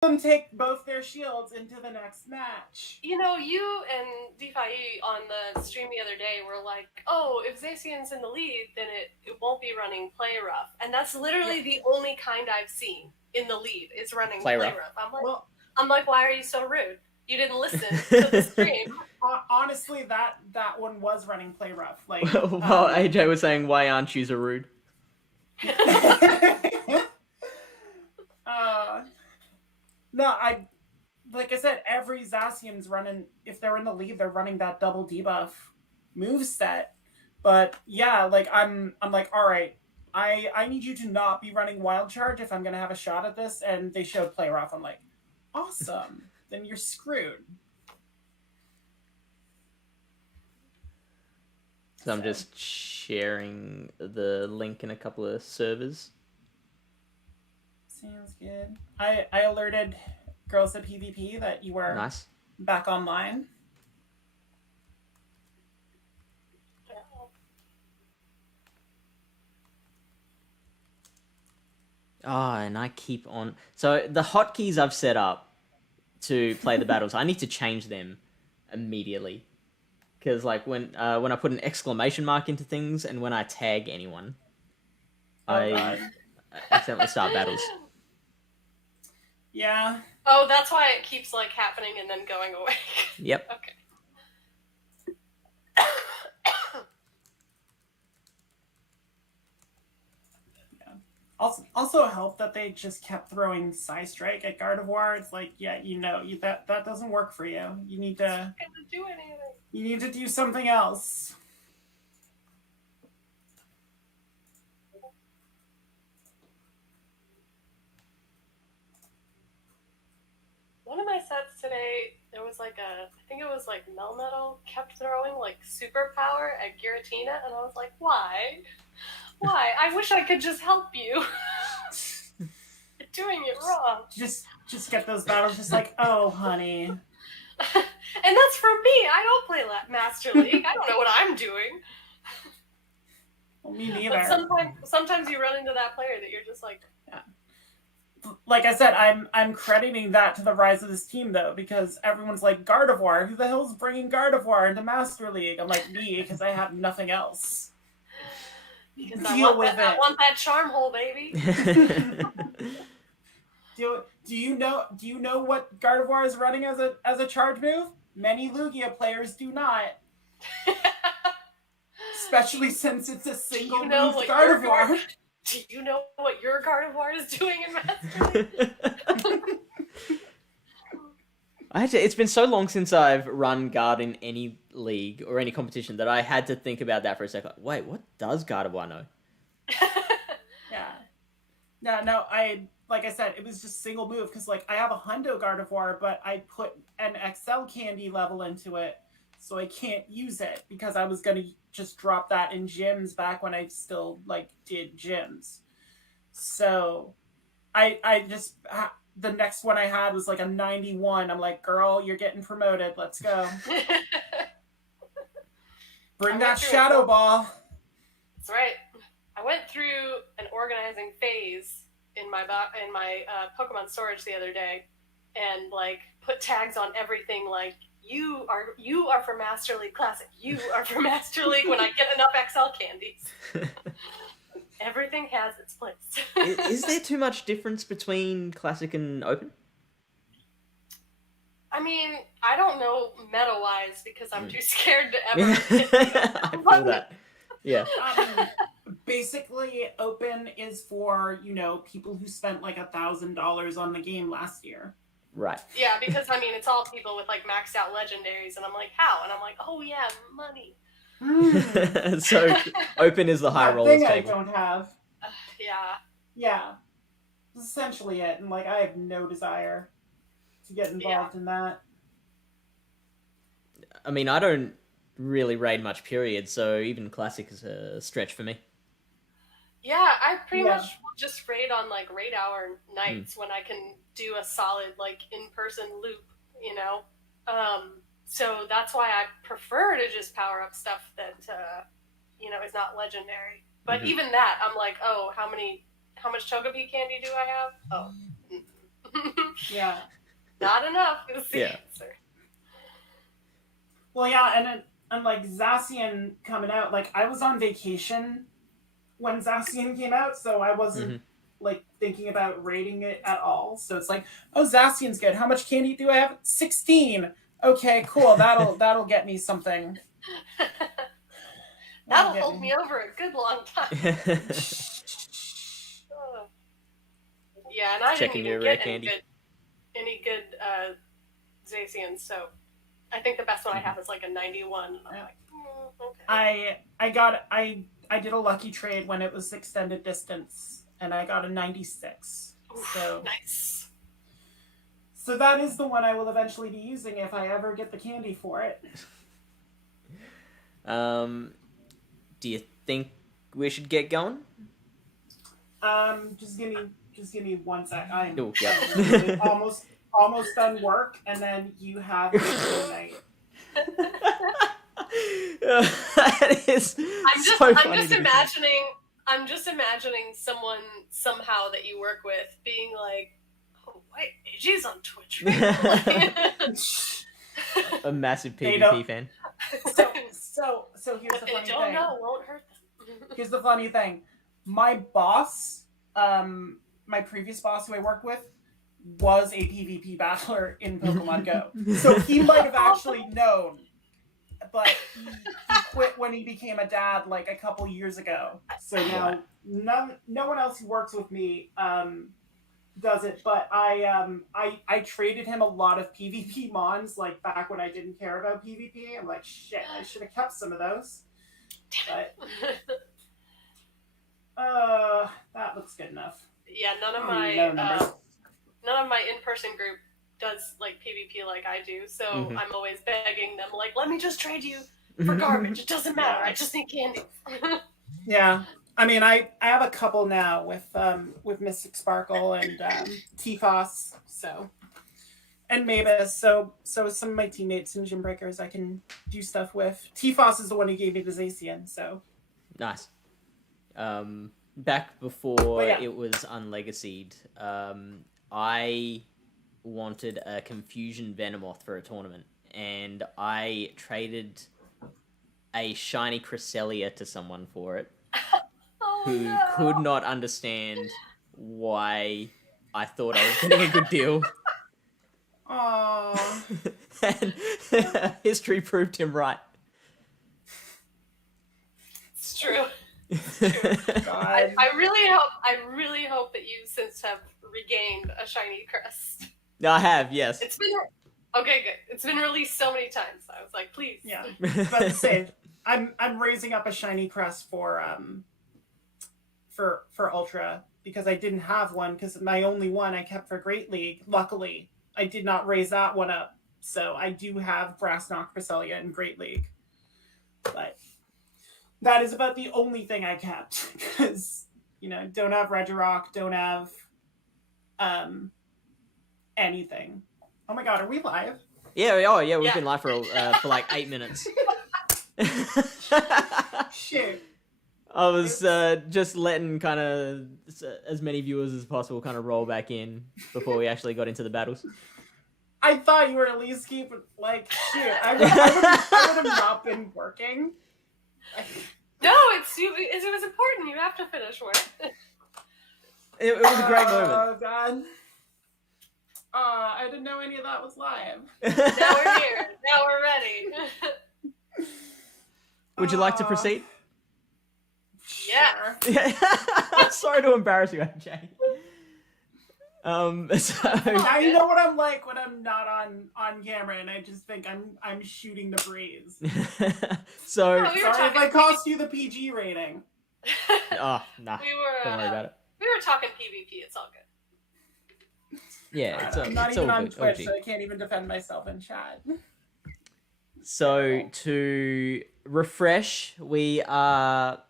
them take both their shields into the next match. You know, you and DeFi on the stream the other day were like, oh, if Zacian's in the lead, then it won't be running play rough. And that's literally the only kind I've seen in the lead is running play rough. I'm like, why are you so rude? You didn't listen to the stream. Honestly, that one was running play rough. Like, well, AJ was saying, why aren't you so rude? No, like I said, every Zacian's running, if they're in the lead, they're running that double debuff moveset. But yeah, like I'm like, all right, I need you to not be running Wild Charge if I'm gonna have a shot at this. And they showed play rough. I'm like, awesome. Then you're screwed. So I'm just sharing the link in a couple of servers. Sounds good. I alerted Girls at PvP that you were back online. Oh, and I keep on... So the hotkeys I've set up to play the battles, I need to change them immediately. Because like when I put an exclamation mark into things and when I tag anyone, I accidentally start battles. Yeah. Oh, that's why it keeps like happening and then going away. Yep. Okay. Also helped that they just kept throwing Psy Strike at Gardevoir. It's like, yeah, that doesn't work for you. You need to do anything. You need to do something else. One of my sets today, there was like I think it was like Melmetal kept throwing like superpower at Giratina, and I was like, why? Why? I wish I could just help you. You're doing it wrong. Just get those battles just like, oh, honey. And that's from me. I don't play Master League. I don't know what I'm doing. Well, me neither. But sometimes you run into that player that you're just like... Yeah. Like I said, I'm crediting that to the rise of this team, though, because everyone's like, Gardevoir, who the hell's bringing Gardevoir into Master League? I'm like, me, because I have nothing else. Because I want that charm hole, baby. Do you know what Gardevoir is running as a charge move? Many Lugia players do not. Especially since it's a single move Gardevoir. Do you know what your Gardevoir is doing in Master League? It's been so long since I've run Guard in any league or any competition that I had to think about that for a second. Wait, what does Gardevoir know? Yeah. No, like I said, it was just single move because like I have a Hundo Gardevoir, but I put an XL candy level into it, so I can't use it because I was gonna just drop that in gyms back when I still like did gyms. So I just the next one I had was like a 91. I'm like, girl, you're getting promoted. Let's go. Bring that Shadow Ball. That's right. I went through an organizing phase in my Pokemon storage the other day, and like put tags on everything like you are for Master League Classic. You are for Master League when I get enough XL candies. Everything has its place. Is there too much difference between Classic and Open? I mean, I don't know meta-wise because I'm too scared to ever... I feel that. Yeah. Basically, Open is for, people who spent like $1,000 on the game last year. Right. Yeah, because, I mean, it's all people with like maxed out legendaries, and I'm like, how? And I'm like, oh yeah, money. So, Open is the high rollers table. I don't have. Yeah. Yeah. That's essentially it, and like, I have no desire to get involved in that. I mean, I don't really raid much, period, so even Classic is a stretch for me. Yeah, I pretty much just raid on like raid hour nights when I can do a solid like in-person loop, so that's why I prefer to just power up stuff that is not legendary. But even that, I'm like, oh, how much Togepi candy do I have? Oh. Yeah. Not enough is the Yeah. answer. Well, yeah, and like Zacian coming out, like I was on vacation when Zacian came out, so I wasn't like thinking about rating it at all. So it's like, oh, Zacian's good. How much candy do I have? 16. Okay, cool. That'll get me something. That'll hold me over a good long time. Yeah, and I Checking didn't your even rare get candy. any good Zacians, so I think the best one I have is like a 91. And I'm like, okay. I did a lucky trade when it was extended distance, and I got a 96. Oof, So nice. So that is the one I will eventually be using if I ever get the candy for it. Do you think we should get going? Just give me 1 sec. I'm Oh, yeah. almost done work, and then you have the night. That is I'm just imagining someone somehow that you work with being like, oh wait, AJ's on Twitch. A massive PvP fan. So here's the funny thing. Don't know, won't hurt them. Here's the funny thing. My boss, my previous boss who I worked with, was a PvP battler in Pokemon Go. So he might have actually known. But he quit when he became a dad like a couple years ago. So now no one else who works with me does it. But I traded him a lot of PvP mons like back when I didn't care about PvP. I'm like, shit, I should have kept some of those. But that looks good enough. Yeah, none of my in-person group does like PvP like I do, so I'm always begging them like, let me just trade you for garbage. It doesn't matter. I just need candy. Yeah, I mean, I have a couple now with Mystic Sparkle and Tifos, so and Mavis. So some of my teammates in Gymbreakers I can do stuff with. Tifos is the one who gave me the Zacian, so nice. Back before it was unlegacied, I wanted a Confusion Venomoth for a tournament, and I traded a shiny Cresselia to someone for it, who could not understand why I thought I was getting a good deal. Aww. And history proved him right. It's true. God. I really hope that you since have regained a shiny crest. I have, yes. It's been okay, good. It's been released so many times. I was like, please. Yeah, but say I'm raising up a shiny crest for Ultra because I didn't have one because my only one I kept for Great League. Luckily, I did not raise that one up, so I do have Brasnock Cresselia in Great League, but that is about the only thing I kept because don't have Regirock, don't have anything. Oh my god, are we live? Yeah, we've been live for like 8 minutes. Shit. I was just letting kind of as many viewers as possible kind of roll back in before we actually got into the battles. I thought you were at least keeping, like, shit, I would have not been working. No, it was important. You have to finish work. It was a great moment. Oh, God. I didn't know any of that was live. Now we're here. Now we're ready. Would you like to proceed? Yeah. Sorry to embarrass you, AJ. So Now you know what I'm like when I'm not on camera, and I just think I'm shooting the breeze. So No, sorry if I cost you the PG rating. oh nah, don't worry about it. We were talking PvP. It's all good. Yeah, I'm not it's even all on good. Twitch, OG. so I can't even defend myself in chat. So to refresh, we are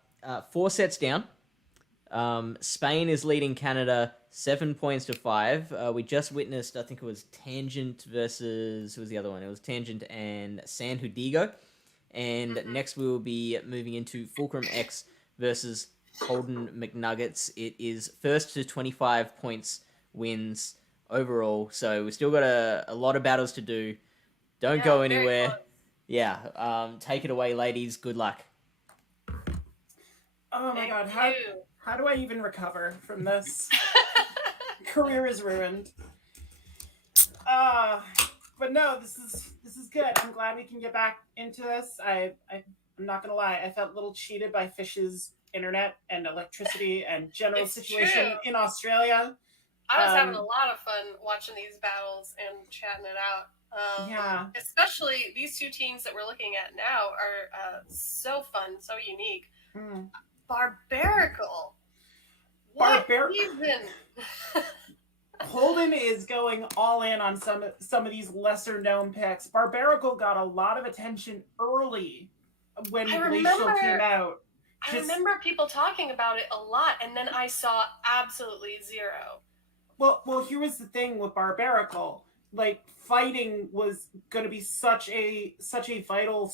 4 sets down. Spain is leading Canada 7 points to 5. We just witnessed, I think it was Tangent versus, who was the other one? It was Tangent and Sanjudigo. And next we will be moving into Fulcrum X versus Holden McNuggets. It is first to 25 points wins overall. So we still got a lot of battles to do. Don't go very anywhere. close. Yeah. Take it away, ladies. Good luck. Oh my Thank god, you. how do I even recover from this? Career is ruined. But no, this is good. I'm glad we can get back into this. I'm not gonna lie, I felt a little cheated by Fish's internet and electricity and general It's situation true. in Australia. I was having a lot of fun watching these battles and chatting it out. Yeah. Especially these two teams that we're looking at now are so fun, so unique. Mm. Barbarical. What Barbar- even? Holden is going all in on some of these lesser known picks. Barbarical got a lot of attention early when Glacial came out. I remember people talking about it a lot, and then I saw absolutely zero. Well, here was the thing with Barbarical. Like, fighting was going to be such a vital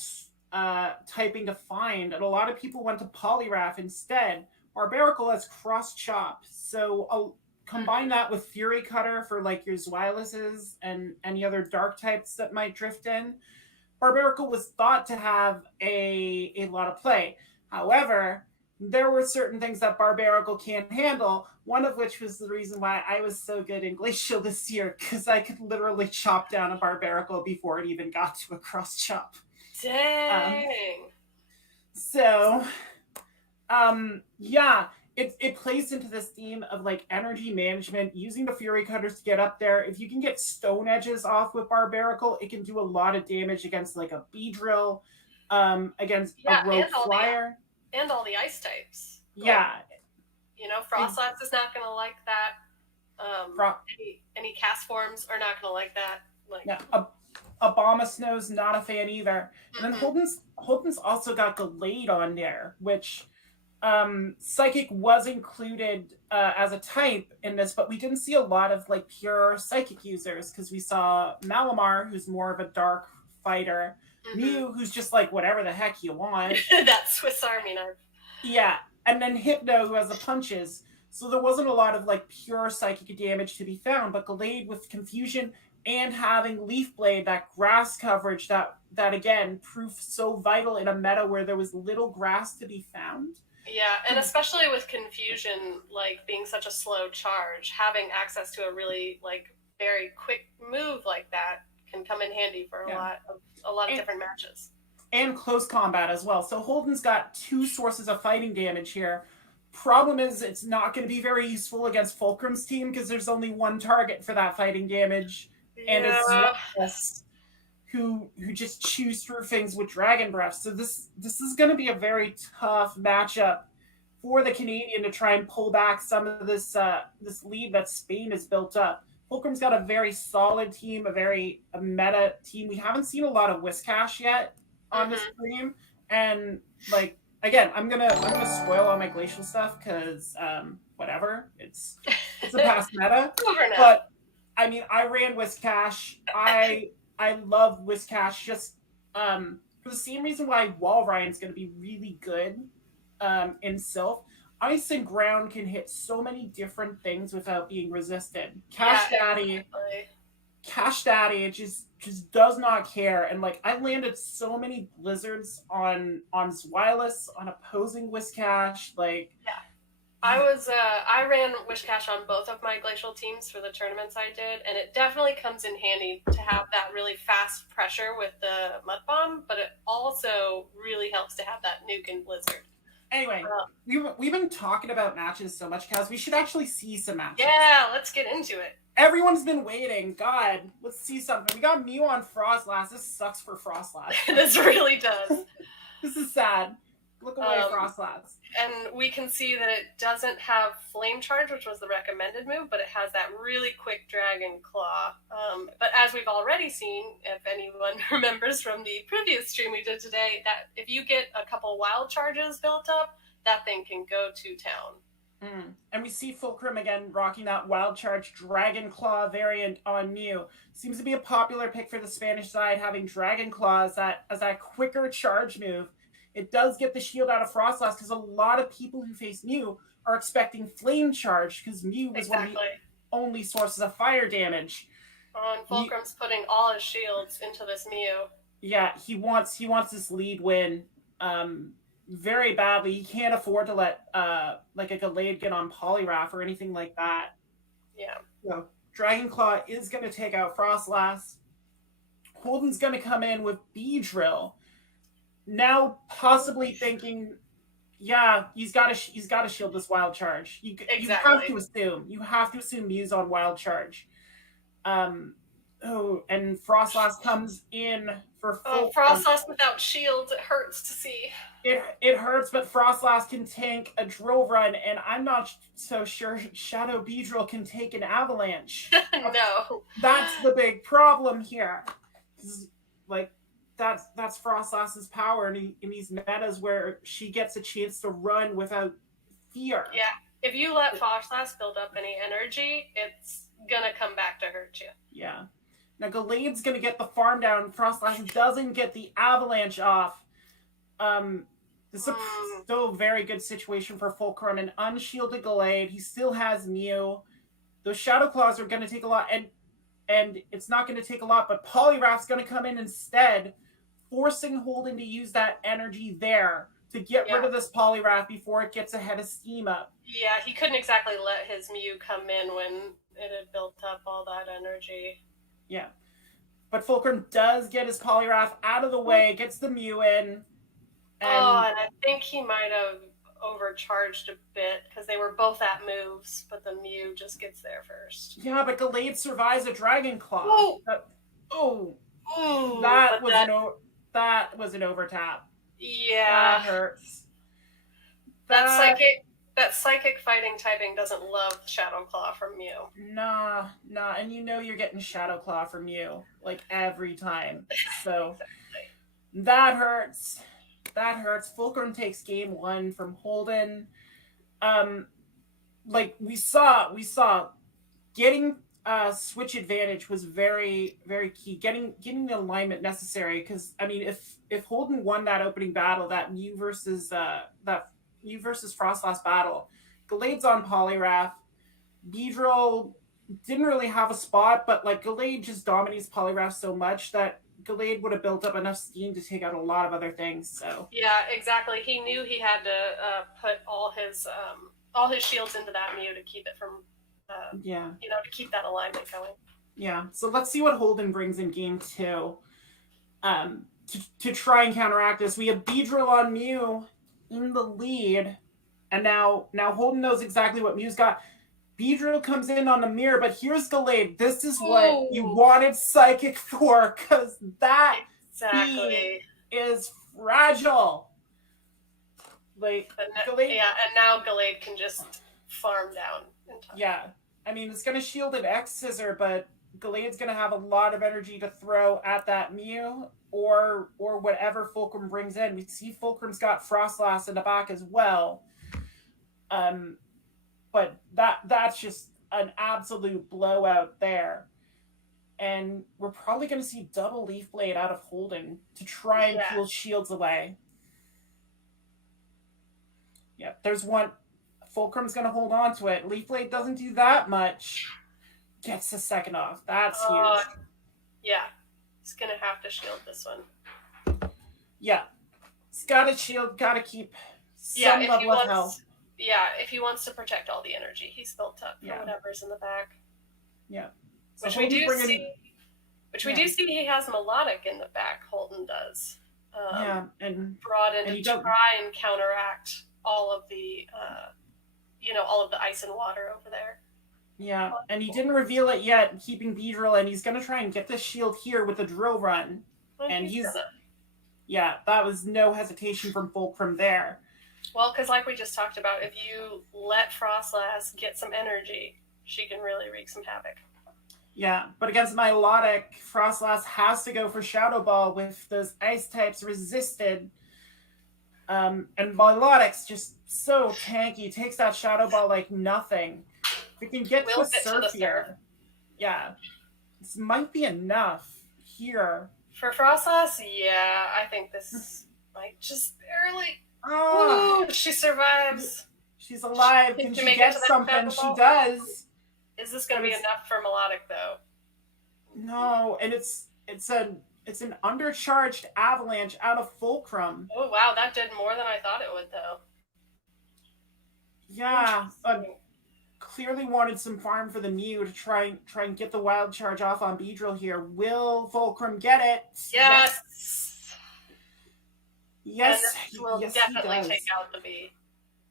typing to find, and a lot of people went to Polygraph instead. Barbarical has cross chop, so combine that with Fury Cutter for like your Zweilises and any other dark types that might drift in. Barbarical was thought to have a lot of play. However, there were certain things that Barbarical can't handle, one of which was the reason why I was so good in Glacial this year, because I could literally chop down a Barbarical before it even got to a cross chop. Dang. Yeah, it plays into this theme of like energy management, using the Fury Cutters to get up there. If you can get Stone Edges off with Barbarical, it can do a lot of damage against like a Beedrill, against a Rogue Flyer. And all the ice types. Yeah. Frostlats is not going to like that. Any cast forms are not going to like that. Abomasnow's not a fan either. Mm-hmm. And then Holden's also got Gallade on there, which Psychic was included as a type in this, but we didn't see a lot of like pure Psychic users, because we saw Malamar, who's more of a dark fighter, Mew, who's just like whatever the heck you want. That Swiss Army knife. Yeah, and then Hypno, who has the punches. So there wasn't a lot of like pure psychic damage to be found, but Gallade with Confusion and having Leaf Blade, that grass coverage that again proved so vital in a meta where there was little grass to be found. Yeah, and especially with Confusion like being such a slow charge, having access to a really like very quick move like that can come in handy for a lot of different matches. And close combat as well. So Holden's got two sources of fighting damage here. Problem is, it's not going to be very useful against Fulcrum's team, because there's only one target for that fighting damage, and it's Zweilis, who just chews through things with Dragon Breath. So this is going to be a very tough matchup for the Canadian to try and pull back some of this lead that Spain has built up. Fulcrum's got a very solid team, a meta team. We haven't seen a lot of Whiscash yet on the stream, and like again, I'm gonna spoil all my Glacial stuff because whatever, it's a past meta. But I mean, I ran Whiscash. I love Whiscash just for the same reason why Walreign's gonna be really good in Sylph. Ice and ground can hit so many different things without being resisted. Cash Daddy just does not care, and like I landed so many blizzards on Zweilous, on opposing Whiscash. I ran Whiscash on both of my Glacial teams for the tournaments I did, and it definitely comes in handy to have that really fast pressure with the Mud Bomb, but it also really helps to have that nuke and blizzard. Anyway, we've been talking about matches so much, Kaz. We should actually see some matches. Yeah, let's get into it. Everyone's been waiting. God, let's see something. We got Mew on Frostlast. This sucks for Frostlast. This really does. This is sad. Look away, Frostlast. And we can see that it doesn't have Flame Charge, which was the recommended move, but it has that really quick Dragon Claw. But as we've already seen, if anyone remembers from the previous stream we did today, that if you get a couple Wild Charges built up, that thing can go to town. And we see Fulcrum again rocking that Wild Charge Dragon Claw variant on Mew. Seems to be a popular pick for the Spanish side, having Dragon Claw as that quicker charge move. It does get the shield out of Frostlast, because a lot of people who face Mew are expecting Flame Charge, because Mew was only sources of fire damage. And Fulcrum's putting all his shields into this Mew. Yeah, he wants this lead win very badly. He can't afford to let like a Gallade get on Poliwrath or anything like that. Yeah. So Dragonclaw is going to take out Frostlass. Holden's going to come in with Beedrill. Now possibly thinking, yeah, he's got to shield this Wild Charge. You have to assume Mew's on Wild Charge. And Frostlass comes in for full. Frostlass without shields, it hurts to see. It hurts, but Frostlass can tank a Drill Run, and I'm not so sure Shadow Beedrill can take an Avalanche. No. That's the big problem here. Like, that's Frostlass's power in these metas where she gets a chance to run without fear. Yeah, if you let Frostlass build up any energy, it's gonna come back to hurt you. Yeah. Now Gallade's gonna get the farm down. Frostlass doesn't get the Avalanche off. This is still a very good situation for Fulcrum. An unshielded Gallade. He still has Mew. Those Shadow Claws are gonna take a lot, and it's not gonna take a lot, but Poliwrath's gonna come in instead, forcing Holden to use that energy there to get rid of this Poliwrath before it gets ahead of steam up. Yeah, he couldn't exactly let his Mew come in when it had built up all that energy. Yeah. But Fulcrum does get his Poliwrath out of the way, gets the Mew in. And I think he might have overcharged a bit because they were both at moves, but the Mew just gets there first. Yeah, but Gallade survives a Dragon Claw. That was an overtap. Yeah. That hurts. That psychic fighting typing doesn't love Shadow Claw from Mew. Nah, and you know you're getting Shadow Claw from Mew, like, every time. So, that hurts. Fulcrum takes game 1 from Holden. Like, we saw getting switch advantage was very, very key. Getting the alignment necessary, because, I mean, if Holden won that opening battle, that Mew versus Frostlass battle, Gallade's on Poliwrath. Beedrill didn't really have a spot, but like Gallade just dominates Poliwrath so much that Gallade would have built up enough steam to take out a lot of other things. So yeah, exactly. He knew he had to put all his shields into that Mew to keep it from to keep that alignment going. Yeah. So let's see what Holden brings in game 2. To try and counteract this, we have Beedrill on Mew in the lead, and now Holden knows exactly what Mew's got. Beedrill comes in on the mirror, but here's Gallade. This is what you wanted Psychic for, because that speed is fragile. Like, Gallade, and now Gallade can just farm down. Yeah, I mean, it's going to shield an X-Scissor, but Gallade's going to have a lot of energy to throw at that Mew, or whatever Fulcrum brings in. We see Fulcrum's got Frostlass in the back as well. But that's just an absolute blowout there. And we're probably going to see double Leaf Blade out of Holden to try and peel shields away. Yeah, there's one. Fulcrum's going to hold on to it. Leaf Blade doesn't do that much. Gets the second off. That's huge. Yeah. He's going to have to shield this one. Yeah. He's got to shield, got to keep some level of health. Yeah, if he wants to protect all the energy he's built up for whatever's in the back. Yeah. So which we do see he has Melodic in the back, Holden does. And brought in to try and counteract all of the all of the ice and water over there. Yeah, and he didn't reveal it yet, keeping Beedrill, and he's going to try and get this shield here with a Drill Run. And that was no hesitation from Fulcrum there. Well, because like we just talked about, if you let Frostlass get some energy, she can really wreak some havoc. Yeah, but against Milotic, Frostlass has to go for Shadow Ball with those ice types resisted. And Milotic's just so tanky, takes that Shadow Ball like nothing. If it can get to a Surf here. Yeah. This might be enough here. For Frostlass, I think this might just barely... Oh, she survives. She's alive. Can she get something? She does. Is this going to be enough for melodic though? No, and it's an undercharged avalanche out of Fulcrum. Oh wow, that did more than I thought it would though. Yeah, clearly wanted some farm for the Mew to try and get the wild charge off on Beedrill here. Will Fulcrum get it? Yes. Yes. And this will definitely take out the bee.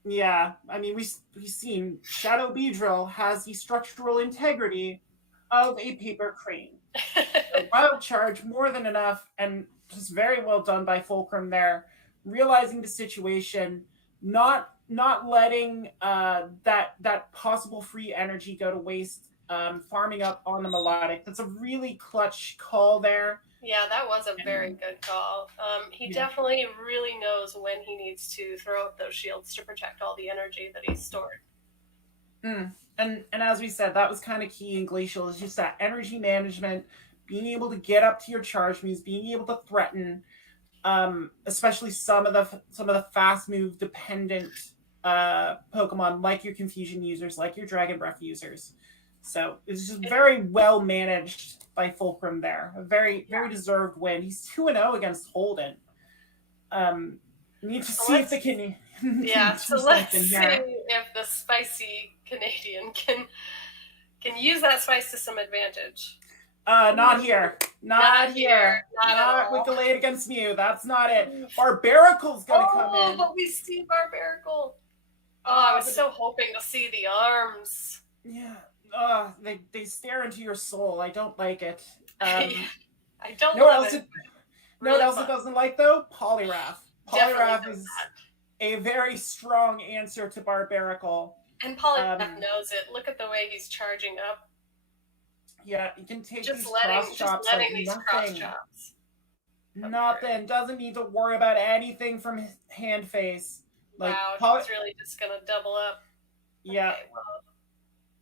Yeah, I mean we've seen Shadow Beedrill has the structural integrity of a paper crane. The wild charge more than enough, and just very well done by Fulcrum there, realizing the situation, not letting that possible free energy go to waste, farming up on the melodic. That's a really clutch call there. Yeah, that was a very good call. He definitely really knows when he needs to throw up those shields to protect all the energy that he's stored. And as we said, that was kind of key in Glacial, is just that energy management, being able to get up to your charge moves, being able to threaten, especially some of the fast move dependent Pokemon, like your Confusion users, like your Dragon Breath users. So it's just very well managed by Fulcrum there. A very deserved win. He's 2-0 against Holden. Need to see if they can. Yeah, so let's see if the spicy Canadian can use that spice to some advantage. Not here. Not here. Not with Gallade against Mew. That's not it. Barbaricle's gonna come in. Oh, but we see Barbaricle. Oh, I was so hoping to see the arms. Yeah. They stare into your soul. I don't like it. I don't know love it. it. Know what else it doesn't like though? Poliwrath. Poliwrath is that. A very strong answer to Barbaricle. And Poliwrath knows it. Look at the way he's charging up. Yeah, you can take just these letting these cross chops. Nothing. Doesn't need to worry about anything from his hand face. Like, wow, he's really just gonna double up. Yeah. Okay, well,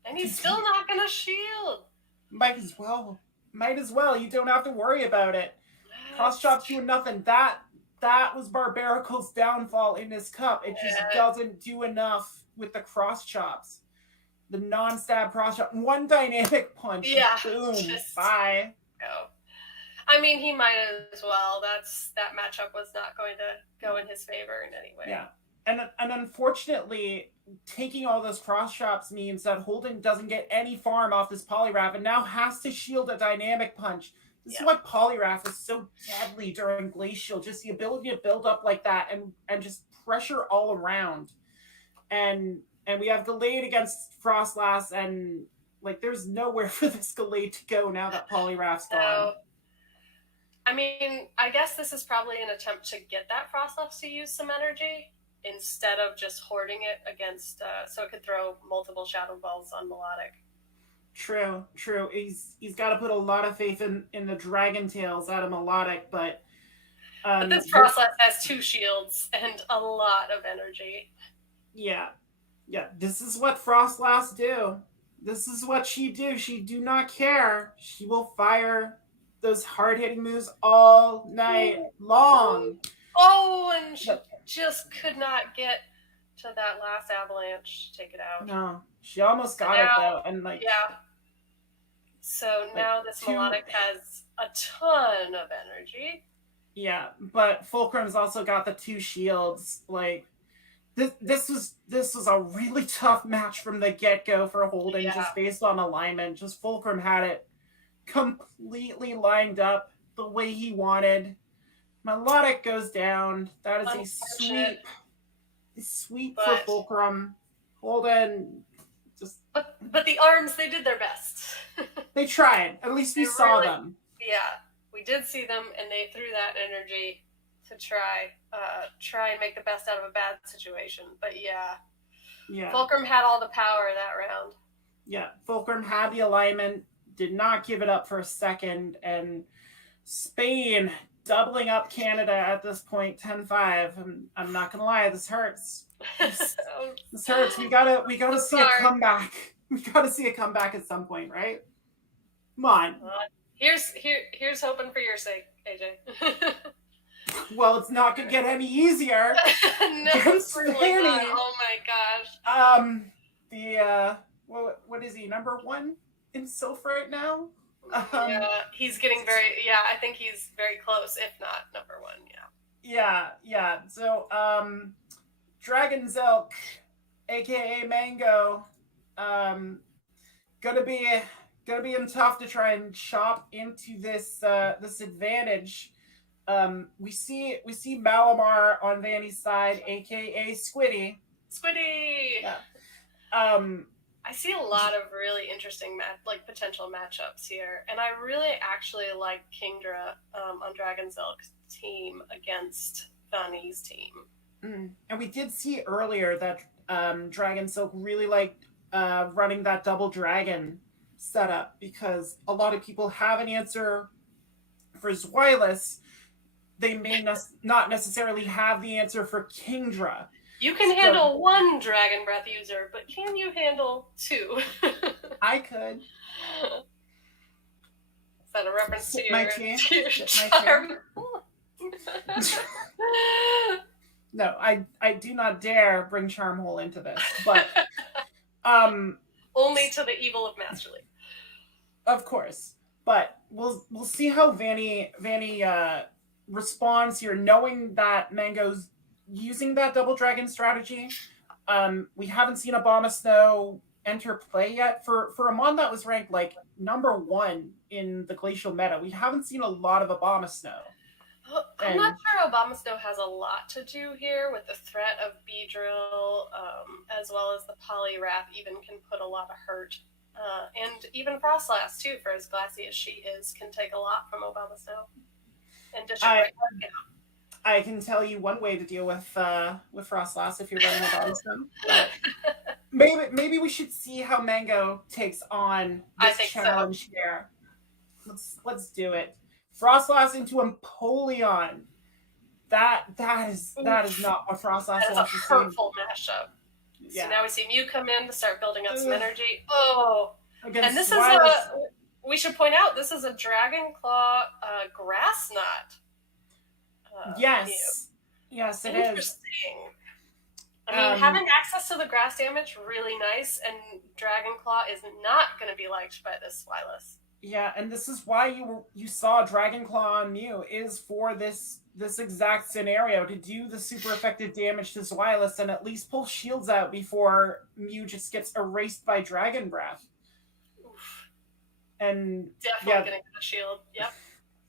and he's still not gonna shield. Might as well. You don't have to worry about it. Cross chops doing nothing. That was Barbaricle's downfall in this cup. It just doesn't do enough with the cross chops. The non-stab cross chop. One dynamic punch. Yeah. Boom. Bye. Go. I mean, he might as well. That matchup was not going to go in his favor in any way. Yeah. And unfortunately, taking all those cross chops means that Holden doesn't get any farm off this Poliwrath and now has to shield a dynamic punch. This is why Poliwrath is so deadly during Glacial. Just the ability to build up like that and just pressure all around. And we have Gallade against Frostlass, and like there's nowhere for this Gallade to go now that Poliwrath's gone. I mean, I guess this is probably an attempt to get that Frostlass to use some energy instead of just hoarding it against, so it could throw multiple Shadow Balls on Melodic. True. He's got to put a lot of faith in the Dragon Tails out of Melodic, but this Frostlass has 2 shields and a lot of energy. Yeah. This is what Frostlass do. This is what she do. She do not care. She will fire those hard-hitting moves all night long. Oh, and she just could not get to that last avalanche. Take it out. No, she almost got it though, and like So now this Melodic has a ton of energy. Yeah, but Fulcrum's also got the 2 shields. Like this was a really tough match from the get-go for Holden, just based on alignment. Just Fulcrum had it completely lined up the way he wanted. Melodic goes down. That is a sweep for Fulcrum. Holden just... But the arms, they did their best. They tried. At least we saw them. Yeah, we did see them, and they threw that energy to try and make the best out of a bad situation. But yeah. Fulcrum had all the power that round. Yeah, Fulcrum had the alignment, did not give it up for a second, and Spain doubling up Canada at this point, 10-5. I'm not gonna lie, this hurts. This hurts. We gotta see a comeback. We gotta see a comeback at some point, right? Come on. Here's hoping for your sake, AJ. Well, it's not gonna get any easier. No, certainly not. Oh my gosh. what is he, number 1 in Sylph right now? Yeah, he's getting I think he's very close, if not number 1, Yeah. So, Dragon Zelk, aka Mango, gonna be tough to try and chop into this advantage. We see Malamar on Vanny's side, aka Squiddy. Squiddy! Yeah. I see a lot of really interesting potential matchups here, and I really actually like Kingdra on Dragon Zelk's team against Vanny's team. And we did see earlier that Dragon Silk really liked running that double dragon setup, because a lot of people have an answer for Zweilous. They may not necessarily have the answer for Kingdra. You can handle 1 Dragon Breath user, but can you handle 2? I could. Is that a reference to my your charm? No, I do not dare bring Charmhole into this, but only to the evil of Masterly. Of course. But we'll see how Vanny responds here, knowing that Mango's using that double dragon strategy. We haven't seen Abomasnow enter play yet. For a mon that was ranked like number 1 in the glacial meta, we haven't seen a lot of Abomasnow. I'm not sure Abomasnow has a lot to do here with the threat of Beedrill, as well as the Poliwrath even can put a lot of hurt. And even Frostlass, too, for as glassy as she is, can take a lot from Abomasnow. And I can tell you one way to deal with Frostlass if you're running Abomasnow. Maybe we should see how Mango takes on this challenge here. Let's do it. Frostlass into Empoleon. That is not what Frostlass wants to see. That's a hurtful mashup. Yeah. So now we see Mew come in to start building up some energy. Oh, and this Zweilous. We should point out, this is a Dragon Claw Grass Knot. Yes. Mew. Yes, it Interesting. is. I mean, having access to the grass damage, really nice, and Dragon Claw is not going to be liked by this Zweilous. Yeah, and this is why you saw Dragon Claw on Mew, is for this exact scenario, to do the super effective damage to Zweilous and at least pull shields out before Mew just gets erased by Dragon Breath. Oof. And definitely gonna get a shield. Yep.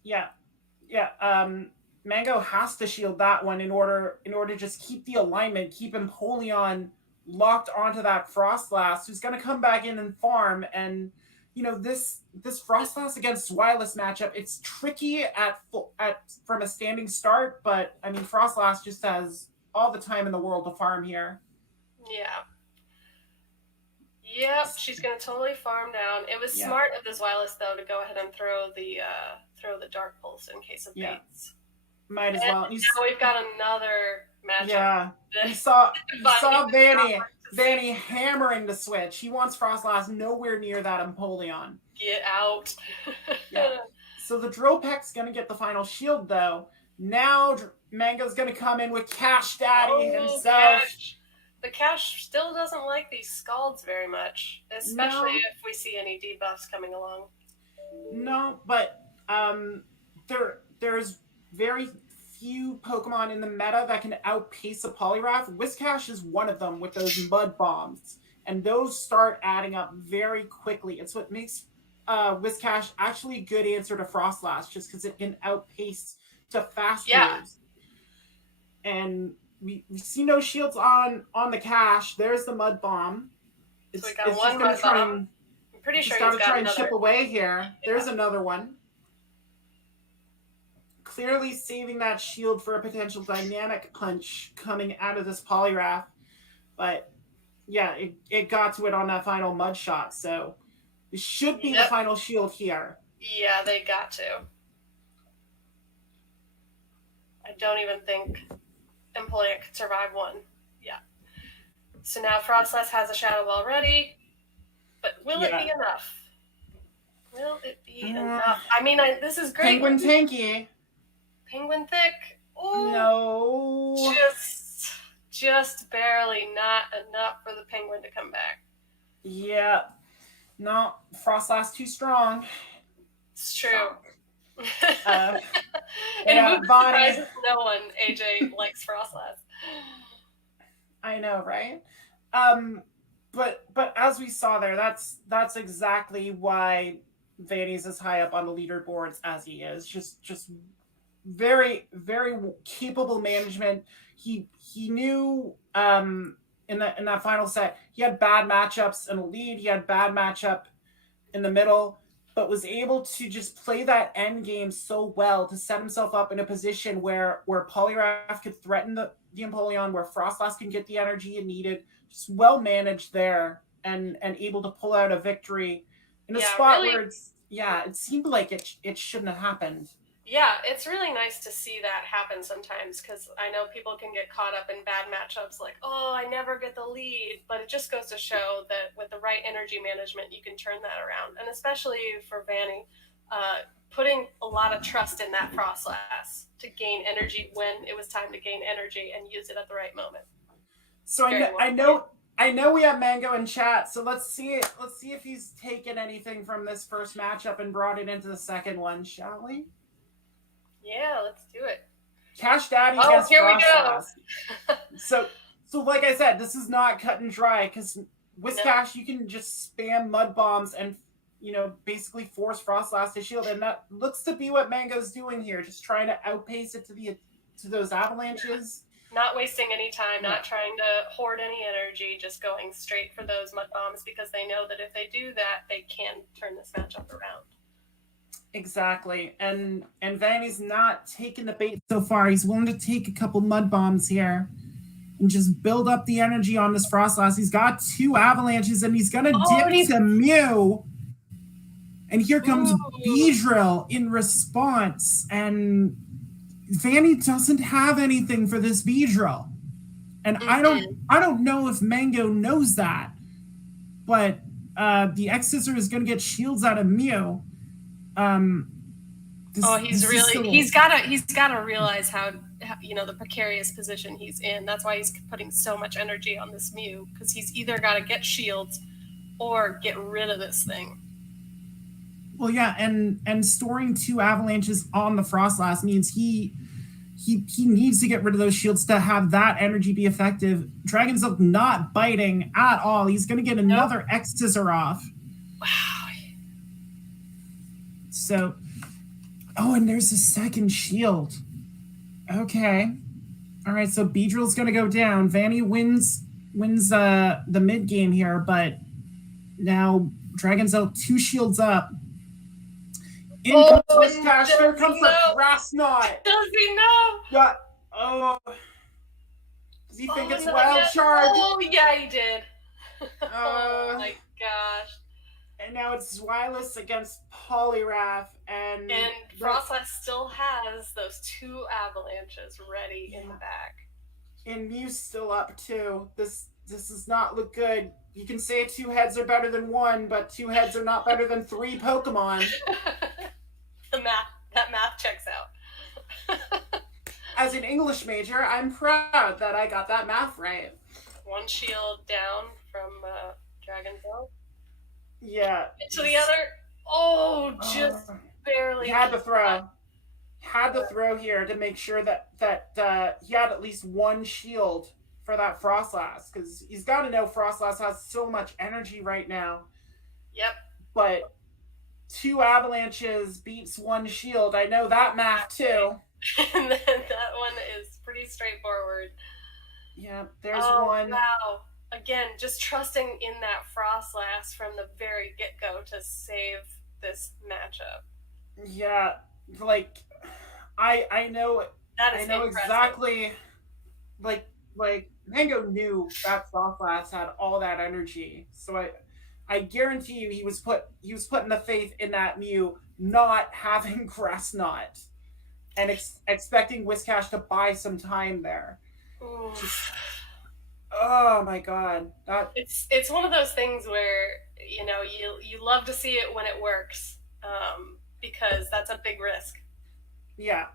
Yeah. Mango has to shield that one in order to just keep the alignment, keep Empoleon locked onto that Frostlass, who's gonna come back in and farm. And this Frostlass against Zweilous matchup, it's tricky from a standing start, but I mean Frostlass just has all the time in the world to farm here. Yeah. Yep, she's gonna totally farm down. It was smart of the Zweilous though to go ahead and throw the Dark Pulse in case of baits. Might as well. Now we've got another matchup. Yeah, we saw Vanny hammering the switch. He wants Frostlass nowhere near that Empoleon. Get out. Yeah. So the Dropek's going to get the final shield, though. Now Mango's going to come in with Cash Daddy himself. Cash. The Cash still doesn't like these Scalds very much, especially if we see any debuffs coming along. No, but there's very few Pokemon in the meta that can outpace a Poliwrath. Whiscash is one of them with those Mud Bombs, and those start adding up very quickly. It's what makes Whiscash actually a good answer to Frostlass, just because it can outpace to fast moves. And we see no shields on the Cash. There's the Mud Bomb. So we got one Mud Bomb. I'm pretty sure he's got try another. And chip away here. There's another one. Clearly saving that shield for a potential dynamic punch coming out of this Poliwrath. But yeah, it got to it on that final mud shot, so it should be the final shield here. Yeah, they got to. I don't even think Empoleon could survive one. Yeah. So now Frostlass has a Shadow Ball ready, but will it be enough? Will it be enough? I mean, this is great. Penguin Tanky. Penguin Thick. Ooh, no. Just barely, not enough for the Penguin to come back. Yeah. No, Frostlass too strong. It's true. Uh, In yeah, a move Bonnie. surprises no one, AJ likes Frostlass. I know, right? But as we saw there, that's exactly why Vanny's as high up on the leaderboards as he is. Just very very capable management. He knew in that final set he had bad matchups in the lead. He had bad matchup in the middle, but was able to just play that end game so well to set himself up in a position where Poliwrath could threaten the Empoleon, where Frostlass can get the energy it needed. Just well managed there, and able to pull out a victory in a spot really, where it seemed like it shouldn't have happened. Yeah, it's really nice to see that happen sometimes, because I know people can get caught up in bad matchups like, oh, I never get the lead, but it just goes to show that with the right energy management, you can turn that around. And especially for Vanny, putting a lot of trust in that Frostlass to gain energy when it was time to gain energy and use it at the right moment. So I know we have Mango in chat, so let's see if he's taken anything from this first matchup and brought it into the second one, shall we? Yeah, let's do it. Cash Daddy against Frostlass. So like I said, this is not cut and dry, because with Cash you can just spam mud bombs and basically force Frostlass to shield, and that looks to be what Mango's doing here, just trying to outpace it to those avalanches. Not wasting any time, not trying to hoard any energy, just going straight for those mud bombs, because they know that if they do that, they can turn this matchup around. Exactly, and Vanny's not taking the bait so far. He's willing to take a couple mud bombs here and just build up the energy on this Frostlass. He's got 2 avalanches, and he's gonna dip to Mew. And here comes Beedrill in response, and Vanny doesn't have anything for this Beedrill. And I don't know if Mango knows that, but the X-Scissor is gonna get shields out of Mew. He's gotta realize how the precarious position he's in. That's why he's putting so much energy on this Mew, because he's either got to get shields or get rid of this thing. Well, yeah, and storing 2 avalanches on the Frostlass means he needs to get rid of those shields to have that energy be effective. Dragon Silk not biting at all. He's going to get another X-Scissor off. Wow. So, and there's a second shield. Okay. All right, so Beedrill's going to go down. Vanny wins the mid game here, but now Dragon Silk 2 shields up. In comes Whiscash. There comes the Grass Knot. Does he know? Yeah. Oh. Does he think it's Wild Charge? Oh, yeah, he did. Oh my gosh. And now it's Zwilus against Poliwrath, and Frostlass still has those 2 avalanches ready in the back. And Mew's still up too. This does not look good. You can say 2 heads are better than 1, but 2 heads are not better than 3 Pokemon. That math checks out. As an English major, I'm proud that I got that math right. 1 shield down from Dragon Ball. Yeah. To the other. Just barely. He had to throw. Had to throw here to make sure that he had at least 1 shield for that Frostlass, because he's got to know Frostlass has so much energy right now. Yep. But 2 avalanches beats 1 shield. I know that math too. And then that one is pretty straightforward. Yeah, there's 1. Wow. Again, just trusting in that Frostlass from the very get-go to save this matchup. Yeah, like I know exactly, like Mango knew that Frostlass had all that energy, so I guarantee you he was putting the faith in that Mew not having Grass Knot and expecting Whiscash to buy some time there. Oh my god, it's one of those things where you love to see it when it works, because that's a big risk. Yeah,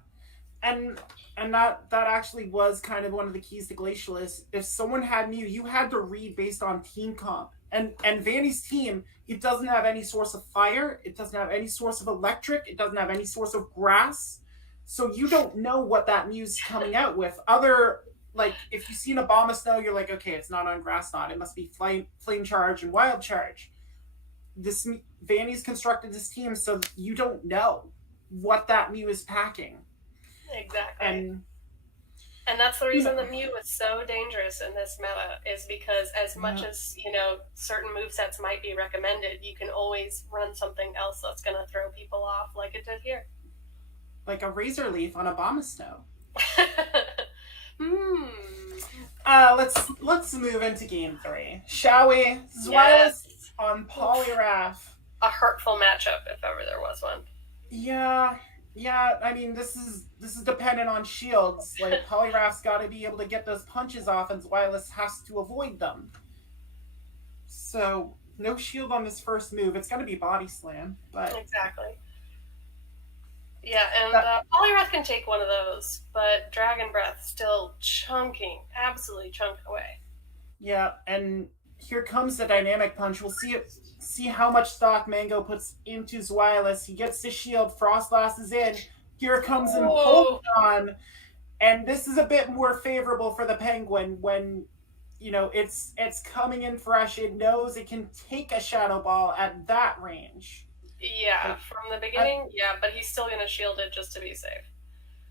and that actually was kind of one of the keys to Glacialist. If someone had Mew, you had to read based on team comp. And Vanny's team, it doesn't have any source of fire, it doesn't have any source of electric, it doesn't have any source of grass. So you don't know what that Mew's coming out with. Other, like, if you see an Abomasnow, you're like, okay, it's not on Grass Knot. It must be Flame Charge and Wild Charge. This Vanny's constructed this team so you don't know what that Mew is packing. Exactly. And that's the reason the Mew is so dangerous in this meta, is because as much as, certain movesets might be recommended, you can always run something else that's going to throw people off, like it did here. Like a Razor Leaf on Abomasnow. Let's move into game 3, shall we? Zweilous on Poliwrath. A hurtful matchup, if ever there was one. Yeah. I mean, this is dependent on shields. Like, Poliwrath's got to be able to get those punches off, and Zweilous has to avoid them. So no shield on this first move. It's going to be Body Slam, but exactly. Yeah, and Poliwrath can take one of those, but Dragon Breath still absolutely chunking away. Yeah, and here comes the Dynamic Punch. We'll see how much stock Mango puts into Zweilous. He gets the shield. Frostlass is in. Here comes Empoleon. And this is a bit more favorable for the Penguin when, it's coming in fresh. It knows it can take a Shadow Ball at that range. Yeah, from the beginning, but he's still going to shield it just to be safe.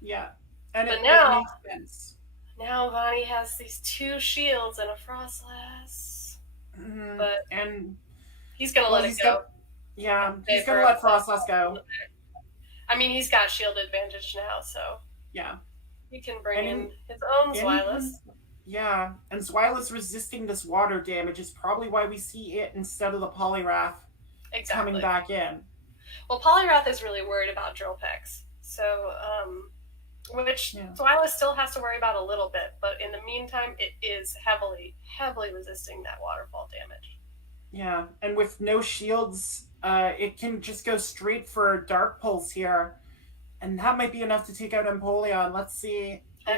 Yeah. But now, it makes sense. Now Vonnie has these 2 shields and a Frostlass. Mm-hmm. But he's going to let it go. He's going to let Frostlass go. I mean, he's got shield advantage now, so... Yeah. He can bring in his own Zweilous. Yeah, and Zweilous resisting this water damage is probably why we see it instead of the Poliwrath coming back in. Well, Poliwrath is really worried about Drill Pecks, so... which Zweilous still has to worry about a little bit, but in the meantime, it is heavily resisting that waterfall damage. Yeah, and with no shields, it can just go straight for Dark Pulse here, and that might be enough to take out Empoleon. Let's see. And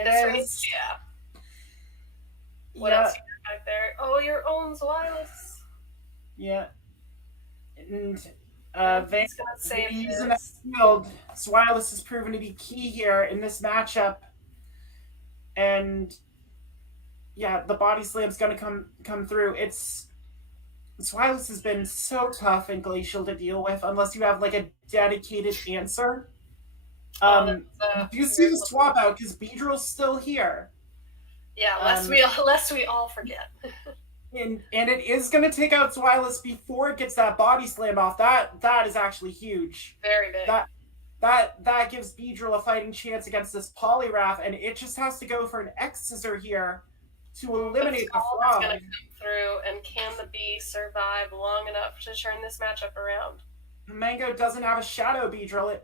what else you got back there? Oh, your own Zweilous. Yeah. And Van's gonna save using that shield. Zweilous has proven to be key here in this matchup. And the Body Slam's gonna come through. Zweilous has been so tough and Glacial to deal with unless you have like a dedicated answer. Do you see the swap out because Beedrill's still here? Yeah, lest we all forget. And it is going to take out Zweilous before it gets that Body Slam off. That is actually huge. Very big. That gives Beedrill a fighting chance against this Poliwrath, and it just has to go for an X-Scissor here to eliminate the Frog. Going to come through, and can the Bee survive long enough to turn this matchup around? Mango doesn't have a Shadow Beedrill. It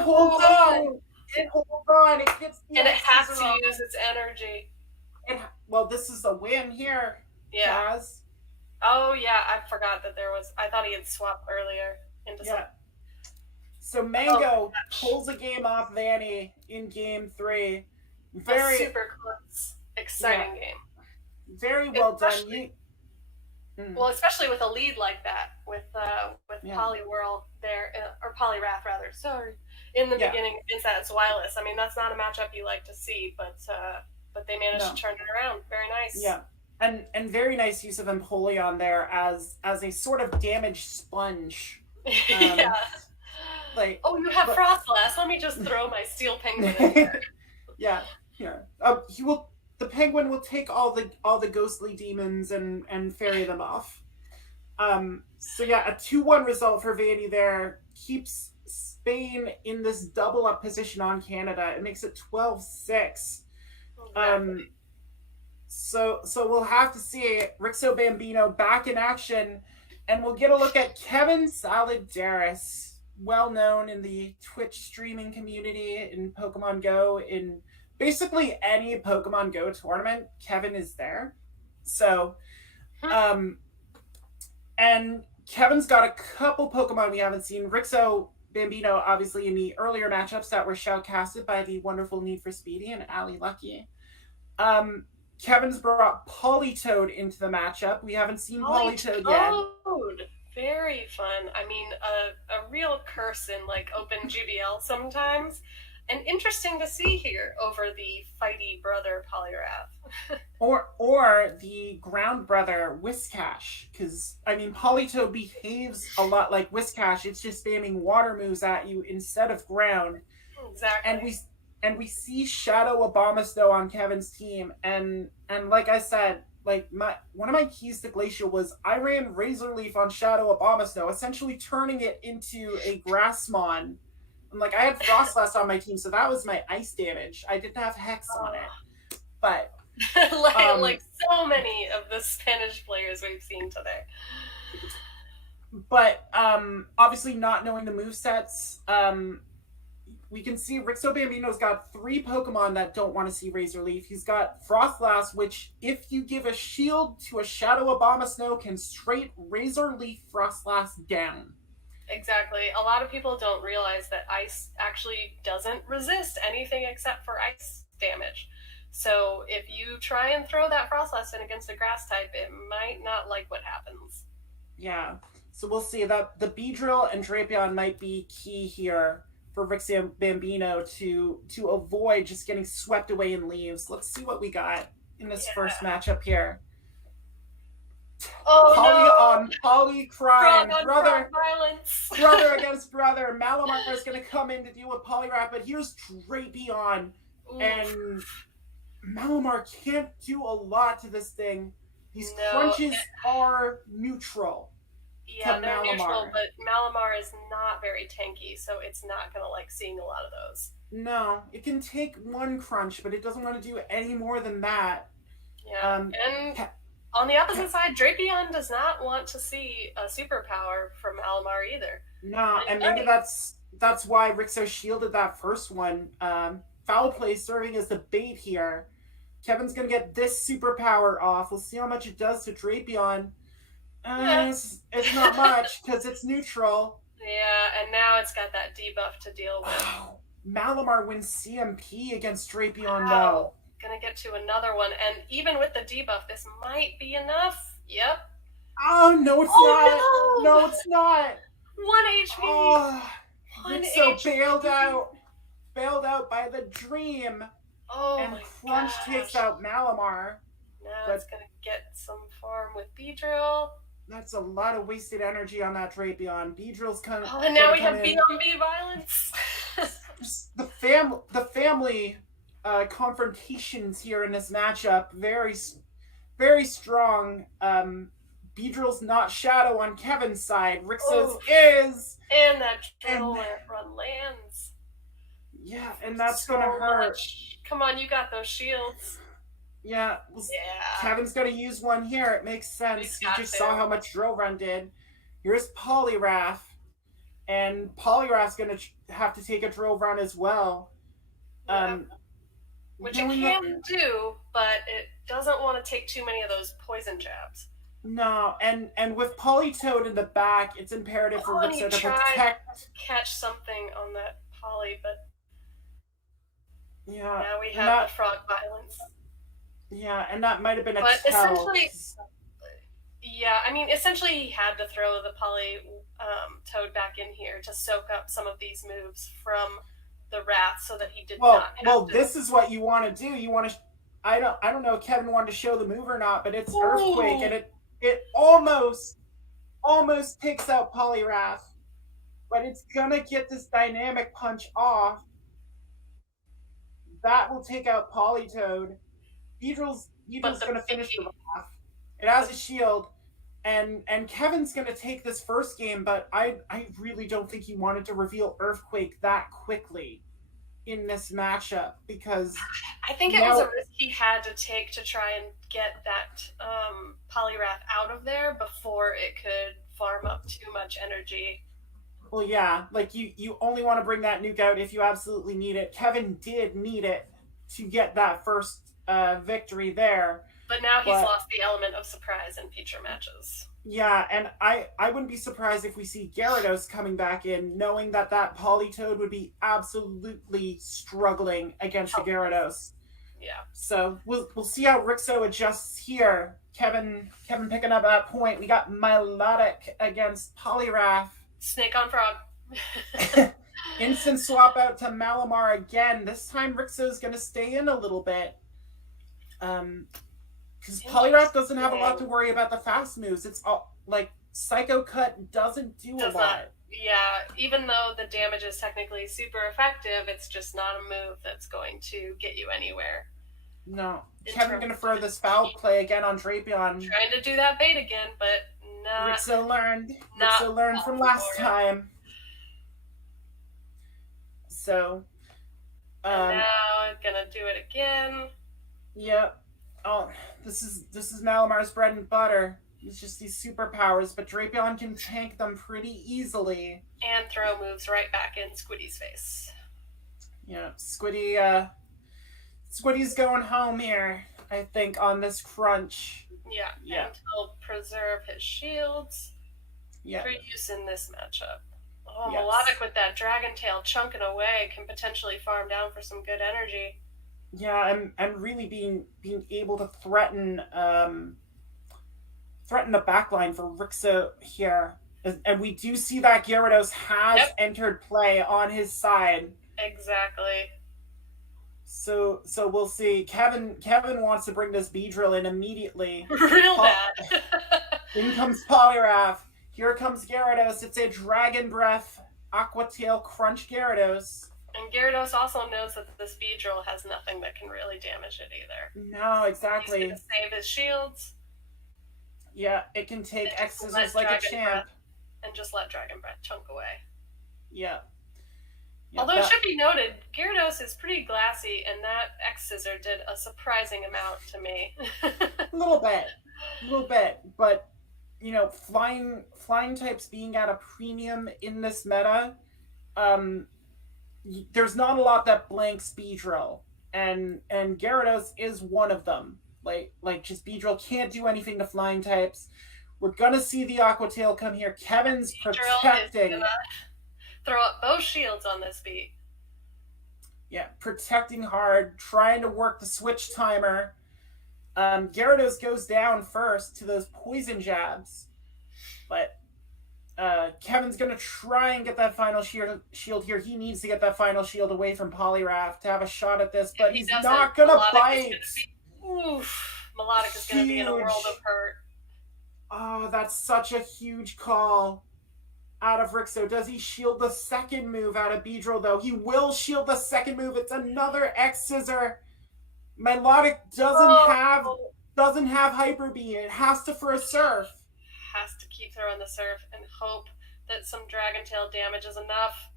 holds on. It holds on. It gets the and it has to use its energy. Well, this is a win here, Chaz. Oh, yeah, I forgot that there was... I thought he had swapped earlier into some... So Mango pulls a game off Vanny in game 3. Very super close, exciting game. Very well done. Well, especially with a lead like that, with Poliwhirl there, or Poliwrath rather. Sorry, in the beginning against that Zweilous. I mean, that's not a matchup you like to see, but they managed to turn it around. Very nice. Yeah, and very nice use of Empoleon there as a sort of damage sponge. Like, you have Frostlass. Let me just throw my Steel Penguin in there. Yeah. The Penguin will take all the ghostly demons and ferry them off. So a 2-1 result for Vanny there keeps Spain in this double up position on Canada. It makes it 12-6. So we'll have to see Rixo Bambino back in action, and we'll get a look at Kevin Saladarus, well known in the Twitch streaming community in Pokemon Go. In basically any Pokemon Go tournament, Kevin is there. So, and Kevin's got a couple Pokemon we haven't seen. Rixo Bambino, obviously, in the earlier matchups that were shoutcasted by the wonderful Need for Speedy and Ali Lucky. Kevin's brought Politoed into the matchup. We haven't seen Politoed yet. Very fun. I mean, a real curse in like open GBL sometimes. And interesting to see here over the fighty brother Polyrath. or the ground brother Whiskash, because I mean Politoed behaves a lot like Whiskash. It's just spamming water moves at you instead of ground. Exactly. And we see Shadow Abomasnow on Kevin's team, and like I said, like one of my keys to Glacial was I ran Razor Leaf on Shadow Abomasnow, essentially turning it into a Grassmon. And like I had Frostlass on my team, so that was my ice damage. I didn't have Hex on it, but like so many of the Spanish players we've seen today. But obviously not knowing the movesets, we can see Rixo Bambino's got 3 Pokemon that don't want to see Razor Leaf. He's got Frostlass, which if you give a shield to a Shadow Abomasnow, can straight Razor Leaf Frostlass down. Exactly. A lot of people don't realize that ice actually doesn't resist anything except for ice damage. So if you try and throw that Frostlass in against a grass type, it might not like what happens. Yeah. So we'll see that the Beedrill and Drapion might be key here for Rixo Bambino to avoid just getting swept away in leaves. Let's see what we got in this first matchup here. Oh, Poly no. on Poly crying. Brother against brother. Malamar is going to come in to deal with Poliwrath, but here's Drapion. Oof. And Malamar can't do a lot to this thing. These crunches are neutral. Yeah, they're neutral, but Malamar is not very tanky, so it's not going to like seeing a lot of those. No, it can take 1 crunch, but it doesn't want to do any more than that. Yeah, and on the opposite side, Drapion does not want to see a superpower from Malamar either. No, and maybe that's why Rixo shielded that first one. Foul Play serving as the bait here. Kevin's going to get this superpower off. We'll see how much it does to Drapion. It's not much because it's neutral. Yeah, and now it's got that debuff to deal with. Malamar wins CMP against Drapion, though. Gonna get to another one, and even with the debuff, this might be enough. Yep. Oh, no, it's not. No, it's not. 1 HP. Oh, Rixo bailed out by the dream. Oh, and Crunch takes out Malamar. Now it's gonna get some farm with Beedrill. That's a lot of wasted energy on that Drapion. Beedrill's coming. Oh, and now we have B-on-B violence. the family confrontations here in this matchup, very, very strong. Beedrill's not Shadow on Kevin's side. Rixo's is. And that drill run lands. Yeah, and that's gonna hurt. Come on, you got those shields. Yeah, Kevin's going to use one here. It makes sense. You just saw how much Drill Run did. Here's Poliwrath. And Poliwrath's going to have to take a Drill Run as well. Yeah. Which it can do, but it doesn't want to take too many of those poison jabs. No, and with Politoed in the back, it's imperative for Rixo to protect. Catch something on that Poly, but yeah, now we have the frog violence. Yeah, and that might have been a but tell. Essentially, yeah, I mean, essentially he had to throw the Poly Toad back in here to soak up some of these moves from the Wrath so that he did not have to. This is what you want to do. You want to... I don't know if Kevin wanted to show the move or not, but it's Earthquake, and it almost takes out Poliwrath. But it's going to get this Dynamic Punch off. That will take out Politoed. Beedrill's going to finish the Wrath. It has a shield, and Kevin's going to take this first game, but I really don't think he wanted to reveal Earthquake that quickly in this matchup, because I think it was a risk he had to take to try and get that Poliwrath out of there before it could farm up too much energy. Well, yeah, like you only want to bring that nuke out if you absolutely need it. Kevin did need it to get that first victory there. But now he's lost the element of surprise in future matches. Yeah, and I wouldn't be surprised if we see Gyarados coming back in, knowing that Politoed would be absolutely struggling against the Gyarados. So we'll see how Rixo adjusts here. Kevin picking up that point. We got Melodic against Polyrath. Snake on frog. Instant swap out to Malamar again. This time Rixo's going to stay in a little bit. Because Polyrath doesn't have a lot to worry about the fast moves. It's all like Psycho Cut doesn't do a lot. Yeah, even though the damage is technically super effective, it's just not a move that's going to get you anywhere. No. Kevin gonna throw this foul play again on Drapion. Trying to do that bait again, but not. Rixo learned from last time. So and now gonna do it again. Yep. Oh, this is Malamar's bread and butter. It's just these superpowers, but Drapion can tank them pretty easily. And throw moves right back in Squiddy's face. Yeah, Squiddy's going home here, I think, on this crunch. Yeah. And he'll preserve his shields for use in this matchup. Oh, yes. Melodic with that Dragon Tail chunking away can potentially farm down for some good energy. Yeah, and really being able to threaten the backline for Rixo here. And we do see that Gyarados has entered play on his side. Exactly. So we'll see. Kevin wants to bring this Beedrill in immediately. Real bad. In comes Polyrath. Here comes Gyarados. It's a Dragon Breath Aqua Tail Crunch Gyarados. And Gyarados also knows that this Beedrill has nothing that can really damage it either. No, exactly. He's going to save his shields. Yeah, it can take X Scissors like a champ. And just let Dragon Breath chunk away. Yeah. Although it should be noted, Gyarados is pretty glassy, and that X Scissor did a surprising amount to me. A little bit. But, flying types being at a premium in this meta, there's not a lot that blanks Beedrill. And Gyarados is one of them. Like just Beedrill can't do anything to flying types. We're gonna see the Aqua Tail come here. Kevin's protecting. Is gonna throw up both shields on this beat. Yeah, protecting hard, trying to work the switch timer. Gyarados goes down first to those poison jabs, but Kevin's gonna try and get that final shield here. He needs to get that final shield away from Polyrath to have a shot at this, but he's not gonna bite. Melodic is gonna be in a world of hurt. Oh, that's such a huge call out of Rixo. Does he shield the second move out of Beedrill, though? He will shield the second move. It's another X Scissor. Melodic doesn't have Hyper Beam. It has to for a Surf. Has to keep throwing the Surf and hope that some Dragon Tail damage is enough.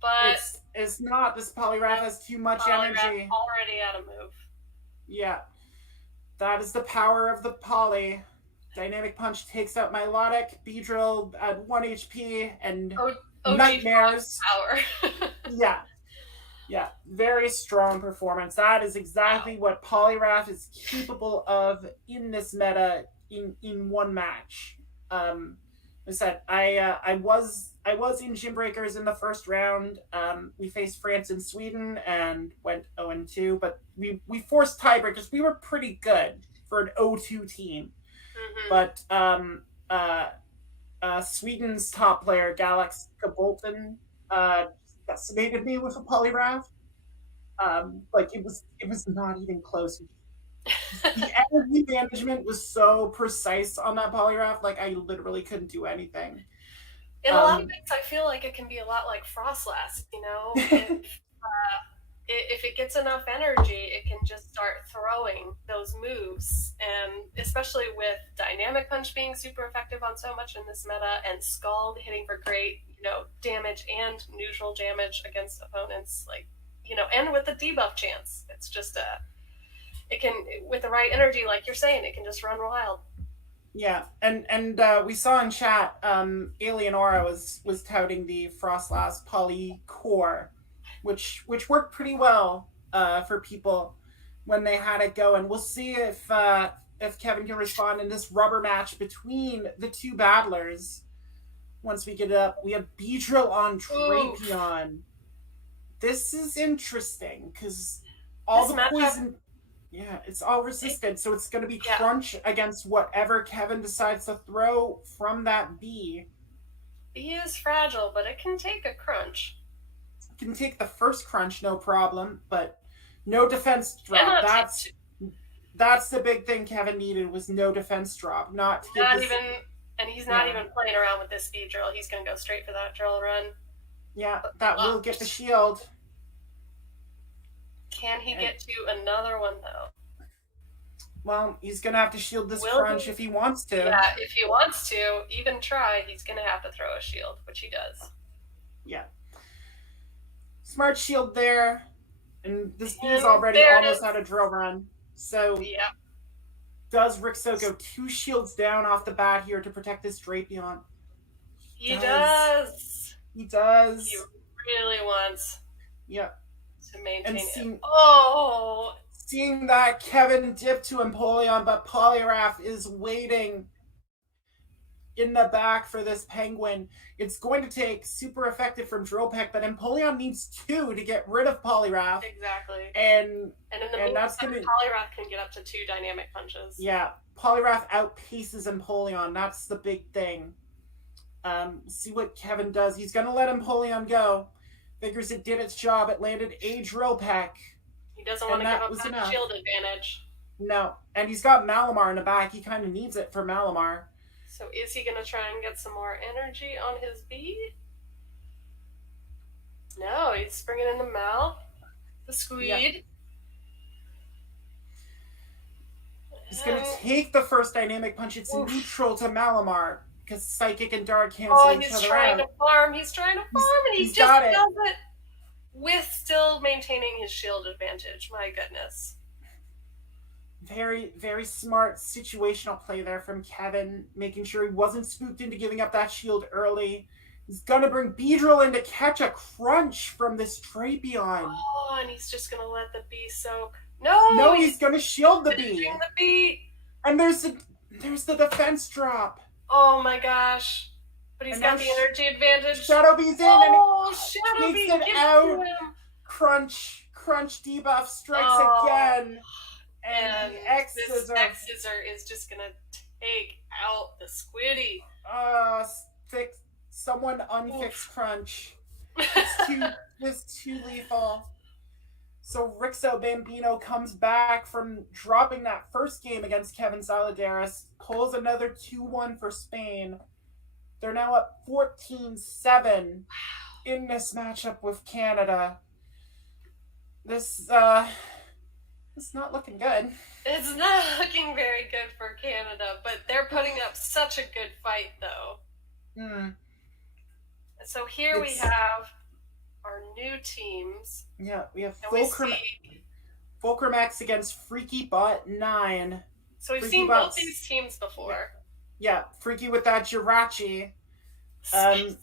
But it's not. This Polyrath has too much energy. Already out of move. Yeah. That is the power of the Poly. Dynamic Punch takes out Melodic, Beedrill at 1 HP, and Nightmares. Power. Yeah. Very strong performance. That is exactly what Polyrath is capable of in this meta in one match. I said I was in Gymbreakers in the first round. We faced France and Sweden and went 0-2, but we forced tiebreakers. We were pretty good for an 0-2 team. Mm-hmm. But Sweden's top player, Galax Bolton, decimated me with a Polyrath. It was not even close. The energy management was so precise on that Polyrath, I literally couldn't do anything. In a lot of ways, I feel like it can be a lot like Frostlass, if it gets enough energy, it can just start throwing those moves. And especially with Dynamic Punch being super effective on so much in this meta, and Scald hitting for great, damage and neutral damage against opponents, and with the debuff chance. It's just it can, with the right energy, like you're saying, it can just run wild. Yeah, and we saw in chat, Alienora was touting the Frostlass Poly Core, which worked pretty well for people when they had it going. We'll see if Kevin can respond in this rubber match between the two battlers. Once we get it up, we have Beedrill on Drapion. This is interesting because all the poison. Yeah, it's all resisted, so it's going to be Yeah. crunch against whatever Kevin decides to throw from that bee. Bee is fragile, but it can take a crunch. It can take the first crunch, no problem, but no defense drop. Cannot That's the big thing Kevin needed, was no defense drop. Not even, and he's not even playing around with this speed drill. He's going to go straight for that drill run. Yeah, that will get the shield. Can he get to another one, though? Well, he's going to have to shield this crunch if he wants to. Yeah, if he wants to even try, he's going to have to throw a shield, which he does. Yeah. Smart shield there. And this bee's already almost out of drill run. So yeah. Does Rixo go 2 shields down off the bat here to protect this Drapion? He does. He does. He really wants to maintain it. Seeing that, Kevin dipped to Empoleon, but Poliwrath is waiting in the back for this Penguin. It's going to take super effective from Drill Peck, but Empoleon needs 2 to get rid of Poliwrath. Exactly. And in the meantime, Poliwrath can get up to 2 dynamic punches. Yeah, Poliwrath outpaces Empoleon. That's the big thing. See what Kevin does. He's going to let Empoleon go. Figures it did its job. It landed a Drill Peck. He doesn't want to give up that shield advantage. No, and he's got Malamar in the back. He kind of needs it for Malamar. So is he going to try and get some more energy on his bee? No, he's bringing in the Mal, the Squeed. Yeah. He's going to take the first dynamic punch. It's neutral to Malamar because Psychic and Dark cancel each other out. He's trying to farm, and he just does it with still maintaining his shield advantage. My goodness. Very, very smart situational play there from Kevin, making sure he wasn't spooked into giving up that shield early. He's going to bring Beedrill in to catch a crunch from this Drapion. Oh, and he's just going to let the bee soak. No, he's going to shield the bee. The bee. And there's the defense drop. Oh my gosh. But he's got the energy advantage. Shadow Bee's in and Shadow Bee takes it out. Crunch debuff strikes again. And this X-Scissor is just going to take out the Squiddy. Someone unfix Crunch. It's too lethal. So Rixo Bambino comes back from dropping that first game against Kevin Saladarus, pulls another 2-1 for Spain. They're now up 14-7 in this matchup with Canada. This it's not looking good. It's not looking very good for Canada, but they're putting up such a good fight, though. So here we have our new teams. Yeah, we have Fulcrum X against Freaky Bot 9. So we've seen both these teams before. Yeah, Freaky with that Jirachi. I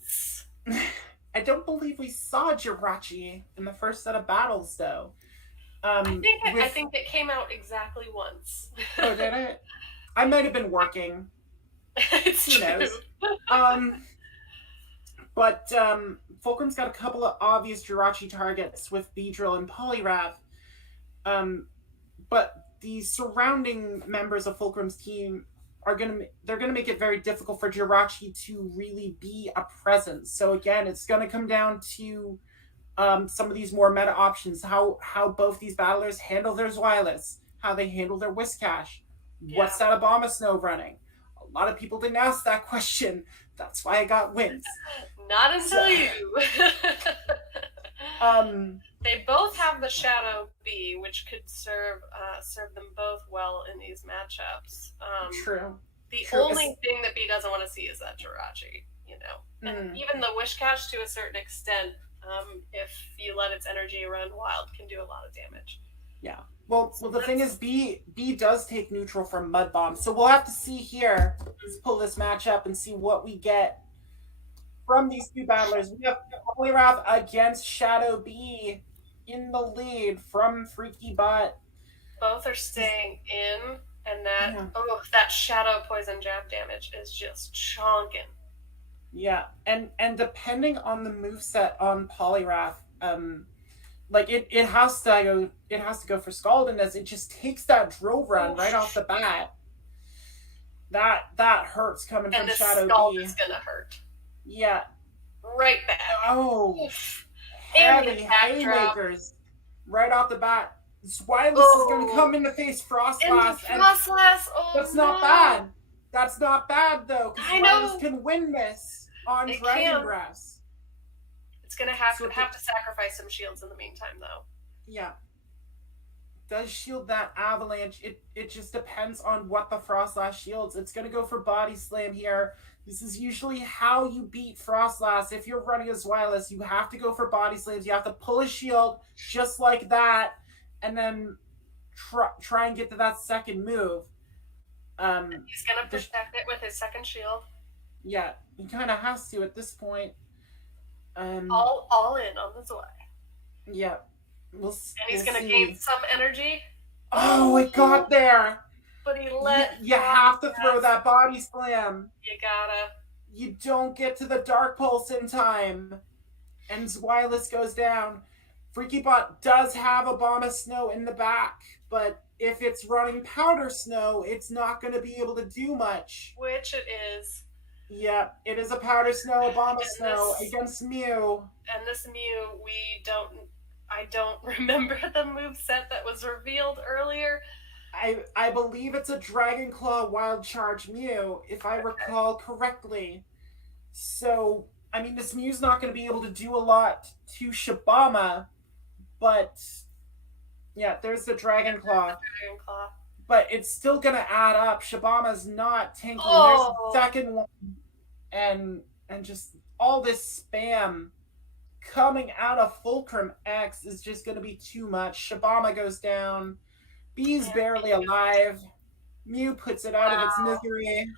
don't believe we saw Jirachi in the first set of battles, though. I think it came out exactly once. Oh, did it? I might have been working. Who knows? But Fulcrum's got a couple of obvious Jirachi targets with Beedrill and Poliwrath. But the surrounding members of Fulcrum's team they're gonna make it very difficult for Jirachi to really be a presence. So again, it's gonna come down to some of these more meta options, how both these battlers handle their Zweilous, how they handle their Whiscash. What's that Abomasnow running? A lot of people didn't ask that question. That's why I got wins. Not until you. They both have the Shadow Bee, which could serve them both well in these matchups. True. The only thing that Bee doesn't want to see is that Jirachi, And even the Whiscash, to a certain extent, if you let its energy run wild, can do a lot of damage. Yeah. Well, the thing is, B does take neutral from Mud Bomb, so we'll have to see here. Let's pull this match up and see what we get from these two battlers. We have Poliwrath against Shadow Bee in the lead from Freaky Bot. Both are staying in, and that Shadow Poison jab damage is just chonking. Yeah, and depending on the moveset on Poliwrath, like it has to go for Scalding, as it just takes that drill run right off the bat. That hurts coming And from the Shadow scald B. is gonna hurt. Yeah. Right back. Oh, And the heavy attack drop. haymakers right off the bat. Swilus is going to Oh. come in to face Frostlass. Into Frostlass. Oh, that's no. not bad. That's not bad, though, because I know. Swilus can win this on It Dragon can. Breath. It's gonna have to sacrifice some shields in the meantime, though. Yeah. Does shield that avalanche. It just depends on what the Frostlass shields. It's going to go for Body Slam here. This is usually how you beat Frostlass. If you're running a Zwilus, you have to go for Body Slams. You have to pull a shield just like that, and then try and get to that second move. He's going to protect it with his second shield. Yeah, he kind of has to at this point. All in on the Zwei. Yeah. And he's going to gain some energy. Oh, it got there! But he let... You have to throw that Body Slam. You gotta. You don't get to the Dark Pulse in time. And Zwilus goes down. FreakyBot does have a Bomb of Snow in the back, but if it's running Powder Snow, it's not going to be able to do much. Which it is. Yeah, it is a Powder Snow, a Bomb of Snow against Mew. And this Mew, I don't remember the moveset that was revealed earlier. I believe it's a Dragon Claw Wild Charge Mew, if I recall correctly. So, I mean, this Mew's not going to be able to do a lot to Shabama, but yeah, there's the Dragon Claw. But it's still going to add up. Shabama's not tanky. Oh. There's a second one. And just all this spam coming out of Fulcrum X is just going to be too much. Shabama goes down. B's barely alive. Mew puts it out of its misery.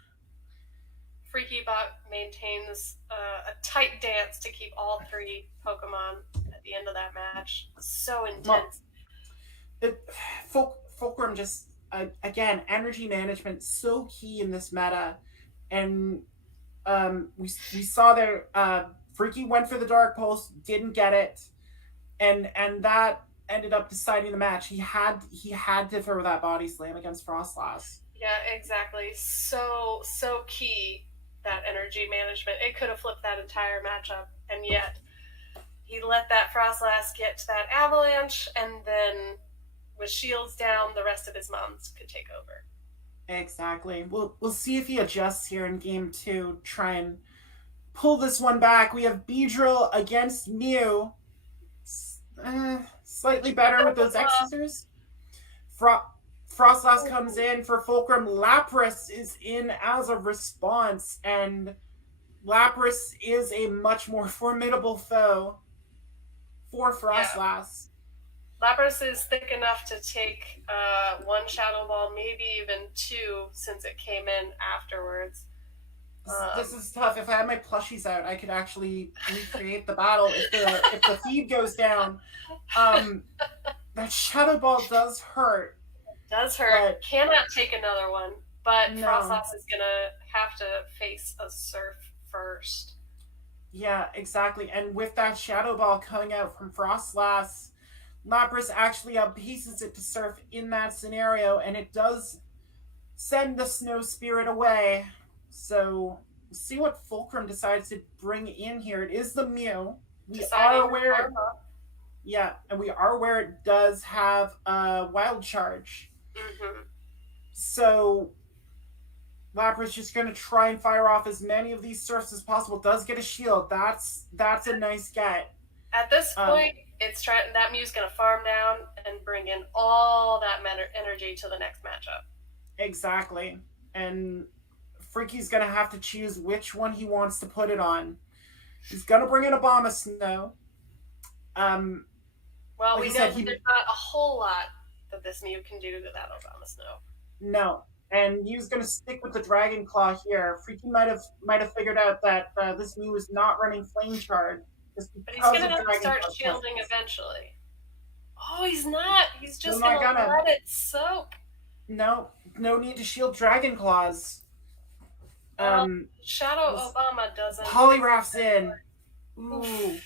FreakyBot maintains a tight dance to keep all three Pokemon at the end of that match. So intense. Fulcrum just, again, energy management so key in this meta. And we saw there, Freaky went for the Dark Pulse, didn't get it. And that ended up deciding the match. He had to throw that Body Slam against Frostlass. Yeah, exactly. So key, that energy management. It could have flipped that entire matchup, and yet he let that Frostlass get to that avalanche, and then with shields down, the rest of his mons could take over. Exactly. We'll see if he adjusts here in game 2. Try and pull this one back. We have Beedrill against Mew. Slightly better with those X-scissors. Frostlass comes in for Fulcrum. Lapras is in as a response, and Lapras is a much more formidable foe for Frostlass. Yeah. Lapras is thick enough to take one Shadow Ball, maybe even two, since it came in afterwards. This is tough. If I had my plushies out, I could actually recreate the battle if the feed goes down. That Shadow Ball does hurt. Does hurt. But cannot take another one, but no. Frostlass is going to have to face a Surf first. Yeah, exactly. And with that Shadow Ball coming out from Frostlass, Lapras actually outpaces it to Surf in that scenario, and it does send the Snow Spirit away. So, see what Fulcrum decides to bring in here. It is the Mew. We are aware. Yeah, and we are aware it does have a Wild Charge. Mm-hmm. So, Lapras just going to try and fire off as many of these Surfs as possible. Does get a shield. That's a nice get. At this point, that Mew's going to farm down and bring in all that energy to the next matchup. Exactly. And Freaky's going to have to choose which one he wants to put it on. He's going to bring in a Bomb of Snow. Well, we know there's not a whole lot that this Mew can do to that Obama Snow. No. And Mew's going to stick with the Dragon Claw here. Freaky might have figured out that this Mew is not running Flame Charge. But he's going to have to start shielding eventually. Oh, he's not. He's just going to let it soak. No need to shield Dragon Claws. Shadow Obama doesn't. Polyraph's in. Ooh.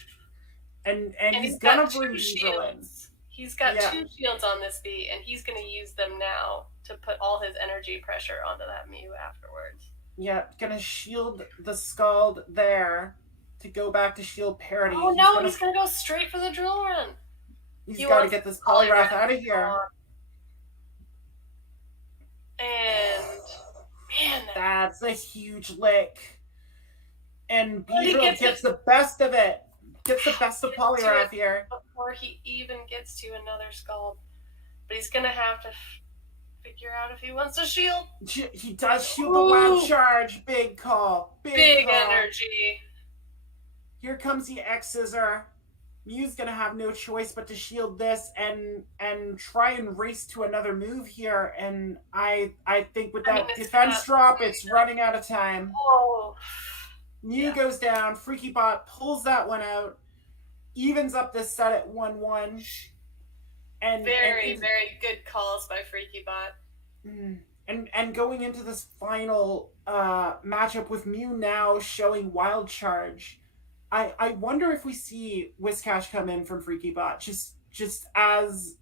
And he's got gonna two bring Beedrill in. shields. He's got 2 shields on this bee, and he's gonna use them now to put all his energy pressure onto that Mew afterwards. Yeah, gonna shield the Scald there to go back to shield parity. Oh no, he's gonna go straight for the drill run. He's gotta get this Poliwrath out of here. And man, that's a huge lick. And Beedrill gets the best of it. Gets the best of Poliwrath here. Before he even gets to another Scald. But he's gonna have to figure out if he wants to shield. He does shield the Wild Charge. Big call. Big call. Energy. Here comes the X-Scissor. Mew's gonna have no choice but to shield this and try and race to another move here. And I think with that defense drop, it's running out of time. Oh. Mew goes down. Freaky Bot pulls that one out. Evens up this set at 1-1. And very good calls by Freaky Bot. And going into this final matchup with Mew now showing Wild Charge, I wonder if we see Whiscash come in from Freaky Bot just as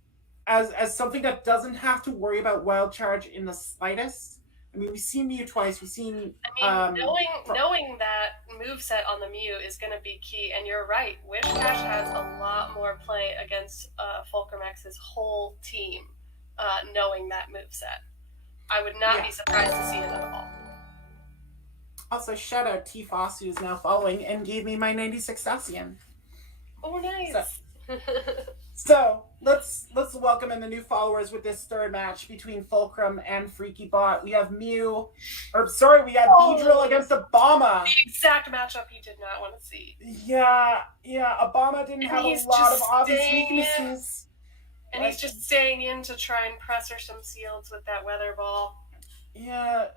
something that doesn't have to worry about Wild Charge in the slightest. I mean, we've seen Mew twice. We've seen. Knowing that moveset on the Mew is going to be key, and you're right. Whiscash has a lot more play against Fulcrum X's whole team, knowing that moveset. I would not be surprised to see it at all. Also, shout out T Foss, who is now following and gave me my 96 Sassian. Oh, nice. So let's welcome in the new followers with this third match between Fulcrum and Freaky Bot. We have Beedrill against Obama. The exact matchup you did not want to see. Yeah, Obama didn't have a lot of obvious weaknesses. And he's just staying in to try and pressure some seals with that weather ball. Yeah,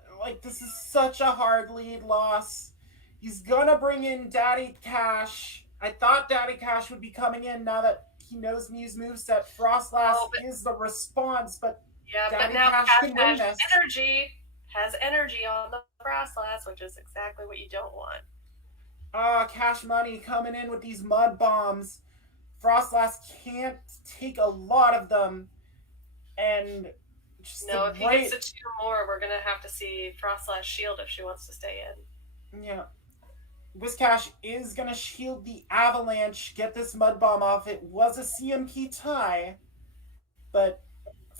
this is such a hard lead loss. He's gonna bring in Daddy Cash. I thought Daddy Cash would be coming in now that he knows Mew's moveset. Frostlass is the response, but Daddy Cash can win this. Has energy on the Frostlass, which is exactly what you don't want. Cash Money coming in with these mud bombs. Frostlass can't take a lot of them, and if he gets to 2 more, we're gonna have to see Frostlass shield if she wants to stay in. Yeah. Whiscash is going to shield the Avalanche, get this Mud Bomb off. It was a CMP tie, but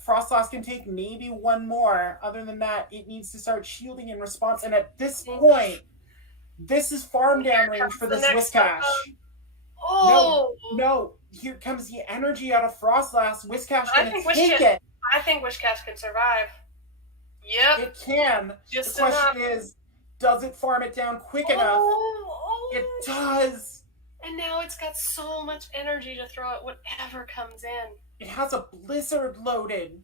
Frostlass can take maybe 1 more. Other than that, it needs to start shielding in response. And at this point, this is farm down range for this Whiscash. No. Here comes the energy out of Frostlass. Whiscash going to take it. I think Whiscash can survive. Yep. It can. Just the question is, does it farm it down quick enough? It does. And now it's got so much energy to throw at whatever comes in. It has a Blizzard loaded.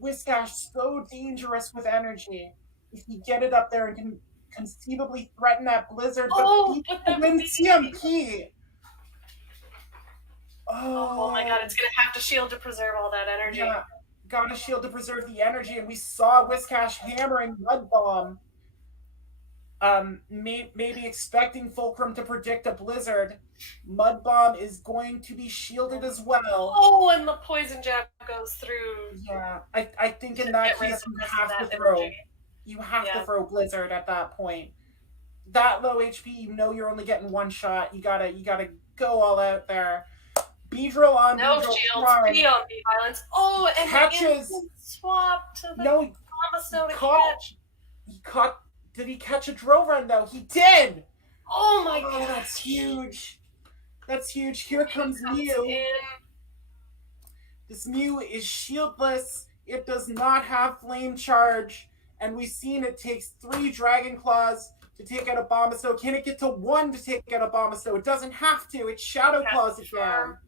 Whiscash so dangerous with energy. If you get it up there and can conceivably threaten that Blizzard, but win CMP. Oh my god, it's going to have to shield to preserve all that energy. Yeah, gotta shield to preserve the energy, and we saw Whiscash hammering Mud Bomb. Maybe expecting Fulcrum to predict a Blizzard. Mud Bomb is going to be shielded as well. Oh, and the Poison Jab goes through. Yeah, I think in that case you have to throw. You have to throw Blizzard at that point. That low HP, you're only getting 1 shot. You gotta go all out there. Beedrill on no Beedrill shields, Prime. Be on the violence. Oh, and catches swap to the Bombastone to catch. He caught. Did he catch a drill run though? He did. Oh my god, that's huge. That's huge. Here comes Mew. This Mew is shieldless. It does not have flame charge, and we've seen it takes 3 Dragon Claws to take out a Bombastone. Can it get to 1 to take out a Bombastone? It doesn't have to. It Shadow Claws it down.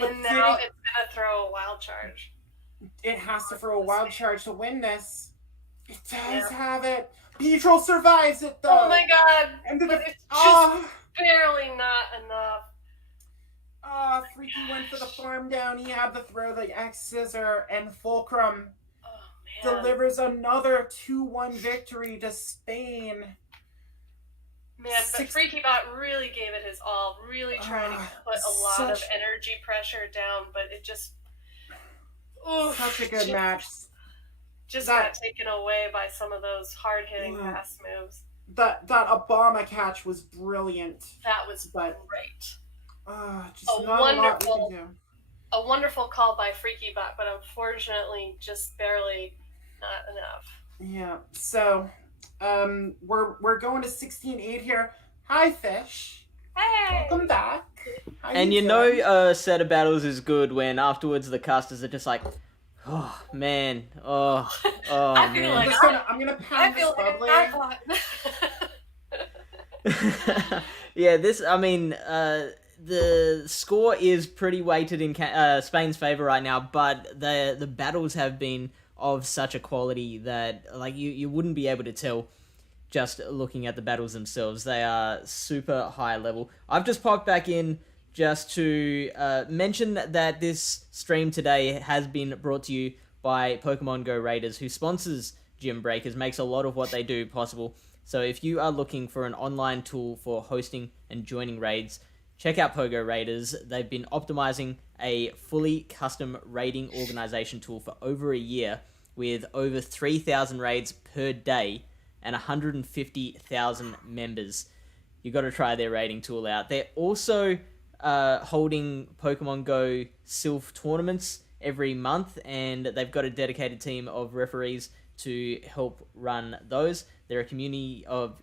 And now it's gonna throw a Wild Charge. It has to throw a Wild Charge to win this. It does have it. Beedrill survives it though. Oh my god! And it's just barely not enough. Freaky went for the farm down. He had to throw the X-Scissor, and Fulcrum delivers another 2-1 victory to Spain. Man, but Freaky Bot really gave it his all, really trying to put a lot of energy pressure down, but it just... Such a good match. Just got taken away by some of those hard-hitting pass moves. That Obama catch was brilliant. That was great. Just not a lot we can do. A wonderful call by Freaky Bot, but unfortunately just barely not enough. Yeah, so we're going to 16-8 here. Hi, Fish. Hey! Welcome back. And you know set of battles is good when afterwards the casters are just like, oh, man. Oh, I feel man. like I'm gonna pound this bubbly. Yeah, the score is pretty weighted in Spain's favor right now, but the battles have been of such a quality that like you wouldn't be able to tell just looking at the battles themselves. They are super high level. I've just popped back in just to mention that this stream today has been brought to you by Pokemon Go Raiders, who sponsors Gymbreakers, makes a lot of what they do possible. So if you are looking for an online tool for hosting and joining raids, check out Pogo Raiders. They've been optimizing a fully custom raiding organization tool for over a year with over 3,000 raids per day and 150,000 members. You got to try their raiding tool out. They're also holding Pokemon Go Sylph tournaments every month, and they've got a dedicated team of referees to help run those. They're a community of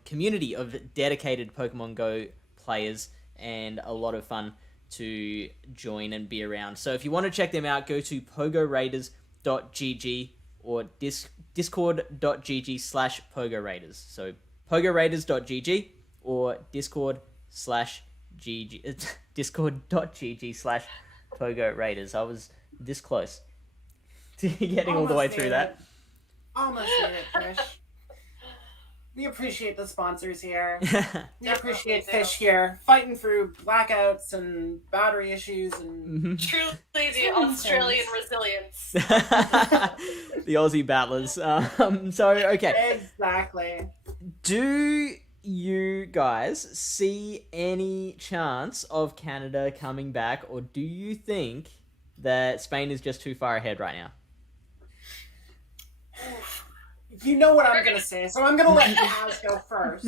dedicated Pokemon Go players, and a lot of fun to join and be around. So if you want to check them out, go to pogoraiders.gg or discord.gg/pogoraiders. So pogoraiders.gg or discord.gg/pogoraiders. I was this close to getting all the way through that. Almost made it, Fish. We appreciate the sponsors here. We appreciate Fish here, fighting through blackouts and battery issues and truly the Australian resilience. The Aussie battlers. So okay. Exactly. Do you guys see any chance of Canada coming back, or do you think that Spain is just too far ahead right now? You know what I'm going to say, so I'm going to let Kaz go first.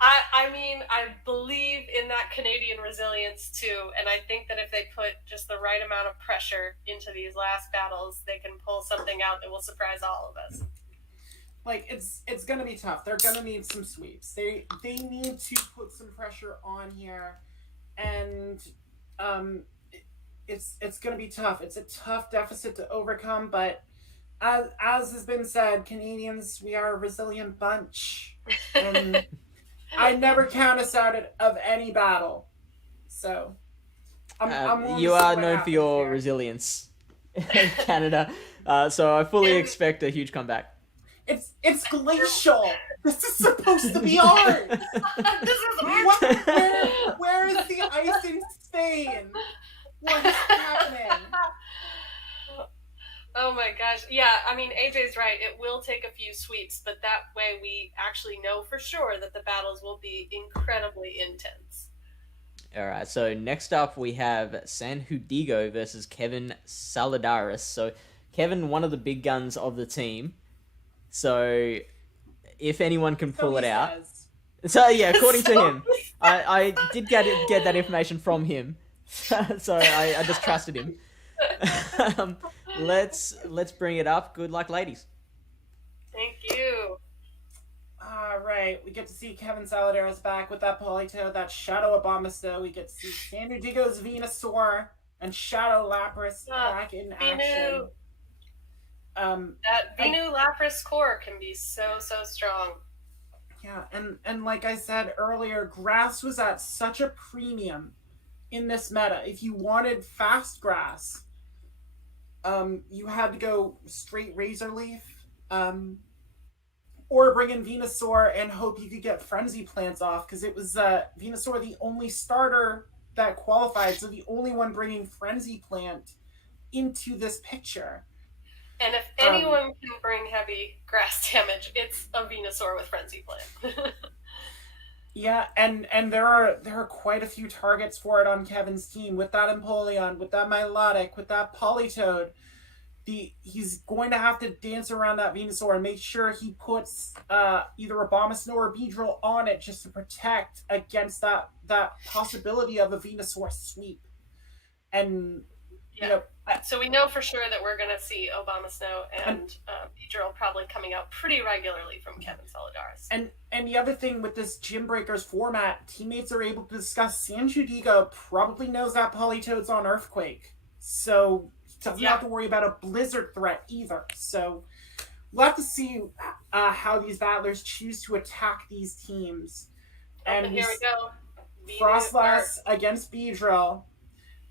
I mean, I believe in that Canadian resilience too, and I think that if they put just the right amount of pressure into these last battles, they can pull something out that will surprise all of us. Like, it's going to be tough. They're going to need some sweeps. They need to put some pressure on here, and it's going to be tough. It's a tough deficit to overcome, but as has been said, Canadians, we are a resilient bunch. And I never count us out of any battle. So, you are known for your resilience, Canada. So I fully expect a huge comeback. It's glacial. This is supposed to be ours. This is ours. Where is the ice in Spain? What is happening? Oh my gosh. Yeah, I mean, AJ's right. It will take a few sweeps, but that way we actually know for sure that the battles will be incredibly intense. All right, so next up we have Sanjudigo versus Kevin Saladarus. So Kevin, one of the big guns of the team. So if anyone can pull it out. So yeah, according to him. I did get that information from him. So I just trusted him. Let's bring it up. Good luck, ladies. Thank you. All right, we get to see Kevin Saladarus back with that Polito, that Shadow Abomasto. We get to see Sanjudigo's Venusaur and Shadow Lapras back in action. That Venu Lapras core can be so strong. Yeah, and like I said earlier, grass was at such a premium in this meta. If you wanted fast grass, you had to go straight Razor Leaf, or bring in Venusaur and hope you could get Frenzy Plants off, because it was Venusaur the only starter that qualified, so the only one bringing Frenzy Plant into this picture. And if anyone can bring heavy grass damage, it's a Venusaur with Frenzy Plant. Yeah, and there are quite a few targets for it on Kevin's team with that Empoleon, with that Milotic, with that Politoed. He's going to have to dance around that Venusaur and make sure he puts either Abomasnow or Beedrill on it just to protect against that possibility of a Venusaur sweep. And you Yeah. know, So we know for sure that we're going to see Abomasnow and Beedrill probably coming out pretty regularly from Kevin Saladarus. and the other thing with this Gymbreakers format, teammates are able to discuss Sanjudigo probably knows that Politoed's on Earthquake, so he doesn't have to worry about a Blizzard threat either. So we'll have to see how these battlers choose to attack these teams. And here we go. Frostlass against Beedrill.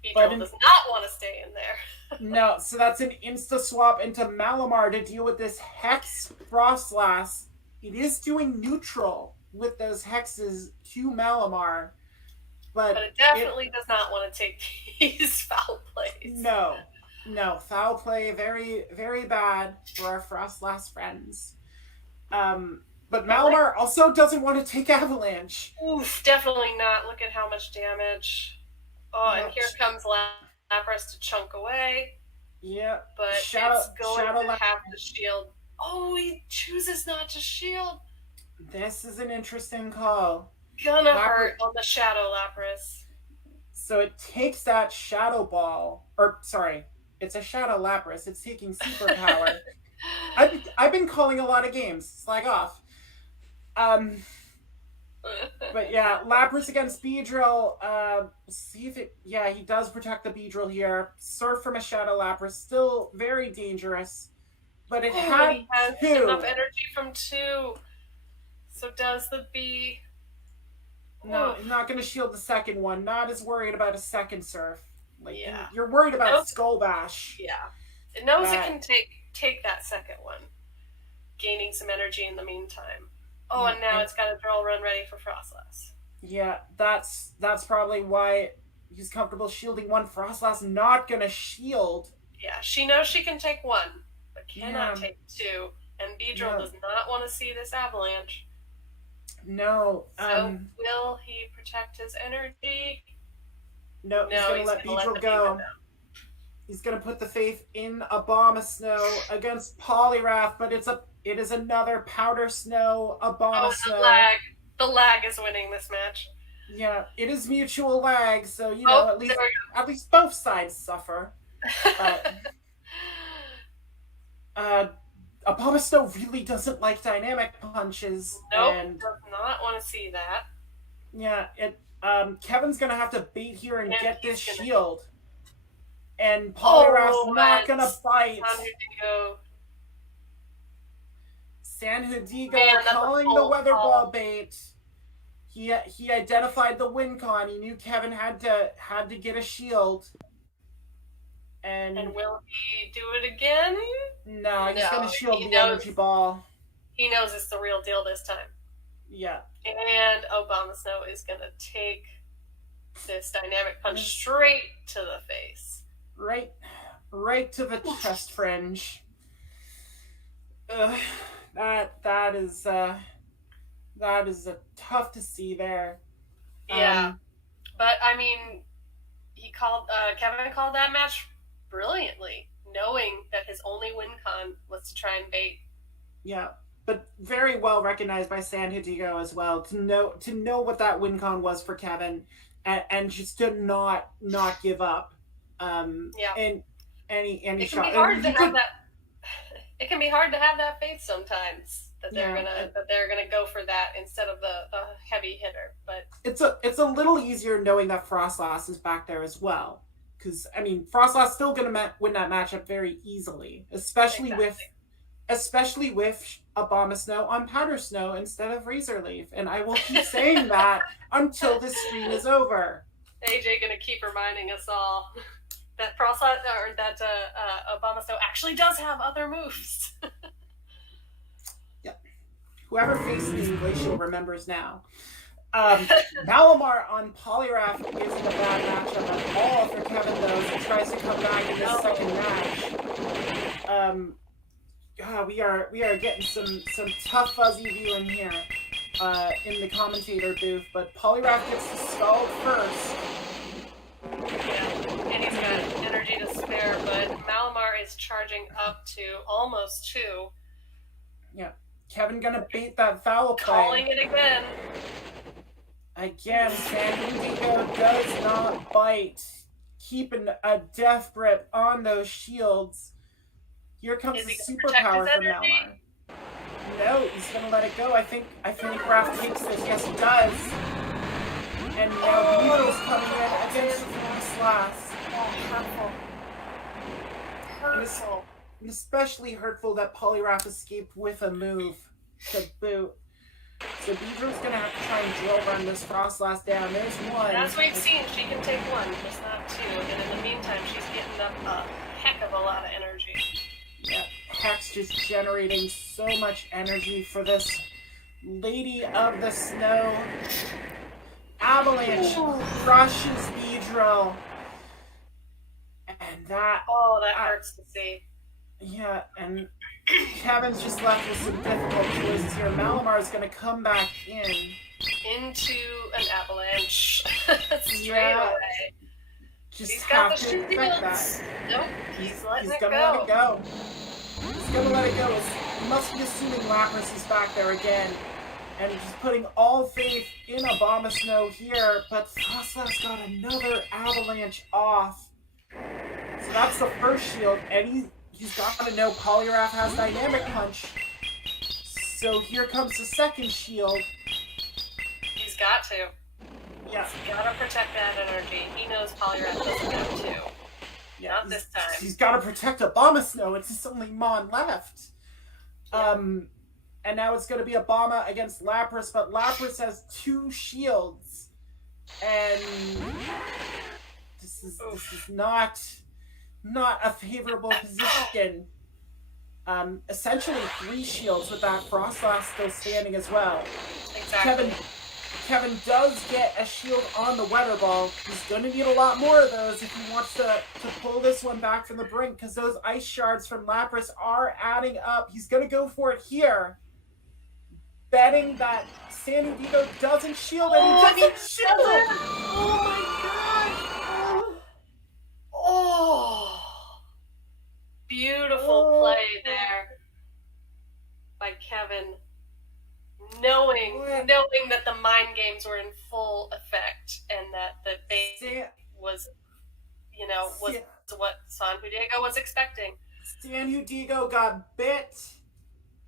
Beedrill does not want to stay in there. No, so that's an insta swap into Malamar to deal with this Hex Frostlass. It is doing neutral with those hexes to Malamar, but it definitely does not want to take these foul plays. No, foul play, very, very bad for our Frostlass friends. But Malamar also doesn't want to take Avalanche. Oof, definitely not. Look at how much damage. Oh, and here comes Lapras to chunk away. Yeah, but it's going to have to shield. Oh, he chooses not to shield. This is an interesting call. Gonna hurt on the Shadow Lapras. So it takes that Shadow Ball, or sorry, it's a Shadow Lapras. It's taking Superpower. I've been calling a lot of games. Slag off. But yeah, Lapras against Beedrill. See if it. Yeah, he does protect the Beedrill here. Surf from a Shadow Lapras, still very dangerous. But it he has enough energy from 2. So does the Bee. No, I'm not going to shield the second one. Not as worried about a second Surf. Like, yeah. You're worried about Skull Bash. Yeah. It knows it can take that second one. Gaining some energy in the meantime. Oh, and now it's got a drill run ready for Frostlass. Yeah, that's probably why he's comfortable shielding one. Frostlass not going to shield. Yeah, she knows she can take 1, but cannot take 2. And Beedrill does not want to see this avalanche. No. So will he protect his energy? No, he's going to let Beedrill go. He's going to put the faith in Abomasnow against Poliwrath, but it is another Powder Snow Abomasnow. Oh, the lag is winning this match. Yeah, it is mutual lag, so at least both sides suffer. Abomasnow really doesn't like dynamic punches. Nope, and does not want to see that. Yeah, Kevin's gonna have to bait here and get this shield. And Poliwrath's not gonna bite. Sanjudigo calling the Weather Ball bait. He identified the win con. He knew Kevin had to get a shield. And will he do it again? No, he's gonna shield the energy ball. He knows it's the real deal this time. Yeah. And Abomasnow is gonna take this dynamic punch straight to the face. Right to the chest fringe. That is tough to see there. Yeah, but I mean, Kevin called that match brilliantly, knowing that his only win con was to try and bait. Yeah, but very well recognized by Sanjudigo as well to know what that win con was for Kevin, and just to not give up. And any shot. It can be hard to have that faith sometimes that they're gonna go for that instead of the heavy hitter. But it's a little easier knowing that Frostlass is back there as well, because I mean Frostlass still gonna win that matchup very easily, especially with Abomasnow on Powder Snow instead of Razor Leaf, and I will keep saying that until this stream is over. AJ gonna keep reminding us all that Frostlass or that Abomasnow actually does have other moves. Yeah. Whoever faced the Glacial remembers now. Malamar on Poliwrath isn't a bad matchup at all for Kevin, though, as he tries to come back in this second match. We are getting some tough fuzzy viewing here. in the commentator booth, but Poliwrath gets the Scald first. Yeah, and he's got energy to spare, but Malamar is charging up to almost 2. Yeah, Kevin gonna bait that foul play. Calling it again. Again, Sanjudigo does not bite, keeping a death grip on those shields. Here comes Is the he gonna protect superpower his from energy? Malamar. No, he's gonna let it go. I think Raph takes this. Yes, he does. And now Beedrill's coming in against Frostlass. Oh, hurtful. And especially hurtful that Poliwrath escaped with a move to boot. So Beedrill's gonna have to try and drill run this Frostlass down. There's one. As we've seen, she can take 1, just not 2. And in the meantime, she's getting up a heck of a lot of energy. Yeah, Hex just generating so much energy for this Lady of the Snow. Avalanche crushes Beedrill. And that... Oh, that hurts to see. Yeah, and Kevin's just left with some difficult choices here. Malamar's going to come back in. Into an avalanche. Straight Yeah. away. Just He's got have the to shields. expect that. Nope, he's letting it gonna go. let it go. He's gonna let it go. He must be assuming Lapras is back there again. And he's putting all faith in Abomasnow here, but Frostlass got another avalanche off. So that's the first shield, and he's got to know Poliwrath has Dynamic Punch. So here comes the second shield. He's got to. Yeah. He's got to protect that energy. He knows Poliwrath doesn't have to. Yeah, Not this time. He's got to protect Abomasnow. It's just only Mon left. Yeah. And now it's going to be Obama against Lapras, but Lapras has 2 shields. And this is not a favorable position. Essentially 3 shields with that Frostlass still standing as well. Exactly. Kevin does get a shield on the Weather Ball. He's going to need a lot more of those if he wants to pull this one back from the brink, because those ice shards from Lapras are adding up. He's going to go for it here, betting that Sanjudigo doesn't shield and he doesn't shield. Oh my god! Oh, beautiful play there by Kevin. Knowing that the mind games were in full effect and that the bait was what Sanjudigo was expecting. Sanjudigo got bit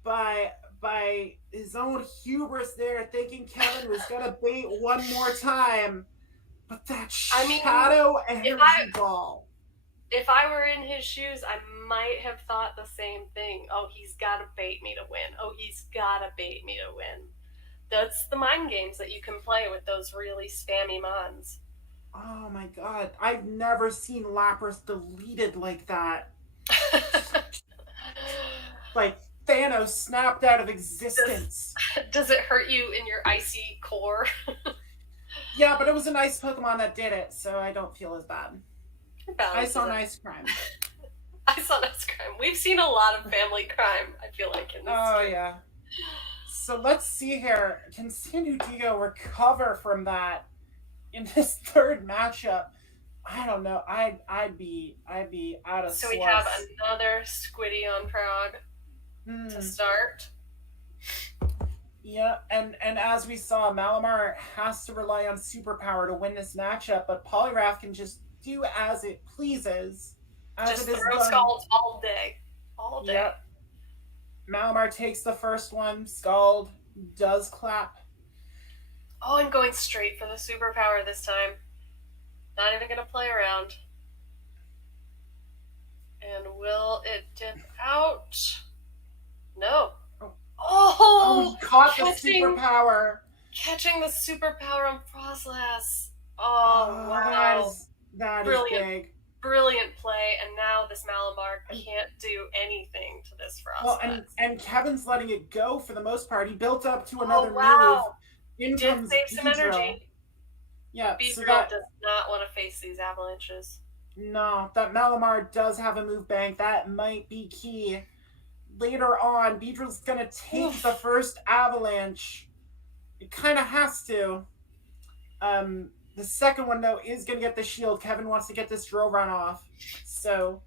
by his own hubris there, thinking Kevin was gonna bait one more time. But that shadow energy ball. If I were in his shoes, I might have thought the same thing. Oh, he's got to bait me to win. Oh, he's got to bait me to win. That's the mind games that you can play with those really spammy mons. Oh my god. I've never seen Lapras deleted like that. Like Thanos snapped out of existence. Does it hurt you in your icy core? Yeah, but it was a nice Pokemon that did it, so I don't feel as bad. Ice on Ice crime. Ice on Ice crime. We've seen a lot of family crime, I feel like, in this game. Yeah. So let's see here. Can Sanjudigo recover from that in this third matchup? I don't know. I'd be out of So slush. we have another Squiddy on Prague to start. Yeah, and as we saw, Malamar has to rely on superpower to win this matchup, but Poliwrath can just do as it pleases. Just throw Scalds all day. All day. Yep. Malamar takes the first one. Scald does clap. Oh, I'm going straight for the superpower this time. Not even going to play around. And will it dip out? No. Oh, he caught the superpower. Catching the superpower on Frostlass. Oh, wow. That Brilliant. is big. Brilliant play, and now this Malamar can't do anything to this Frostlass. Well, and Kevin's letting it go for the most part. He built up to another wow. move. He did save some energy. Yeah, Beedrill does not want to face these avalanches. No, that Malamar does have a move bank. That might be key. Later on, Beedrill's going to take the first avalanche. It kind of has to. The second one, though, is going to get the shield. Kevin wants to get this drill run off. So,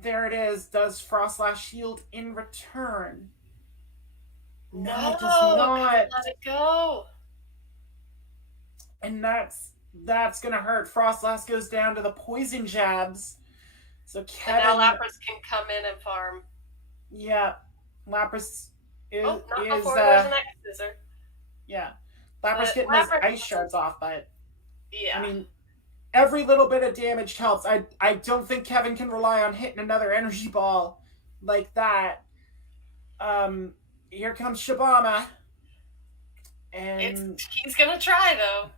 there it is. Does Frostlash shield in return? No, it does not. Let it go. And that's going to hurt. Frostlash goes down to the poison jabs. So Kevin... And now Lapras can come in and farm. Yeah. Lapras is... not before there's an X-Scissor. Yeah. Lapras getting those ice shards off, but... Yeah. I mean, every little bit of damage helps. I don't think Kevin can rely on hitting another energy ball like that. Here comes Shabama. And he's gonna try, though.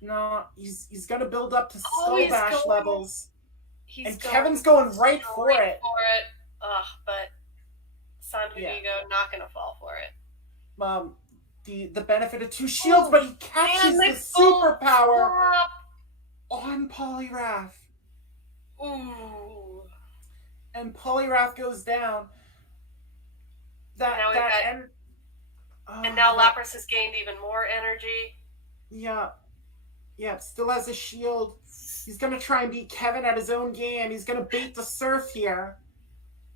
No, he's gonna build up to Skull Bash levels. And Kevin's going right for it. Ugh, but Sanjudigo not gonna fall for it. The benefit of 2 shields, but he catches the superpower on Poliwrath. Ooh. And Poliwrath goes down. And now Lapras has gained even more energy. Yeah. Yeah, still has a shield. He's going to try and beat Kevin at his own game. He's going to bait the Surf here.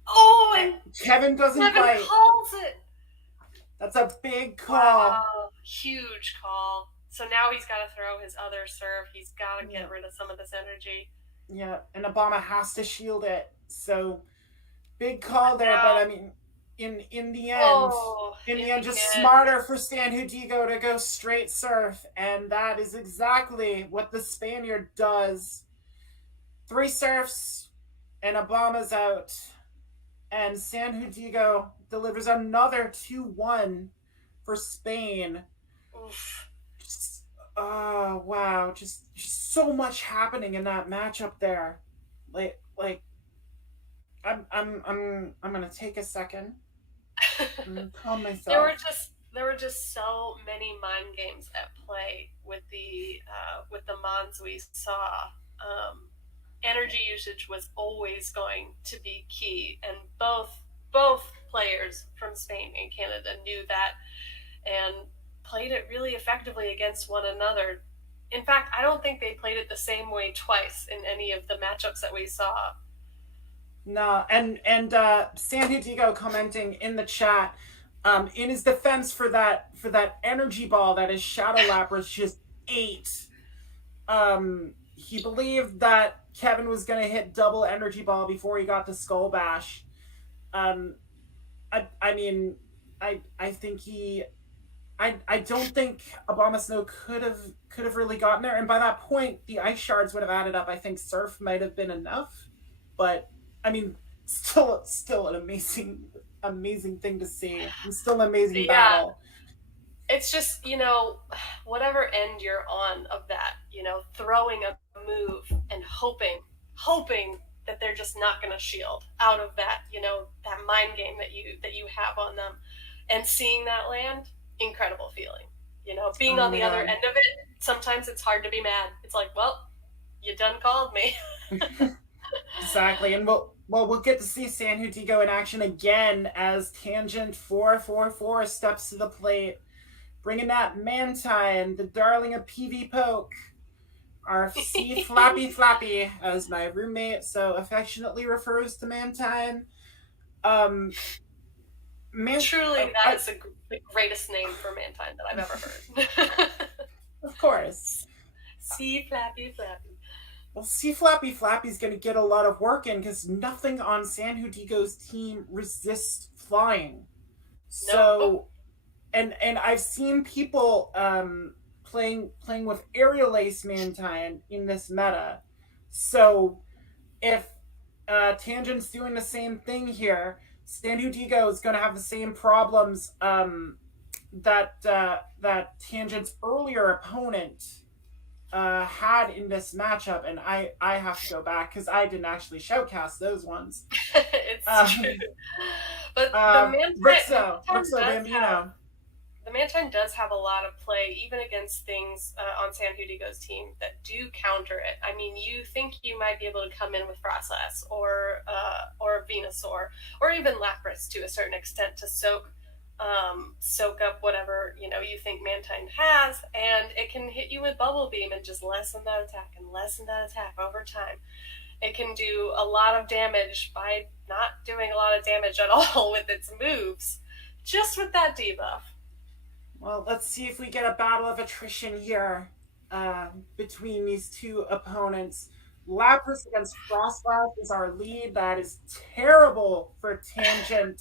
Oh, and Kevin doesn't bite. Calls it. That's a big call. Wow, huge call. So now he's got to throw his other Surf. He's got to get rid of some of this energy. Yeah, and Obama has to shield it. So, big call there, but I mean... In the end, just smarter for Sanjudigo to go straight Surf, and that is exactly what the Spaniard does. 3 Surfs, and Obama's out, and Sanjudigo delivers another 2-1 for Spain. Oof. Oh wow, just so much happening in that matchup there. Like I'm gonna take a second. Calm myself. There were just so many mind games at play with the mons we saw. Energy usage was always going to be key, and both players from Spain and Canada knew that and played it really effectively against one another. In fact, I don't think they played it the same way twice in any of the matchups that we saw. No, and Sanjudigo commenting in the chat, in his defense for that energy ball that his Shadow Lapras just ate. He believed that Kevin was going to hit double energy ball before he got to Skull Bash. I don't think Obama Snow could have really gotten there, and by that point the ice shards would have added up. I think Surf might have been enough, but I mean, still an amazing thing to see. It's still an amazing battle. It's just, whatever end you're on of that, throwing a move and hoping that they're just not going to shield out of that, that mind game that you have on them, and seeing that land, incredible feeling. Being on the other end of it, sometimes it's hard to be mad. It's like, well, you done called me. Exactly, and we'll get to see Sanjudigo in action again as Tangent 444 steps to the plate, bringing that Mantine, the darling of PV Poke, our C Flappy, as my roommate so affectionately refers to Mantine. Truly, that is the greatest name for Mantine that I've ever heard. Of course. C Flappy. Well, C Flappy's going to get a lot of work in because nothing on Sanjudigo's team resists flying. So, and I've seen people playing with Aerial Ace Mantine in this meta. So, if Tangent's doing the same thing here, Sanjudigo is going to have the same problems that Tangent's earlier opponent had in this matchup, and I have to go back because I didn't actually shoutcast those ones. It's true. But the Mantine does have a lot of play, even against things on Sanjudigo's team that do counter it. I mean, you think you might be able to come in with Frostlass or Venusaur, or even Lapras to a certain extent to soak soak up whatever you think Mantine has, and it can hit you with Bubble Beam and just lessen that attack and lessen that attack over time. It can do a lot of damage by not doing a lot of damage at all with its moves, just with that debuff. Well, let's see if we get a battle of attrition here between these two opponents. Lapras against Frostlass is our lead. That is terrible for Tangent.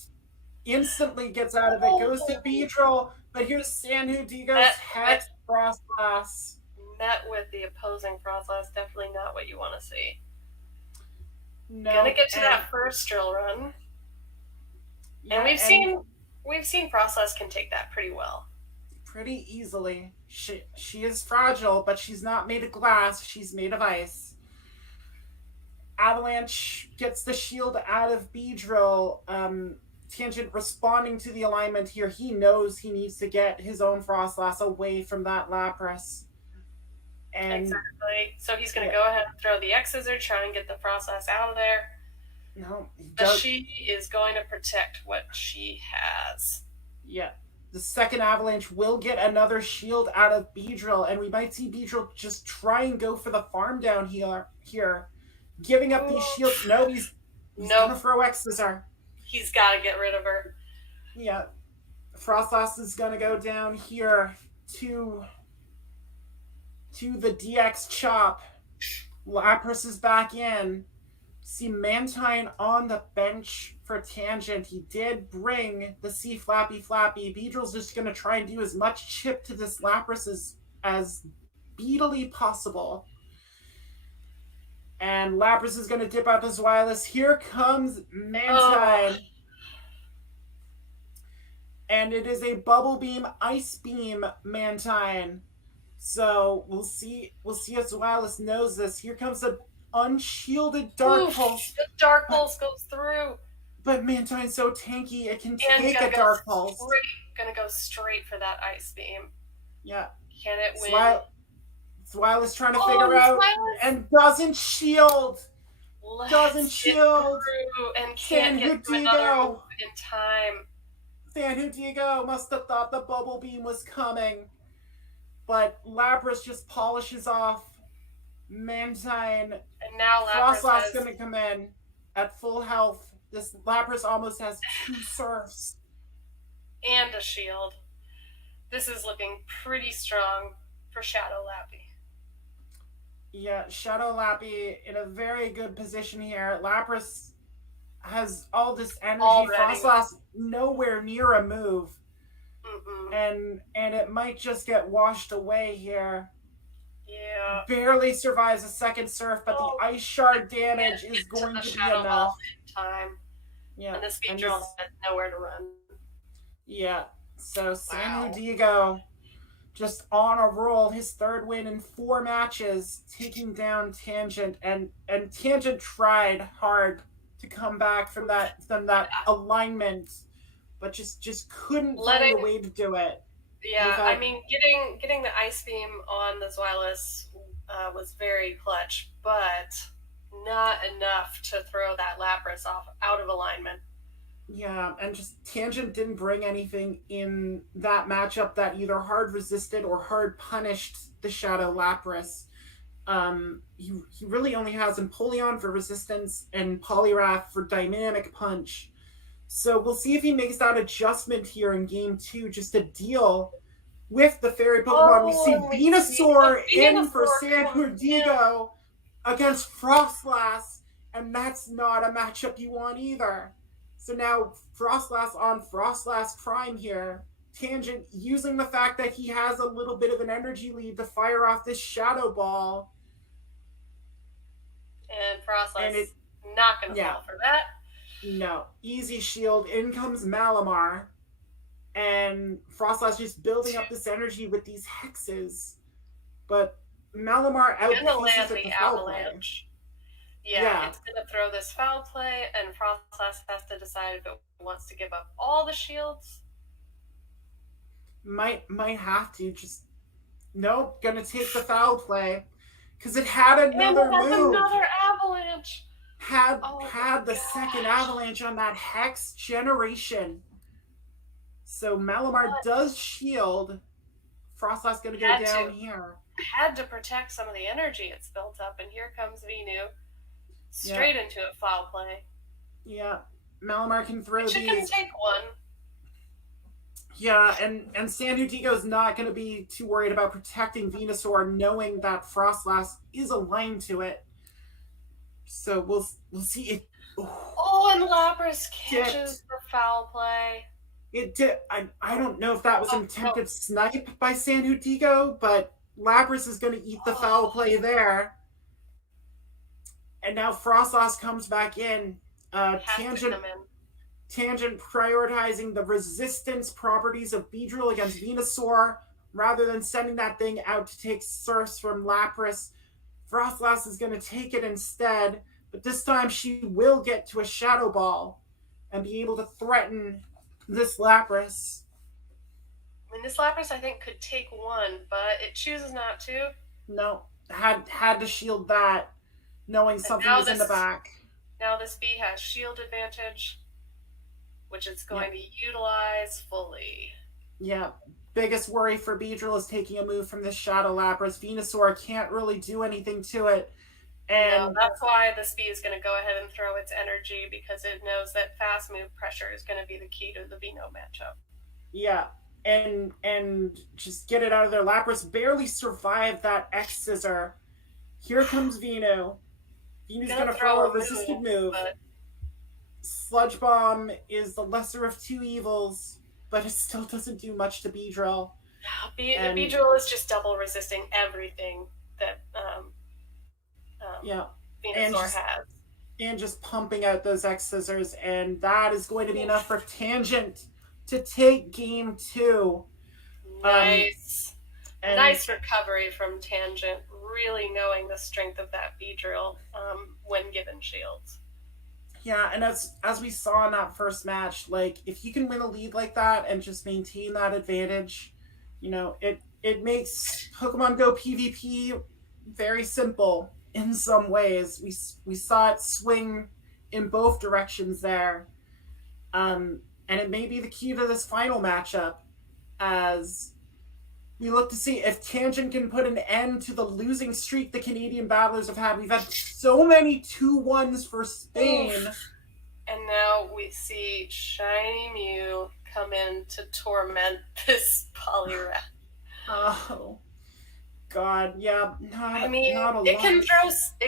Instantly gets out of it, goes to Beedrill, but here's Sanjudigo's Hex Frostlass. Met with the opposing Frostlass, definitely not what you want to see. No, gonna get to that first drill run. Yeah, and we've seen Frostlass can take that pretty well. Pretty easily. She is fragile, but she's not made of glass, she's made of ice. Avalanche gets the shield out of Beedrill. Tangent responding to the alignment here. He knows he needs to get his own Frostlass away from that Lapras. And exactly. So he's going to go ahead and throw the X-Scissor, try and get the Frostlass out of there. No, but she is going to protect what she has. Yeah. The second Avalanche will get another shield out of Beedrill, and we might see Beedrill just try and go for the farm down here. Giving up these shields. No, he's going to throw X-Scissor. He's got to get rid of her. Yeah. Frostlass is going to go down here to the DX chop. Lapras is back in. See Mantine on the bench for Tangent. He did bring the C Flappy Flappy. Beedrill's just going to try and do as much chip to this Lapras as speedily possible. And Lapras is going to dip out his wireless. Here comes Mantine. And it is a Bubble Beam, Ice Beam Mantine. So we'll see if Zweilous knows this. Here comes an unshielded Dark Pulse. The Dark Pulse goes through. But Mantine's so tanky, it can take a Dark Pulse. Gonna go straight for that Ice Beam. Yeah. Can it win? Zweilous trying to figure out and doesn't shield. Doesn't shield. And can't get to another move in time. Sanjudigo must have thought the Bubble Beam was coming. But Lapras just polishes off Mantine. And now Frostlass going to come in at full health. This Lapras almost has 2 surfs. And a shield. This is looking pretty strong for Shadow Lappy. Yeah, Shadow Lappy in a very good position here. Lapras has all this energy. Frostlass nowhere near a move. And it might just get washed away here. Yeah. Barely survives a second surf, but the ice shard damage is going to be enough. In time. Yeah. And this Beedrill has nowhere to run. Yeah. So Sanjudigo just on a roll, his 3rd win in 4 matches, taking down Tangent, and Tangent tried hard to come back from that alignment. But just couldn't find a way to do it. Yeah, I mean, getting the Ice Beam on the Zweilous was very clutch, but not enough to throw that Lapras out of alignment. Yeah, and just Tangent didn't bring anything in that matchup that either hard resisted or hard punished the Shadow Lapras. He really only has Empoleon for resistance and Poliwrath for dynamic punch. So we'll see if he makes that adjustment here in Game 2 just to deal with the Fairy Pokemon. We see Venusaur in for Sanjudigo against Frostlass, and that's not a matchup you want either. So now Frostlass on Frostlass Prime here. Tangent using the fact that he has a little bit of an energy lead to fire off this Shadow Ball. And Frostlass not going to fall for that. No. Easy shield. In comes Malamar. And Frostlass just building up this energy with these hexes. But Malamar outpaces it the Avalanche. Yeah, it's going to throw this foul play, and Frostlass has to decide if it wants to give up all the shields. Might have to. Nope, gonna take the foul play. Because it had another move. Another Avalanche. Had the second Avalanche on that Hex generation. So Malamar does shield. Frostlass gonna go down here. Had to protect some of the energy it's built up, and here comes Venu straight into it. Foul play. Yeah, Malamar can throw these. She can take one. Yeah, and Sanjudigo's not going to be too worried about protecting Venusaur, knowing that Frostlass is aligned to it. So we'll see it. Oh, and Lapras catches the foul play. It did. I don't know if that was an attempted snipe by Sanjudigo, but Lapras is going to eat the foul play there. And now Frostlass comes back in. Tangent prioritizing the resistance properties of Beedrill against Venusaur rather than sending that thing out to take Surfs from Lapras. Frostlass is going to take it instead, but this time she will get to a Shadow Ball and be able to threaten this Lapras. I mean, this Lapras, I think, could take one, but it chooses not to. No, had to shield that, knowing something was in the back. Now this bee has shield advantage, which it's going to utilize fully. Yeah. Biggest worry for Beedrill is taking a move from this Shadow Lapras. Venusaur can't really do anything to it. And that's why this bee is going to go ahead and throw its energy, because it knows that fast move pressure is going to be the key to the Veno matchup. Yeah. And just get it out of there. Lapras barely survived that X Scissor. Here comes Venu. Venu's going to throw a resisted move. Sludge Bomb is the lesser of two evils, but it still doesn't do much to Beedrill. Beedrill is just double resisting everything that Venusaur has. And just pumping out those X Scissors, and that is going to be enough for Tangent to take game 2. Nice. Nice recovery from Tangent, really knowing the strength of that Beedrill when given shields. Yeah, and as we saw in that first match, like, if you can win a lead like that and just maintain that advantage, you know, it makes Pokemon Go PvP very simple in some ways. We saw it swing in both directions there. And it may be the key to this final matchup, as we look to see if Tangent can put an end to the losing streak the Canadian battlers have had. We've had so many 2-1s for Spain. Oof. And now we see Shiny Mew come in to torment this Poliwrath. Oh, God, yeah. Not a it lot.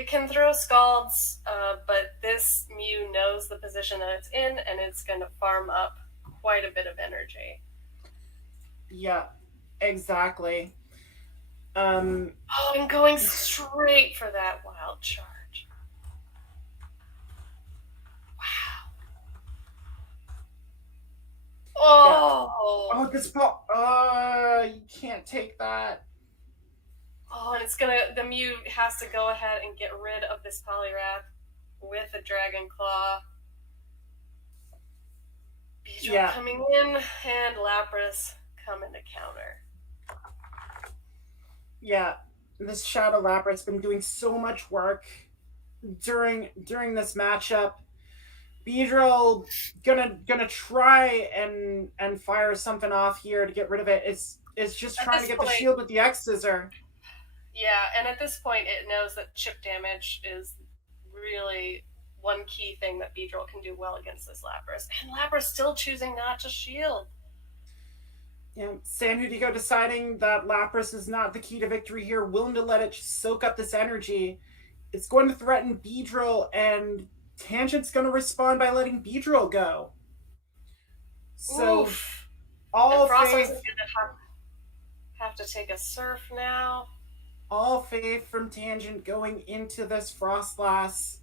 can throw Scalds, but this Mew knows the position that it's in, and it's going to farm up quite a bit of energy. Yeah. Exactly. I'm going straight for that wild charge. Wow. Oh. Yeah. Oh, this ball. You can't take that. Oh, and the Mew has to go ahead and get rid of this Poliwrath with a Dragon Claw. Beedrill coming in, and Lapras coming to counter. Yeah, this Shadow Lapras has been doing so much work during this matchup. Beedrill gonna try and fire something off here to get rid of it. It's just trying to get the shield with the X Scissor. Yeah, and at this point it knows that chip damage is really one key thing that Beedrill can do well against this Lapras. And Lapras still choosing not to shield. Yeah, Sanjudigo deciding that Lapras is not the key to victory here, willing to let it just soak up this energy. It's going to threaten Beedrill, and Tangent's going to respond by letting Beedrill go. So, Oof. all Frostlass faith... is going to have to take a Surf now. All faith from Tangent going into this Frostlass.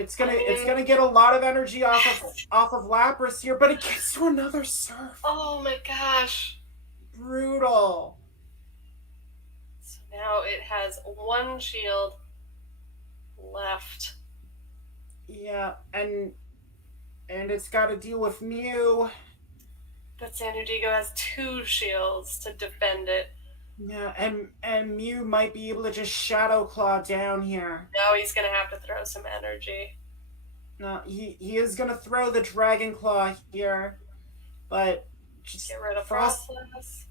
It's gonna get a lot of energy off of Lapras here, but it gets to another Surf. Oh my gosh. Brutal. So now it has one shield left. Yeah, and it's got to deal with Mew. But Sanjudigo has 2 shields to defend it. Yeah, and Mew might be able to just Shadow Claw down here. Now he's going to have to throw some energy. No, he is going to throw the Dragon Claw here. But just Get rid of Frost. Frostlass.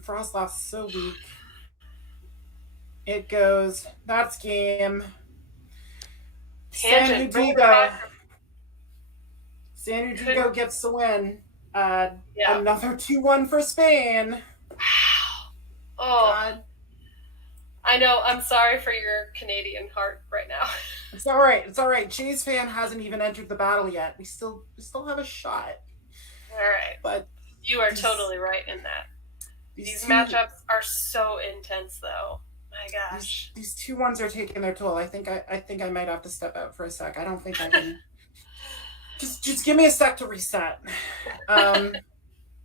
Frostlass so weak. It goes. That's game. Tangent. Sanjudigo. Sanjudigo gets the win. Yeah. Another 2-1 for Spain. Wow. Oh. God. I know. I'm sorry for your Canadian heart right now. It's all right. It's all right. Jays fan hasn't even entered the battle yet. We still have a shot. All right. But you are totally right in that. These matchups are so intense, though. My gosh. These 2-1s are taking their toll. I think I might have to step out for a sec. I don't think I can. just give me a sec to reset.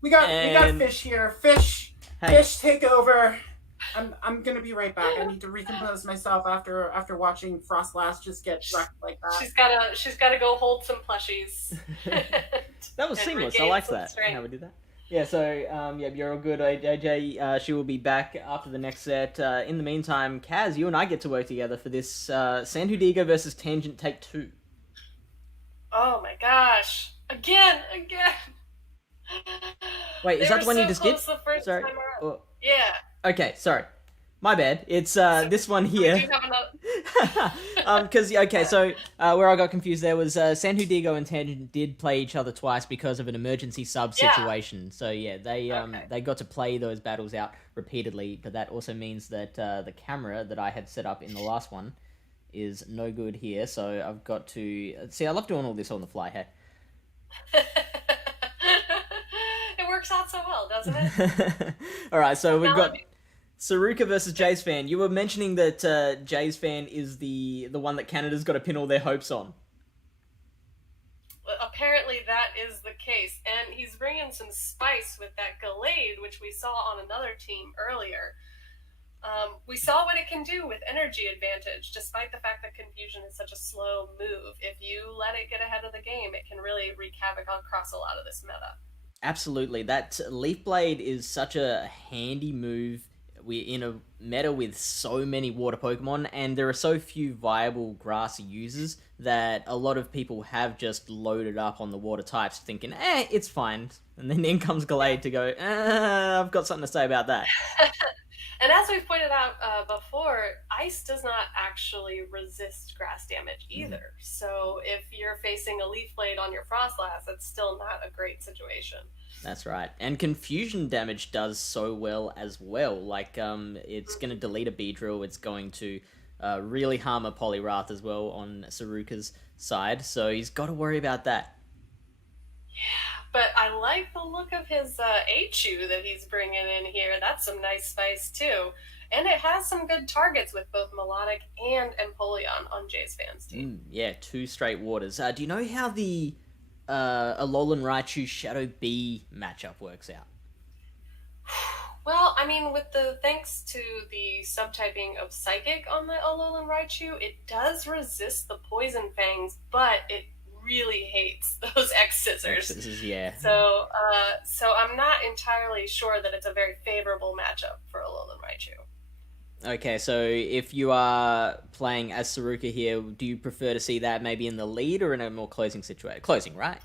We got Fish here. Fish, take over. I'm gonna be right back. I need to recompose myself after watching Frostlass just get wrecked like that. She's gotta go hold some plushies. That was seamless. I like that. Strength. How we did that. Yeah. So you're all good. AJ, she will be back after the next set. In the meantime, Kaz, you and I get to work together for this Sanjudigo versus Tangent Take 2. Oh my gosh! Again. Wait, is that the one you just did? Sorry. Yeah. Okay, sorry. My bad. It's this one here. We do have another... so where I got confused there was Sanjudigo and Tangent did play each other twice because of an emergency sub situation. So yeah, they got to play those battles out repeatedly, but that also means that the camera that I had set up in the last one is no good here. So I've got to see. I love doing all this on the fly. Hey. It works out so well, doesn't it? All right, so we've got Saruka versus Jays fan. You were mentioning that Jays fan is the one that Canada's got to pin all their hopes on. Well, apparently that is the case, and he's bringing some spice with that Gallade, which we saw on another team earlier. We saw what it can do with energy advantage, despite the fact that Confusion is such a slow move. If you let it get ahead of the game, it can really wreak havoc across a lot of this meta. Absolutely. That Leaf Blade is such a handy move. We're in a meta with so many water Pokemon, and there are so few viable grassy users that a lot of people have just loaded up on the water types thinking, it's fine. And then in comes Gallade to go, I've got something to say about that. And as we've pointed out before, ice does not actually resist grass damage either. So if you're facing a Leaf Blade on your Frostlass, it's still not a great situation. That's right. And Confusion damage does so well as well. Like, it's going to delete a Beedrill. It's going to really harm a Poliwrath as well on Saruka's side. So he's got to worry about that. Yeah, but I like the look of his H.U. that he's bringing in here. That's some nice spice, too. And it has some good targets with both Melodic and Empoleon on Jay's fans' team. Yeah, 2 straight waters. Do you know how the Alolan Raichu Shadow Bee matchup works out? Well, I mean, with the thanks to the subtyping of Psychic on the Alolan Raichu, it does resist the Poison Fangs, but it really hates those X-Scissors. Yeah. So I'm not entirely sure that it's a very favorable matchup for Alolan Raichu. Okay, so if you are playing as Saruka here, do you prefer to see that maybe in the lead or in a more closing situation? Closing, right?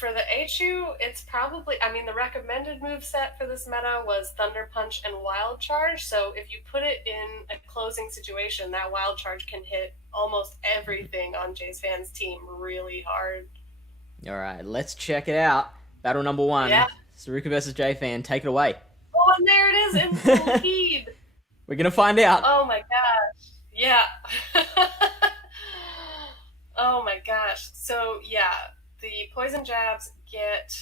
For the H.U., it's probably... I mean, the recommended moveset for this meta was Thunder Punch and Wild Charge, so if you put it in a closing situation, that Wild Charge can hit almost everything on Jay's fans' team really hard. Alright, let's check it out. Battle number 1. Yeah. Saruka versus J-Fan, take it away. Oh, and there it is in full lead. We're gonna find out. Oh my gosh. Yeah. Oh my gosh. So, yeah. The poison jabs get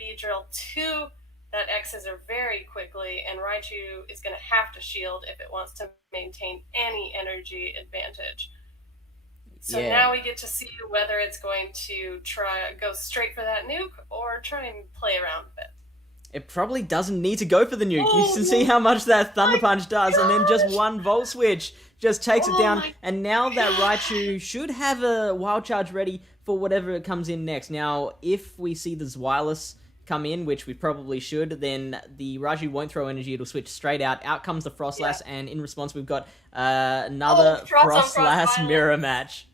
Beedrill 2 that X-Scissor very quickly, and Raichu is going to have to shield if it wants to maintain any energy advantage. So now we get to see whether it's going to go straight for that nuke or try and play around a bit. It probably doesn't need to go for the nuke. You can see how much that Thunder Punch does, and then just one Volt Switch just takes it down. And now that Raichu should have a Wild Charge ready for whatever comes in next. Now, if we see the Zweilous come in, which we probably should, then the Raichu won't throw energy. It'll switch straight out. Out comes the Frostlass, and in response, we've got another Frostlass mirror match.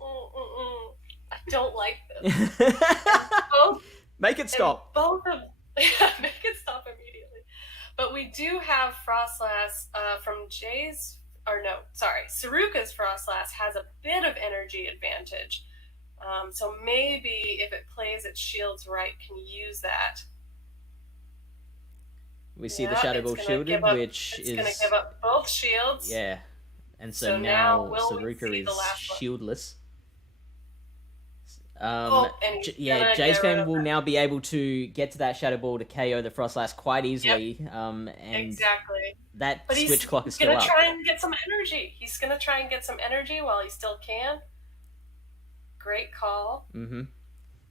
I don't like this. both Make it stop. both of make it stop immediately. But we do have Frostlass from Jay's, or no, sorry, Saruka's Frostlass has a bit of energy advantage. So maybe if it plays its shields right, can use that. We see the Shadow Ball shielded, which is... It's going to give up both shields. Yeah. And so now Saruka is shieldless. shieldless. Jay's fan will now be able to get to that Shadow Ball to KO the Frostlass quite easily. Yep. And exactly. That switch clock is still up. He's going to try and get some energy. He's going to try and get some energy while he still can. Great call. Mm-hmm.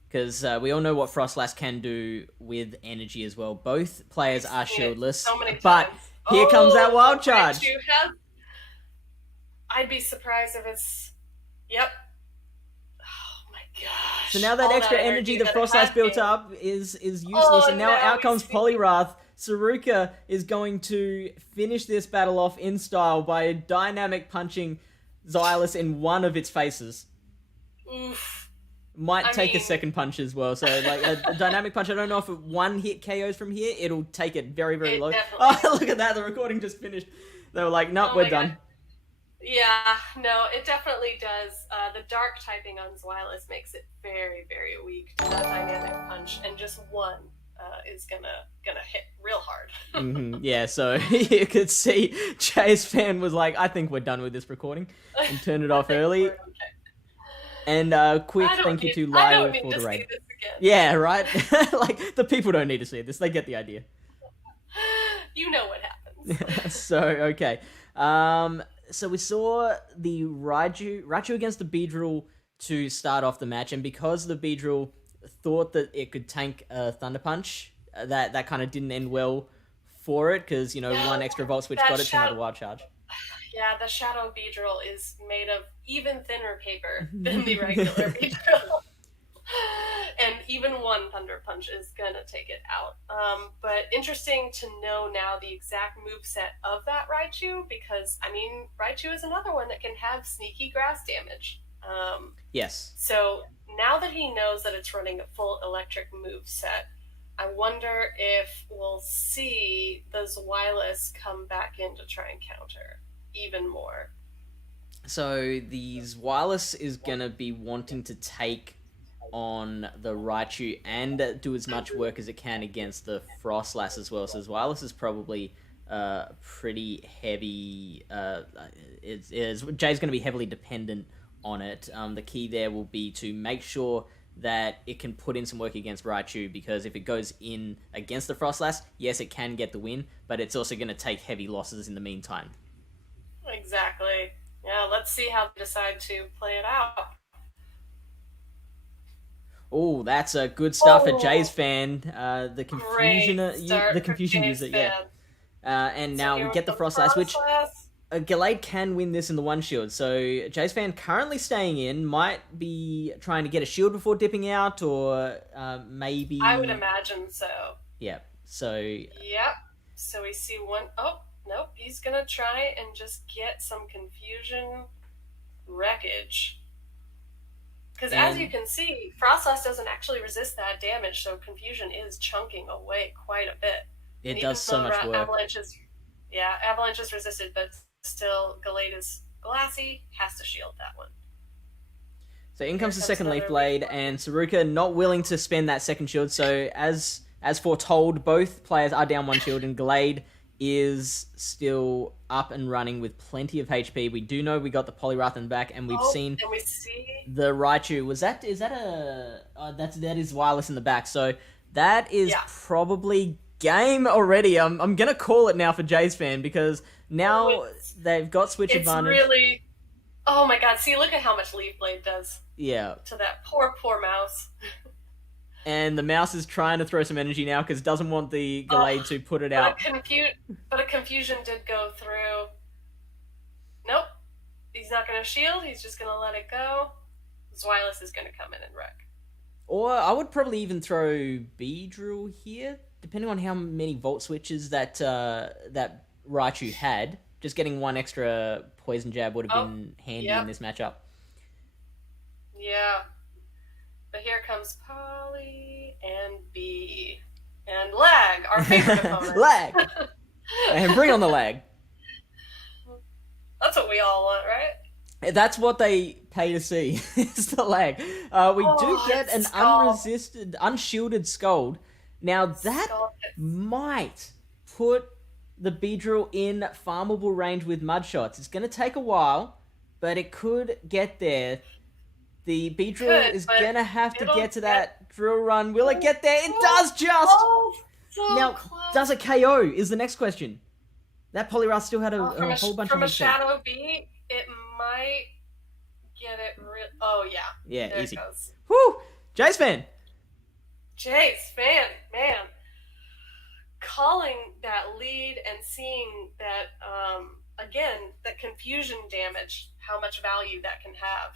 Because we all know what Frostlass can do with energy as well. Both players are shieldless. So many times. But here comes that wild charge. I'd be surprised if it's... Yep. Oh my gosh. So now that extra energy the Frostlass built up is useless, and now out comes Poliwrath. Saruka is going to finish this battle off in style by dynamic punching Xylus in one of its faces. Oof. Might take a second punch as well. So like a dynamic punch, I don't know if it one hit KOs from here, it'll take it very, very low. Oh, look at that, the recording just finished. They were like, nope, we're done. Yeah, no, it definitely does. The dark typing on Xylus makes it very, very weak to that dynamic punch, and just one is gonna hit real hard. Mm-hmm. Yeah, so you could see Jay's fan was like, I think we're done with this recording, and turned it off early. And quick thank you to Lyle for the raid. Yeah, right? Like, the people don't need to see this. They get the idea. You know what happens. So, okay. So we saw the Raichu against the Beedrill to start off the match. And because the Beedrill thought that it could tank a Thunder Punch, that kind of didn't end well for it. Because, you know, one extra Volt Switch got it to another Wild Charge. Yeah, the Shadow Beedrill is made of even thinner paper than the regular Beedrill. And even one Thunder Punch is gonna take it out. But interesting to know now the exact moveset of that Raichu, because, I mean, Raichu is another one that can have sneaky grass damage. Yes. So now that he knows that it's running a full electric moveset, I wonder if we'll see the Xylus come back in to try and counter even more. So the Xylus is going to be wanting to take on the Raichu and do as much work as it can against the Frostlass as well. So Xylus is probably pretty heavy. Jay's going to be heavily dependent on it. The key there will be to make sure that it can put in some work against Raichu, because if it goes in against the Frostlass, yes, it can get the win, but it's also going to take heavy losses in the meantime. Exactly. Yeah, let's see how they decide to play it out. Oh, that's a good start for Jay's fan. The confusion user, yeah. And so now we get the Frostlass, which Gallade can win this in the one shield. So Jay's fan currently staying in, might be trying to get a shield before dipping out, or maybe... I would imagine so. Yeah, so... Yep. So we see one... Oh, nope. He's going to try and just get some confusion wreckage. Because as you can see, Frostlass doesn't actually resist that damage, so confusion is chunking away quite a bit. It does so much work. Avalanche is resisted, but still, Gallade is glassy, has to shield that one. So in comes the second Leaf Blade, and Saruka not willing to spend that second shield, so as foretold, both players are down one shield, and Gallade is still up and running with plenty of HP. We do know we got the Poliwrath in the back, and we've seen the Raichu. That is Xylus in the back, so that is probably game already. I'm gonna call it now for Jay's fan, because now they've got switch advantage. It's really... Oh my god, see, look at how much Leaf Blade does. Yeah. To that poor mouse. And the mouse is trying to throw some energy now because it doesn't want the Gallade to put it out. But a confusion did go through. Nope. He's not going to shield. He's just going to let it go. Xylus is going to come in and wreck. Or I would probably even throw Beedrill here, depending on how many Volt Switches that Raichu had. Just getting one extra Poison Jab would have been handy in this matchup. Yeah. But here comes Polly. and B. And lag, our favorite opponent. Lag. And bring on the lag. That's what we all want, right? That's what they pay to see, is the lag. We do get an unresisted, unshielded Scold. Now that might put the Beedrill in farmable range with mud shots. It's going to take a while, but it could get there. The Beedrill is going to have to get to that drill run. Will it get there? It does just! So now, close. Does it KO is the next question. That Poliwrath still had a whole bunch from of a Shadow B, it might get it oh, yeah. Yeah, there easy. It goes. Woo! Jace fan! Jace fan, man. Calling that lead and seeing that, again, the confusion damage, how much value that can have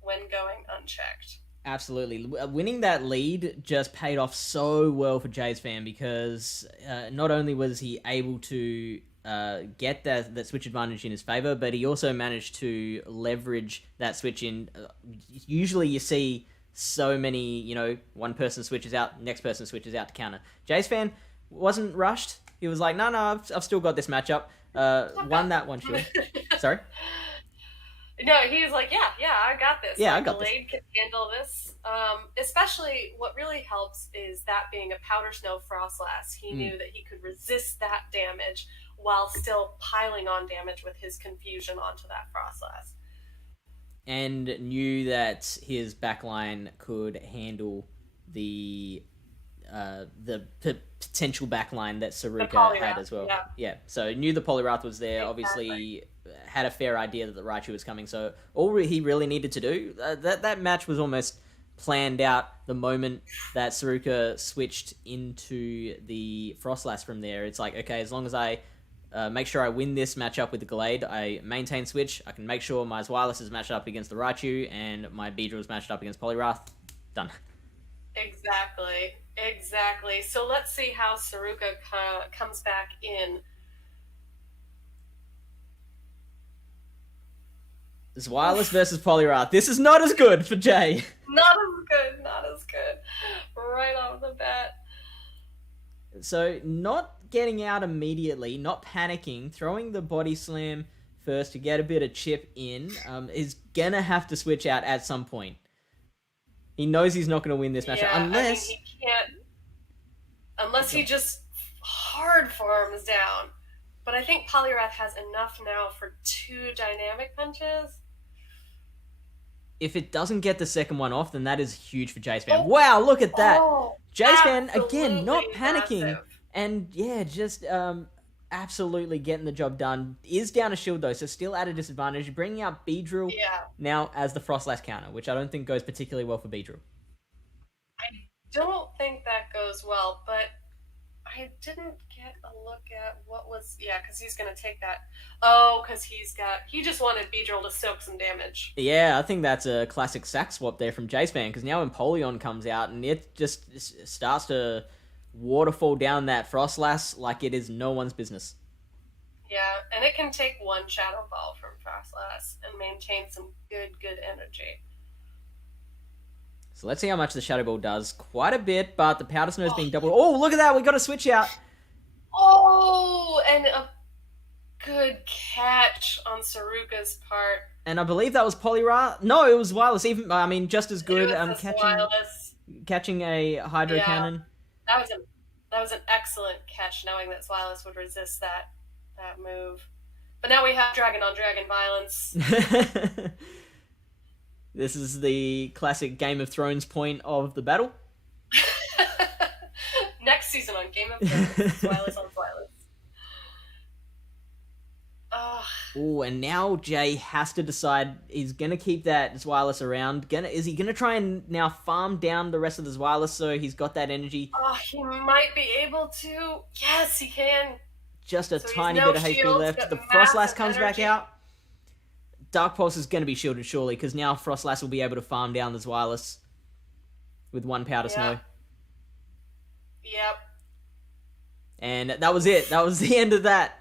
when going unchecked. Absolutely. Winning that lead just paid off so well for Jay's fan because not only was he able to get that switch advantage in his favor, but he also managed to leverage that switch in. Usually you see so many, one person switches out, next person switches out to counter. Jay's fan wasn't rushed. He was like, no, I've still got this matchup. Won that one, sure. Sorry? No, he's like, yeah, I got this. Yeah, I got this. Blade can handle this. Especially, what really helps is that being a Powder Snow Frostlass, he knew that he could resist that damage while still piling on damage with his confusion onto that Frostlass. And knew that his backline could handle the potential backline that Saruka had as well. Yeah, so knew the Poliwrath was there. Exactly. Obviously, had a fair idea that the Raichu was coming. So all he really needed to do, that match was almost planned out the moment that Saruka switched into the Frostlass from there. It's like, okay, as long as I make sure I win this matchup with the Glade, I maintain switch, I can make sure my Zweilous is matched up against the Raichu, and my Beedrill is matched up against Poliwrath. Done. Exactly. So let's see how Saruka comes back in. Zweilous versus Poliwrath. This is not as good for Jay. Not as good. Right off the bat. So, not getting out immediately, not panicking, throwing the body slam first to get a bit of chip in, is gonna have to switch out at some point. He knows he's not gonna win this matchup unless he can't. Unless he just hard farms down. But I think Poliwrath has enough now for 2 dynamic punches. If it doesn't get the second one off, then that is huge for Jay's fan. Wow, look at that. Jay's fan, again, not panicking. Massive. And yeah, just absolutely getting the job done. Is down a shield though, so still at a disadvantage. Bringing out Beedrill now as the Frostlass counter, which I don't think goes particularly well for Beedrill. I don't think that goes well, but I didn't get a look at what was... Yeah, because he's going to take that. Oh, because he just wanted Beedrill to soak some damage. Yeah, I think that's a classic sack swap there from Jace fan, because now when Polion comes out and it just starts to waterfall down that Frostlass like it is no one's business. Yeah, and it can take one Shadow Ball from Frostlass and maintain some good energy. So let's see how much the Shadow Ball does. Quite a bit, but the Powder Snow is being doubled. Oh, look at that! We got a switch out. Oh, and a good catch on Saruka's part. And I believe that was Poliwrath. No, it was Zweilous. Even just as good. Catching a Hydro Cannon. That was an excellent catch, knowing that Zweilous would resist that move. But now we have Dragon on Dragon violence. This is the classic Game of Thrones point of the battle. Next season on Game of Thrones, Zweilous on Zweilous. Oh, and now Jay has to decide he's gonna keep that Zweilous around. Is he gonna try and now farm down the rest of the Zweilous so he's got that energy? Oh, he might be able to. Yes, he can. Just a tiny bit of HP left. The Frostlass comes back out. Dark Pulse is going to be shielded, surely, because now Frostlass will be able to farm down the Zweilous with 1 Powder Snow. Yep. And that was it. That was the end of that.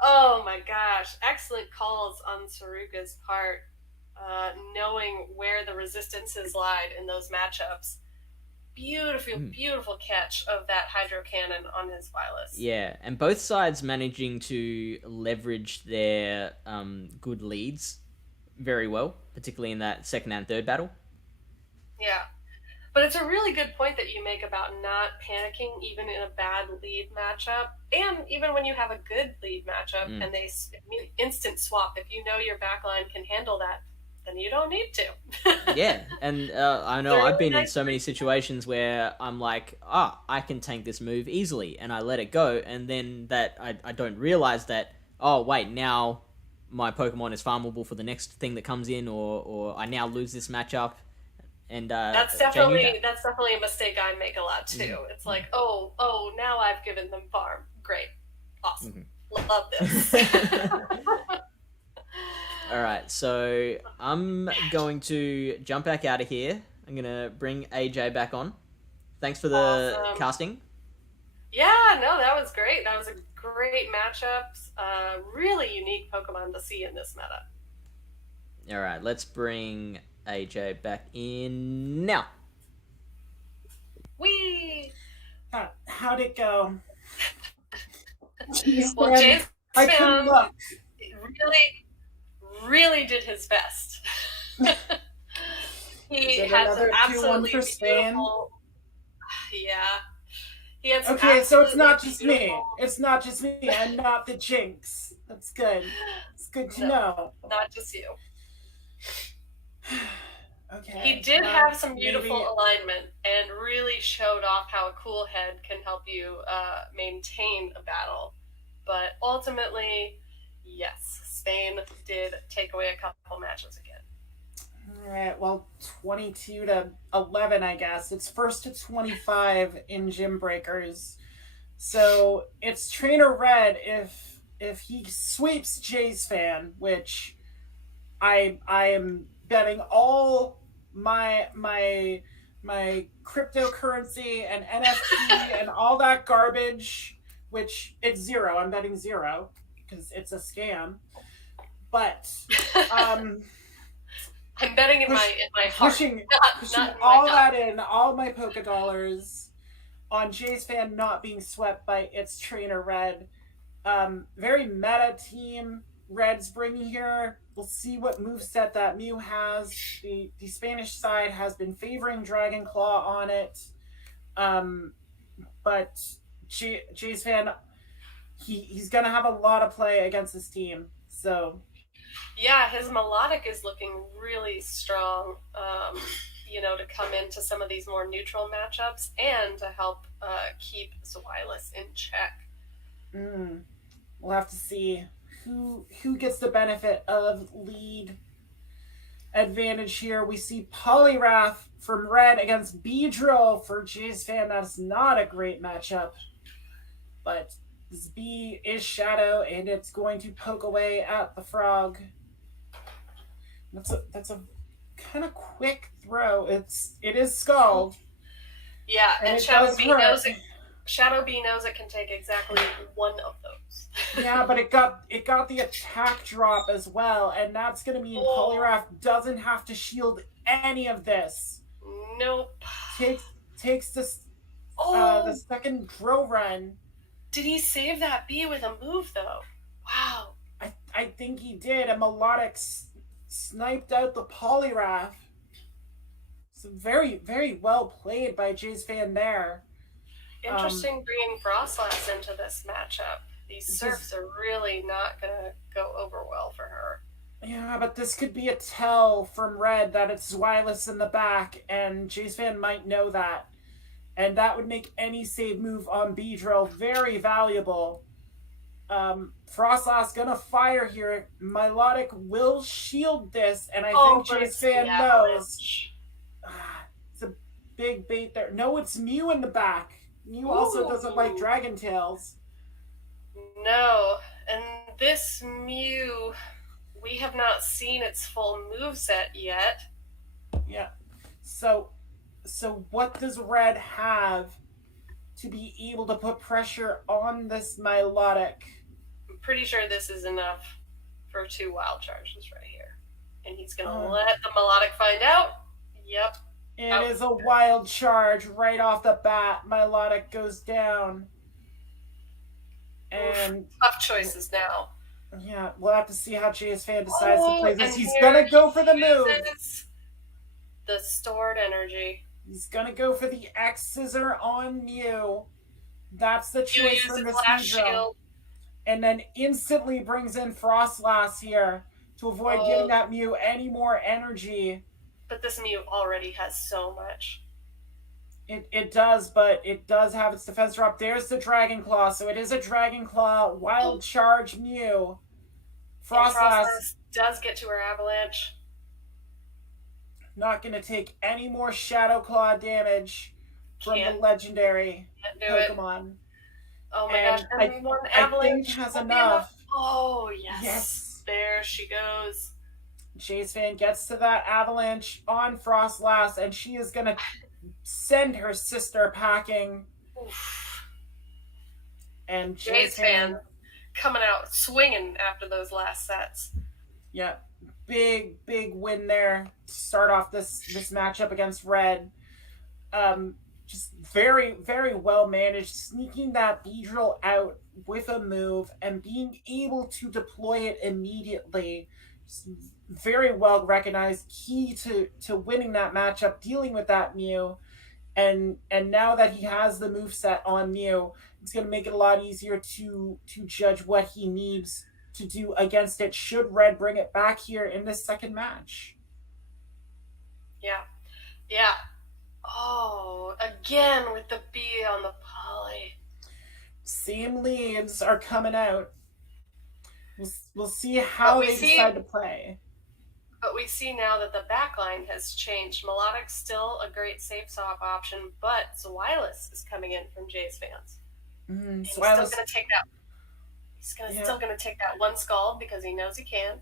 Oh my gosh. Excellent calls on Saruka's part. knowing where the resistances lied in those matchups. Beautiful catch of that hydro cannon on his Violet. Yeah, and both sides managing to leverage their good leads very well, particularly in that second and third battle. Yeah. But it's a really good point that you make about not panicking even in a bad lead matchup, and even when you have a good lead matchup and they instant swap. If you know your backline can handle that, then you don't need to. Yeah, and I know Really I've been in nice so many situations where I'm like, I can tank this move easily, and I let it go, and then that I don't realize that, oh, wait, now my Pokemon is farmable for the next thing that comes in, or I now lose this matchup. And that's Jay knew definitely that. that's definitely a mistake I make a lot too. It's like, oh, now I've given them farm. Great, awesome, love this. All right, so I'm going to jump back out of here. I'm gonna bring AJ back on. Thanks for the Awesome. casting. Yeah, no, that was great. That was a great matchup. Really unique Pokemon to see in this meta. All right, let's bring AJ back in now. Whee! How'd it go? Well, James I couldn't look. really did his best. He had some another 2-1 absolutely for Spain? beautiful. Yeah. He had some Okay, so it's not absolutely just beautiful- me. It's not just me. I'm not the jinx. That's good. It's good to know. Not just you. Okay. He did have some maybe- beautiful alignment and really showed off how a cool head can help you maintain a battle. But ultimately, yes, Spain did take away a couple matches again. All right. Well, 22-11, I guess. It's first to 25 in Gymbreakers. So it's Trainer Red if he sweeps Jay's fan, which I am betting all my cryptocurrency and NFT and all that garbage, which it's 0. I'm betting 0 because it's a scam. But I'm betting in my heart. pushing not in my all gut. that in, all my Poké Dollars on Jay's fan not being swept by its Trainer Red. Very meta team Red's bringing here. We'll see what moveset that Mew has. The Spanish side has been favoring Dragon Claw on it. But Jay's fan, he's going to have a lot of play against this team. So Yeah, his melodic is looking really strong, to come into some of these more neutral matchups and to help keep Zweilous in check. We'll have to see who gets the benefit of lead advantage here. We see Poliwrath from Red against Beedrill for Jay's fan. That's not a great matchup. But this B is Shadow, and it's going to poke away at the Frog. That's a kind of quick throw. It is Scald. Yeah, and it Shadow does B hurt. knows it. Shadow B knows it can take exactly one of those. Yeah, but it got the attack drop as well, and that's going to mean Poliwrath doesn't have to shield any of this. Nope. Takes this the second Grow Run. Did he save that B with a move though? Wow. I think he did. And Melodic sniped out the Poliwrath. So very, very well played by Jay's fan there. Interesting bringing Frostlass into this matchup. These Surfs are really not going to go over well for her. Yeah, but this could be a tell from Red that it's Zweilous in the back, and Jay's fan might know that. And that would make any save move on Beedrill very valuable. Frostlass gonna fire here. Melodic will shield this, and I think Jay's fan knows. It's a big bait there. No, it's Mew in the back. Mew also doesn't like Dragon Tails. No, and this Mew, we have not seen its full moveset yet. Yeah. So what does Red have to be able to put pressure on this Melodic? I'm pretty sure this is enough for 2 wild charges right here. and he's gonna let the Melodic find out. Yep. It is a wild charge right off the bat. Melodic goes down. And tough choices now. Yeah, we'll have to see how Jace Fan decides to play this. He's gonna go for the move. The stored energy. He's gonna go for the X Scissor on Mew. That's the choice from this Mew. And then instantly brings in Frostlass here to avoid giving that Mew any more energy. But this Mew already has so much. It does, but it does have its defense drop. There's the Dragon Claw, so it is a Dragon Claw Wild Charge Mew. Frostlass does get to her Avalanche. Not going to take any more Shadow Claw damage from the legendary Pokemon. Oh my gosh, and one Avalanche has enough. Oh, yes. There she goes. Jace Fan gets to that Avalanche on Frostlass, and she is going to send her sister packing. Oof. And Jace Fan coming out swinging after those last sets. Yeah, big win there to start off this matchup against Red. Just very well managed, sneaking that Beedrill out with a move and being able to deploy it immediately. Just very well recognized, key to winning that matchup, dealing with that Mew. And now that he has the moveset on Mew, it's going to make it a lot easier to judge what he needs to do against it should Red bring it back here in this second match. Yeah. Oh, again with the B on the poly. Same leads are coming out. We'll see how they decide to play. But we see now that the backline has changed. Melodic's still a great safe swap option, but Zweilous is coming in from Jace Fans. He's still going to take that. He's still going to take that one Scald because he knows he can.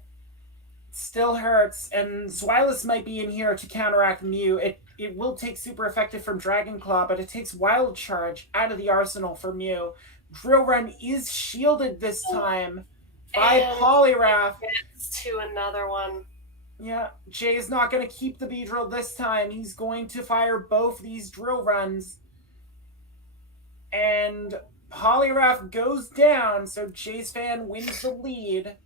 Still hurts, and Zweilous might be in here to counteract Mew. It will take super effective from Dragon Claw, but it takes Wild Charge out of the arsenal for Mew. Drill Run is shielded this time by Poliwrath. Gets to another one. Yeah, Jay's not going to keep the Beedrill this time. He's going to fire both these Drill Runs. And Poliwrath goes down, so Jace Fan wins the lead.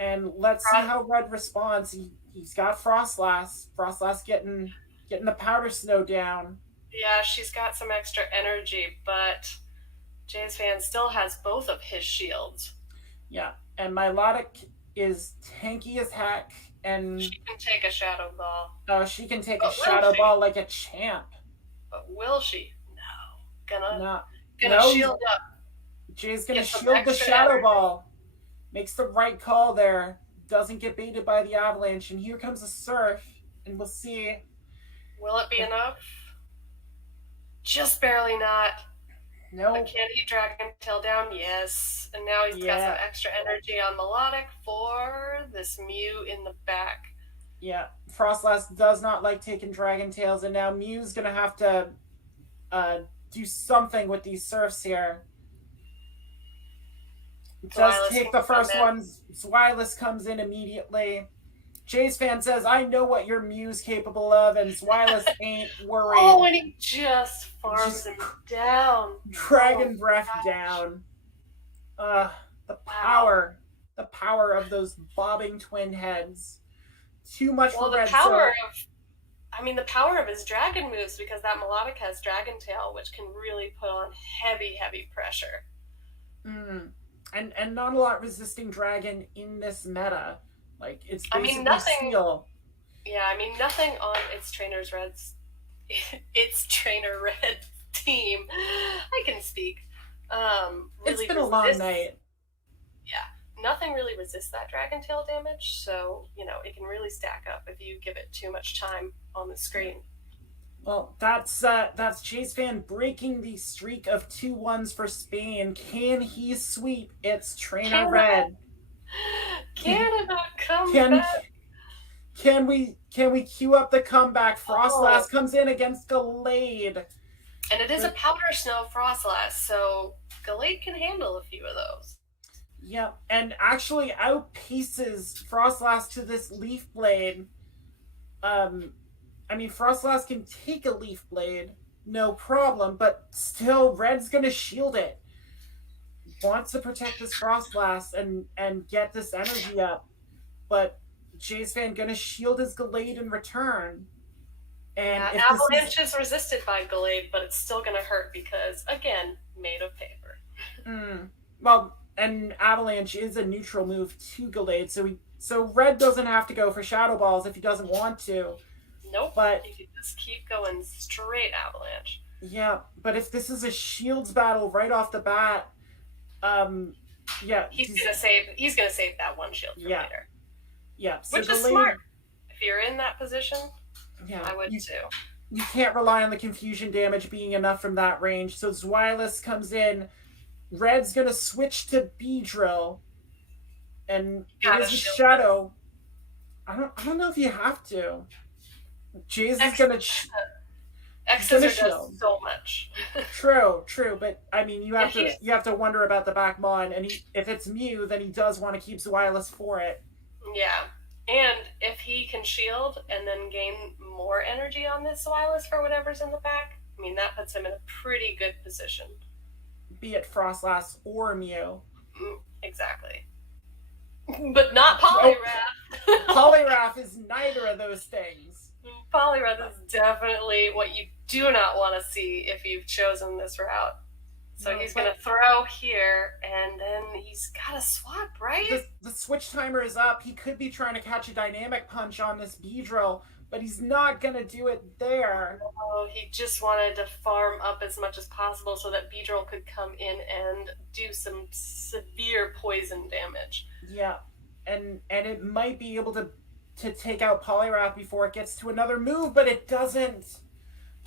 And let's see how Red responds. He's got Frostlass. Frostlass getting the Powder Snow down. Yeah, she's got some extra energy, but Jace Fan still has both of his shields. Yeah, and Milotic is tanky as heck, and she can take a Shadow Ball. Oh, she can take a Shadow Ball like a champ. But will she? No. Gonna shield up. Jay's gonna shield the Shadow Ball. Makes the right call there. Doesn't get baited by the Avalanche, and here comes a Surf, and we'll see. Will it be enough? Just barely not. No. But can he Dragon Tail down? Yes. And now he's got some extra energy on Melodic for this Mew in the back. Yeah. Frostlass does not like taking Dragon Tails, and now Mew's going to have to do something with these Surfs here. Does take the first one. Zweilous comes in immediately. Jace Fan says, I know what your Mew's capable of, and Zweilous ain't worried. Oh, and he just farms him down. Dragon Breath down. The power of those bobbing twin heads. Too much for Red. The power of his dragon moves, because that Melodic has Dragon Tail, which can really put on heavy pressure. And not a lot resisting Dragon in this meta. Like, it's basically nothing. Steel. Yeah, nothing on its Trainer Red team. I can speak. It's been a long night. Yeah, nothing really resists that Dragon Tail damage, so it can really stack up if you give it too much time on the screen. Well, that's Jace Fan breaking the streak of 2-1s for Spain. Can he sweep its Trainer Red? Canada come back. Can we cue up the comeback? Frostlass comes in against Gallade. And it is a Powder Snow Frostlass, so Gallade can handle a few of those. Yep, and actually outpaces Frostlass to this Leaf Blade. I mean, Frostlass can take a Leaf Blade, no problem, but still, Red's gonna shield it. Wants to protect this Frostlass and get this energy up, but Jay's Fan gonna shield his Gallade in return. And Yeah, if this Avalanche is resisted by Gallade, but it's still gonna hurt because, again, made of paper. Well, and Avalanche is a neutral move to Gallade, so Red doesn't have to go for Shadow Balls if he doesn't want to. Nope. But you can just keep going straight Avalanche. Yeah, but if this is a shields battle right off the bat, yeah, he's gonna save that one shield for later. Yeah, so which is smart. If you're in that position, yeah, I would too. You can't rely on the confusion damage being enough from that range. So Zweilous comes in. Red's gonna switch to Beedrill, and it is a Shadow. I don't know if you have to. Jay's is gonna. X's does so much. True, but I mean, you have to wonder about the back mon, and if it's Mew, then he does want to keep Zweilous for it. Yeah, and if he can shield and then gain more energy on this Zweilous for whatever's in the back, I mean, that puts him in a pretty good position. Be it Frostlass or Mew. Exactly. But not Poliwrath. Nope. Poliwrath is neither of those things. Poliwrath is definitely what you do not want to see if you've chosen this route. So he's going to throw here, and then he's got to swap, right? The switch timer is up. He could be trying to catch a dynamic punch on this Beedrill, but he's not going to do it there. Oh, he just wanted to farm up as much as possible so that Beedrill could come in and do some severe poison damage. Yeah, and it might be able to take out Poliwrath before it gets to another move, but it doesn't.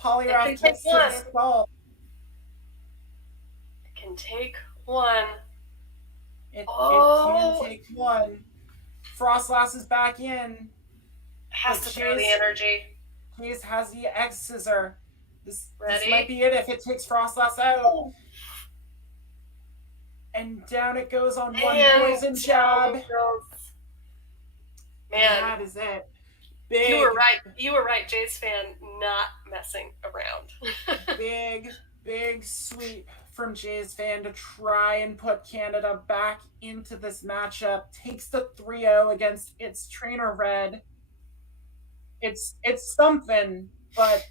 Poliwrath gets to the skull. It can take one. It can take one. Frostlass is back in. Has to throw the energy. Chase has the X Scissor. This Ready? Might be it if it takes Frostlass out. And down it goes on one poison jab. Man, that is it. Big. You were right, Jay's Fan not messing around. big sweep from Jay's Fan to try and put Canada back into this matchup. Takes the 3-0 against its trainer Red. It's something, but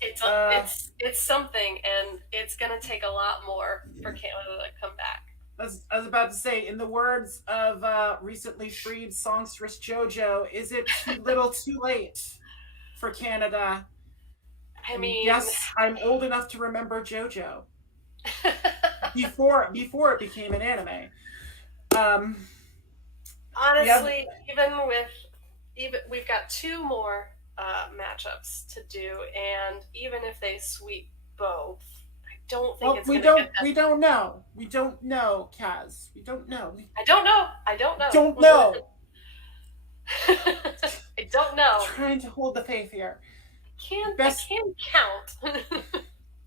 it's something, and it's gonna take a lot more for Canada to come back. I was about to say, in the words of recently freed songstress JoJo, is it too little too late for Canada? I mean, yes, I'm old enough to remember JoJo before it became an anime. Honestly, even we've got 2 more matchups to do, and even if they sweep both, I don't think it's we don't know. We don't know, Kaz. We don't know. I don't know. Don't know. I don't know. I'm trying to hold the faith here. I can count.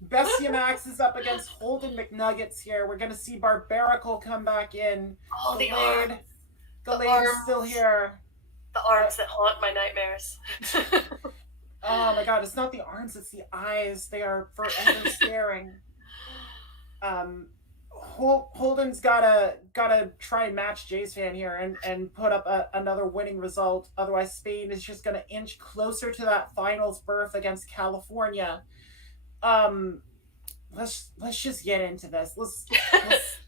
Bestiamax is up against Holden McNuggets here. We're going to see Barbaracle come back in. Oh, the arms. Gallade is still here. The arms that haunt my nightmares. Oh my god, it's not the arms, it's the eyes. They are forever staring. Holden's gotta try and match Jay's Fan here and put up another winning result. Otherwise, Spain is just gonna inch closer to that finals berth against California. Let's just get into this. Let's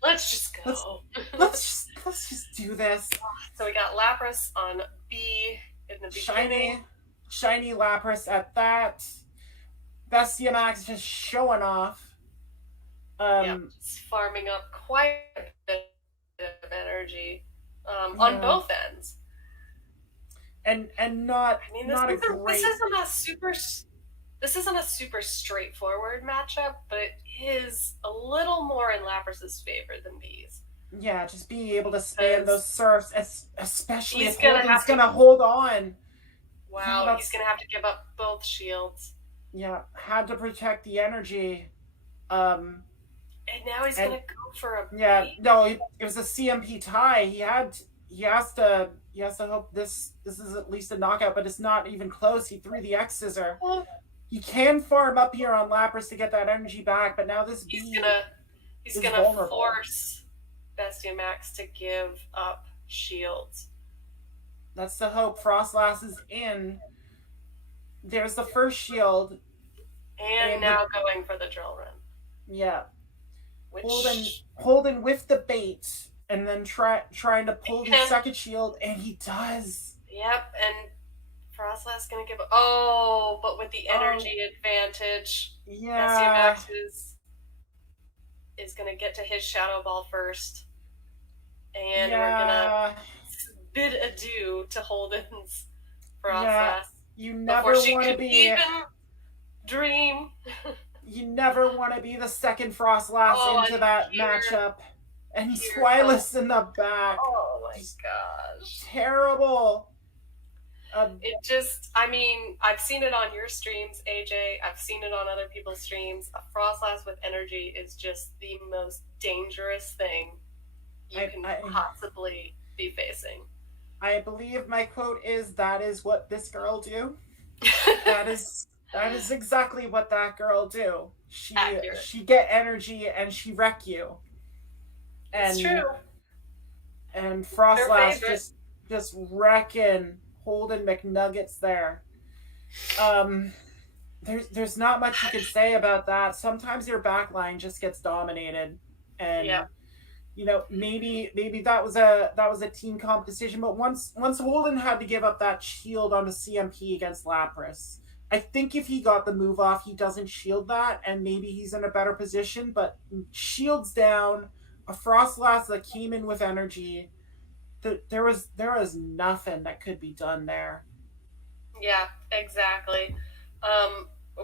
just go. Let's just do this. So we got Lapras on B in the beginning. Shiny Lapras at that. Bestiamax just showing off. It's farming up quite a bit of energy on both ends. And not. I mean, this isn't a super straightforward matchup, but it is a little more in Lapras's favor than B's. Yeah, just being able to spam those surfs, especially if Holden's gonna hold on. Wow, he's gonna have to give up both shields. Yeah, had to protect the energy. And now he's gonna go for a Yeah, bait. no, it was a CMP tie. He has to hope this is at least a knockout, but it's not even close. He threw the X scissor. He can farm up here on Lapras to get that energy back, but now this He's B is gonna vulnerable. force Bestia Max to give up shields. That's the hope. Frostlass is in. There's the first shield. And now going for the drill run. Yeah. Which Holden with the bait and then trying to pull the second shield, and he does. Yep, and Frostlass gonna give but with the energy advantage. Yeah. Bestia Max is gonna get to his Shadow Ball first. And we're gonna bid adieu to Holden's Frostlass. Yeah. You never want to be even dream. You never want to be the second Frostlass into that matchup. And he's Swilus in the back. Oh my gosh. Terrible. I've seen it on your streams, AJ. I've seen it on other people's streams. A Frostlass with energy is just the most dangerous thing you can possibly be facing. I believe my quote is, "That is what this girl do." That is exactly what that girl do. She get energy and she wreck you. And, it's true. And Frostlass just wrecking Holden McNuggets there. There's not much you can say about that. Sometimes your backline just gets dominated, and maybe that was a team comp decision. But once Holden had to give up that shield on the CMP against Lapras, I think if he got the move off, he doesn't shield that, and maybe he's in a better position. But shields down, a Frostlass that came in with energy. There was nothing that could be done there. Yeah, exactly.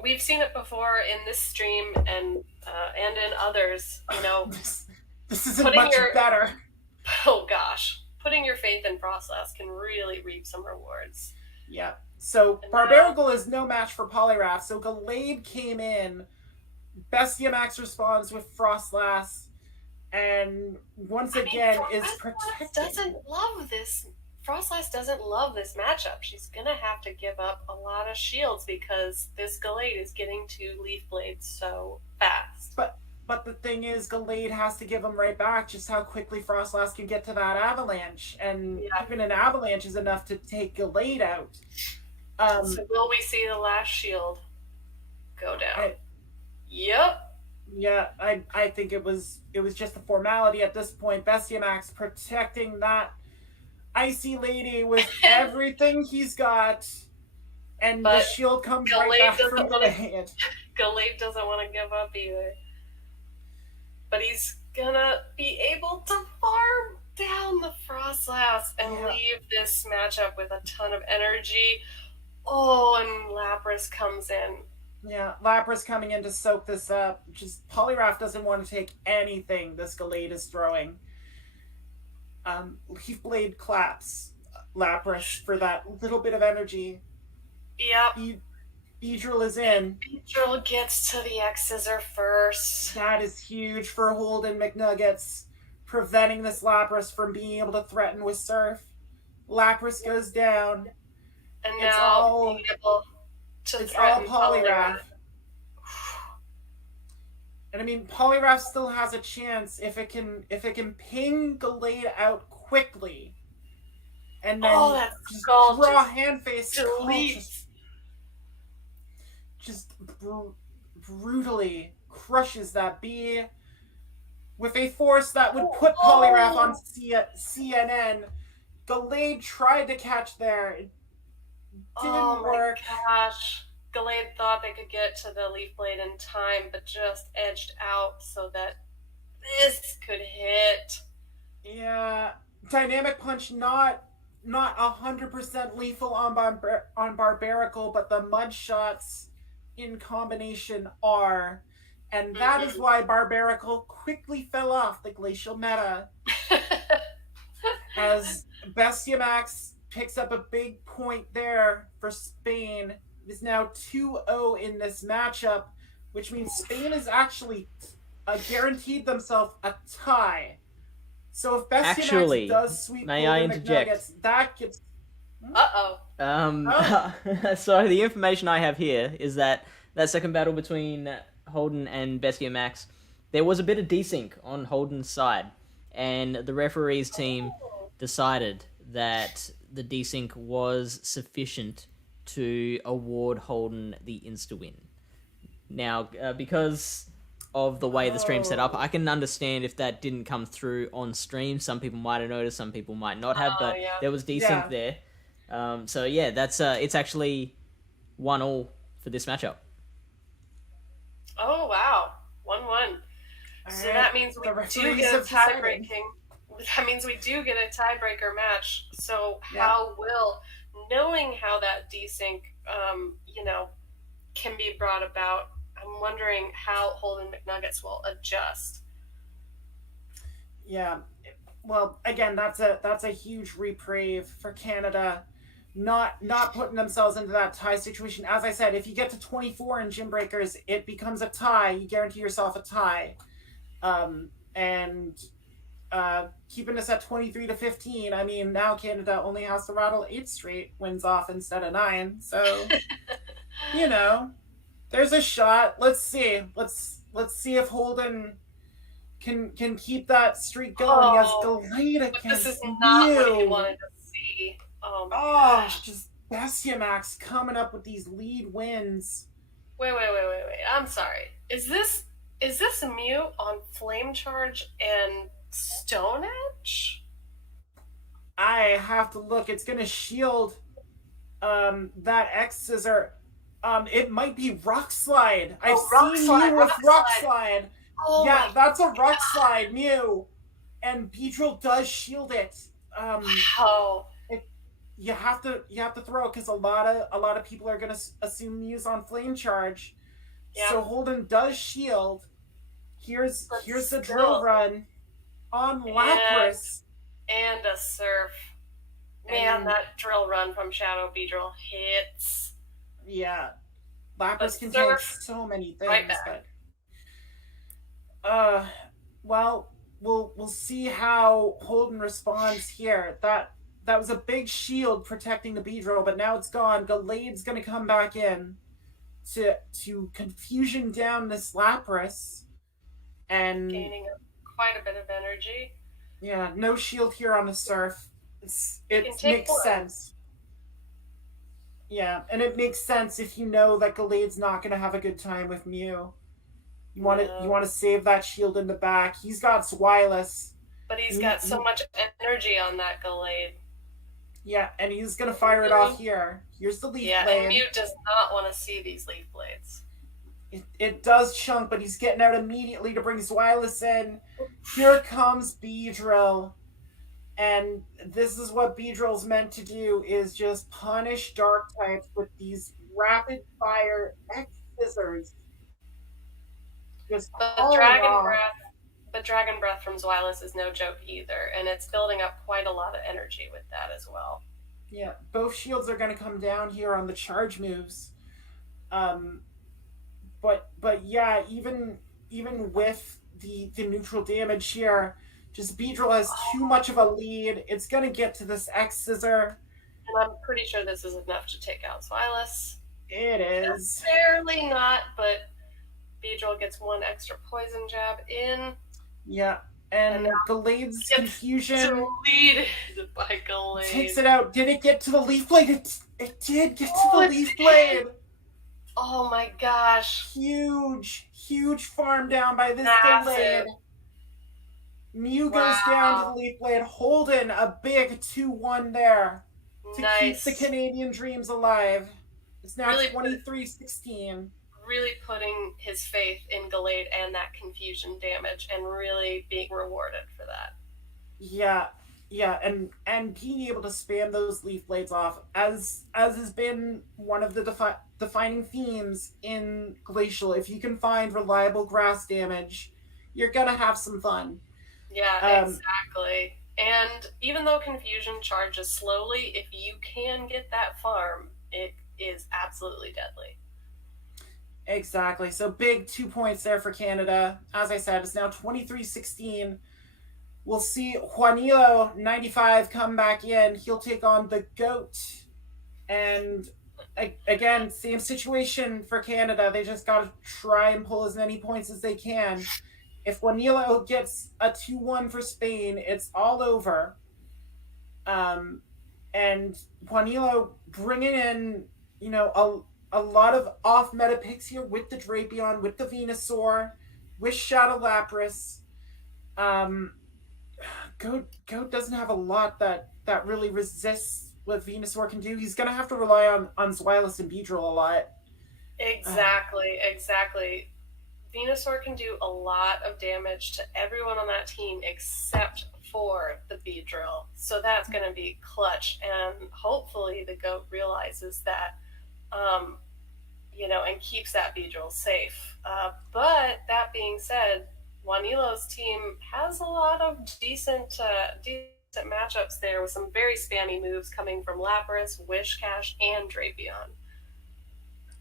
We've seen it before in this stream and in others. This isn't much better. Oh gosh, putting your faith in Frostlass can really reap some rewards. Yeah. So Barbarical is no match for Poliwrath. So Gallade came in. Bestia Max responds with Frostlass. And once again is protected. Frostlass doesn't love this matchup. She's gonna have to give up a lot of shields because this Gallade is getting to Leaf Blade so fast. But the thing is, Gallade has to give them right back. Just how quickly Frostlass can get to that Avalanche, and even an Avalanche is enough to take Gallade out. So will we see the last shield go down? Yep. Yeah, I think it was just a formality at this point. Bestia Max protecting that icy lady with everything he's got, and the shield comes right back from Gallade. Gallade doesn't want to give up either, but he's gonna be able to farm down the Frostlass and leave this matchup with a ton of energy. Oh, and Lapras comes in. Yeah, Lapras coming in to soak this up. Just Poliwrath doesn't want to take anything this Gallade is throwing. Leaf Blade claps Lapras for that little bit of energy. Yep. Beedrill is in. Beedrill gets to the X Scissor first. That is huge for Holden McNuggets, preventing this Lapras from being able to threaten with Surf. Lapras goes down. And now it's all Poliwrath. And I mean, Poliwrath still has a chance if it can ping Gallade out quickly, and then just draw hand face, just brutally crushes that bee with a force that would put Poliwrath on CNN. Gallade tried to catch there. It didn't work. Gosh. Gallade thought they could get to the Leaf Blade in time, but just edged out so that this could hit. Yeah. Dynamic Punch not 100% lethal on Barbarical, but the mud shots in combination are. And that is why Barbarical quickly fell off the glacial meta. As Bestia Max picks up a big point there for Spain. It is now 2-0 in this matchup, which means Spain is actually guaranteed themselves a tie. So if Bestiamax Actually, does sweep may I Golden interject? McNuggets, that gets... Uh-oh. So the information I have here is that second battle between Holden and Bestiamax, there was a bit of desync on Holden's side, and the referees team decided that the desync was sufficient to award Holden the insta-win. Now, because of the way the stream's set up, I can understand if that didn't come through on stream. Some people might have noticed, some people might not have, but yeah. there was desync there. So yeah, that's it's actually 1-1 for this matchup. Oh wow, 1-1. So that means we do get a tie-breaking. That means we do get a tiebreaker match. So how will, knowing how that desync, can be brought about, I'm wondering how Holden McNuggets will adjust. Yeah, well, again, that's a huge reprieve for Canada, not putting themselves into that tie situation. As I said, if you get to 24 in Gymbreakers, it becomes a tie. You guarantee yourself a tie, and keeping us at 23-15. I mean, now Canada only has to rattle 8 straight wins off instead of 9. So, there's a shot. Let's see. Let's see if Holden can keep that streak going. He has Glade against This is not Mew. what he wanted to see. Oh my gosh. Just Bestiamax coming up with these lead wins. Wait. I'm sorry. Is this Mew on Flame Charge and Stone Edge? I have to look. It's gonna shield that X Scissor. It might be Rock Slide. I've seen Mew with Rock Slide. Oh yeah, that's a Rock Slide, Mew. And Beedrill does shield it. Wow. You have to throw, because a lot of people are gonna assume Mew's on Flame Charge. Yeah. So Holden does shield. Here's the drill run on Lapras. And a Surf. Man, that drill run from Shadow Beedrill hits. Yeah. Lapras can take so many things. Right back. But, well, we'll see how Holden responds here. That was a big shield protecting the Beedrill, but now it's gone. Galade's gonna come back in to confusion down this Lapras. And gaining quite a bit of energy. Yeah, no shield here on the Surf. It makes sense. Yeah, and it makes sense if you know that Galade's not going to have a good time with Mew. You want to save that shield in the back. He's got Swilus. But he's got so much energy on that Galade. Yeah, and he's going to fire it off here. Here's the Leaf Blade. Yeah, and Mew does not want to see these Leaf Blades. It does chunk, but he's getting out immediately to bring Swilus in. Here comes Beedrill. And this is what Beedrill's meant to do, is just punish dark types with these rapid fire X Scissors. Just the Dragon Breath from Swilus is no joke either, and it's building up quite a lot of energy with that as well. Yeah, both shields are going to come down here on the charge moves. But yeah, even with the neutral damage here, just Beedrill has too much of a lead. It's going to get to this X Scissor. And I'm pretty sure this is enough to take out Swilus. It is. Barely not, but Beedrill gets one extra poison jab in. Yeah, and Galade's confusion. Lead by Galade. Takes it out. Did it get to the Leaf Blade? It did get to the Leaf Blade. Oh my gosh. Huge farm down by this Galade. Mew goes down to the Leaf Blade. Holden, a big 2-1 there to keep the Canadian dreams alive. It's now really 23-16. Really putting his faith in Galade and that confusion damage, and really being rewarded for that. Yeah, and being able to spam those Leaf Blades off, as has been one of the defining themes in Glacial. If you can find reliable grass damage, you're gonna have some fun. Yeah, exactly. And even though confusion charges slowly, if you can get that farm, it is absolutely deadly. Exactly. So big 2 points there for Canada. As I said, it's now 23-16. We'll see Juanilo 95 come back in. He'll take on the GOAT. And again, same situation for Canada. They just got to try and pull as many points as they can. If Juanilo gets a 2-1 for Spain, it's all over. And Juanilo bringing in, a lot of off-meta picks here with the Drapion, with the Venusaur, with Shadow Lapras. Goat doesn't have a lot that really resists what Venusaur can do. He's going to have to rely on Zweilous and Beedrill a lot. Exactly. Venusaur can do a lot of damage to everyone on that team except for the Beedrill. So that's going to be clutch. And hopefully the GOAT realizes that, and keeps that Beedrill safe. But that being said, Juanilo's team has a lot of decent matchups there with some very spammy moves coming from Lapras, Wishcash, and Drapion.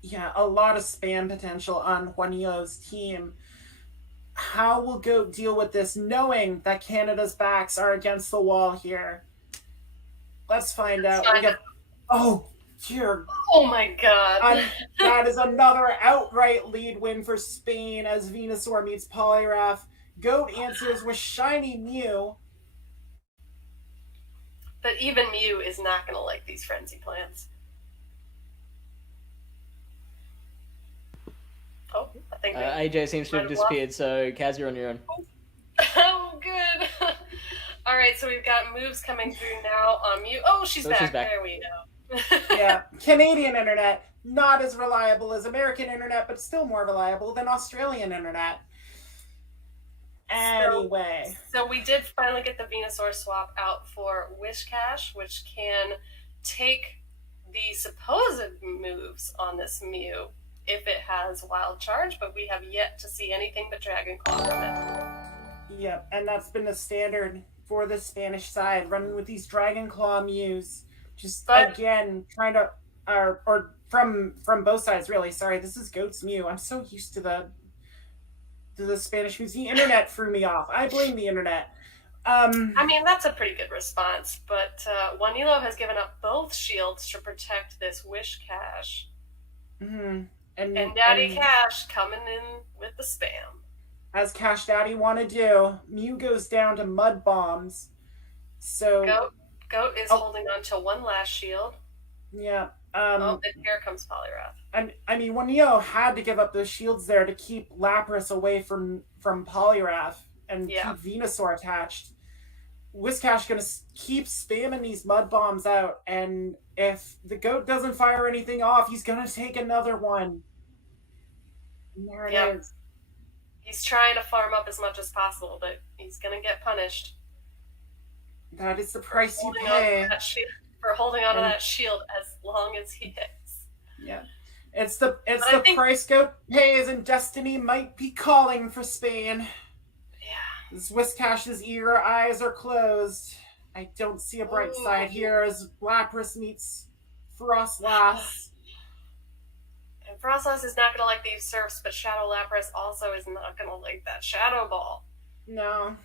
Yeah, a lot of spam potential on Juanilo's team. How will GOAT deal with this, knowing that Canada's backs are against the wall here? Let's find out. Oh, dear. Oh my god. That is another outright lead win for Spain as Venusaur meets Poliwrath. GOAT answers with Shiny Mew. But even Mew is not going to like these frenzy plans. Oh, I think AJ seems to have disappeared, so Kaz, you're on your own. Oh, good. All right, so we've got moves coming through now on Mew. Oh, she's back. There we go. Yeah, Canadian internet, not as reliable as American internet, but still more reliable than Australian internet. Anyway. So we did finally get the Venusaur swap out for Wishcash, which can take the supposed moves on this Mew if it has Wild Charge, but we have yet to see anything but Dragon Claw from it. Yep, and that's been the standard for the Spanish side, running with these Dragon Claw Mews. Again, trying to, or from both sides, really. Sorry, this is GOAT's Mew. I'm so used to the Spanish Mews. The internet threw me off. I blame the internet. I mean, that's a pretty good response, but Juanilo has given up both shields to protect this Wishcash. Mm-hmm. And Daddy Cash coming in with the spam. As Cash Daddy want to do, Mew goes down to Mud Bombs. So Goat is holding on to one last shield. Yeah. And here comes Poliwrath. I mean, Juanilo had to give up those shields there to keep Lapras away from Poliwrath and keep Venusaur attached. Wishcash gonna keep spamming these Mud Bombs out, and if the GOAT doesn't fire anything off, he's gonna take another one. And there it is. He's trying to farm up as much as possible, but he's gonna get punished. That is the price you pay for holding on to that shield as long as he is. Yeah. It's the price GOAT pays, and destiny might be calling for Spain. Yeah. As Wishcash's eager eyes are closed. I don't see a bright side here as Lapras meets Frostlass. And Frostlass is not going to like these surfs, but Shadow Lapras also is not going to like that Shadow Ball. No.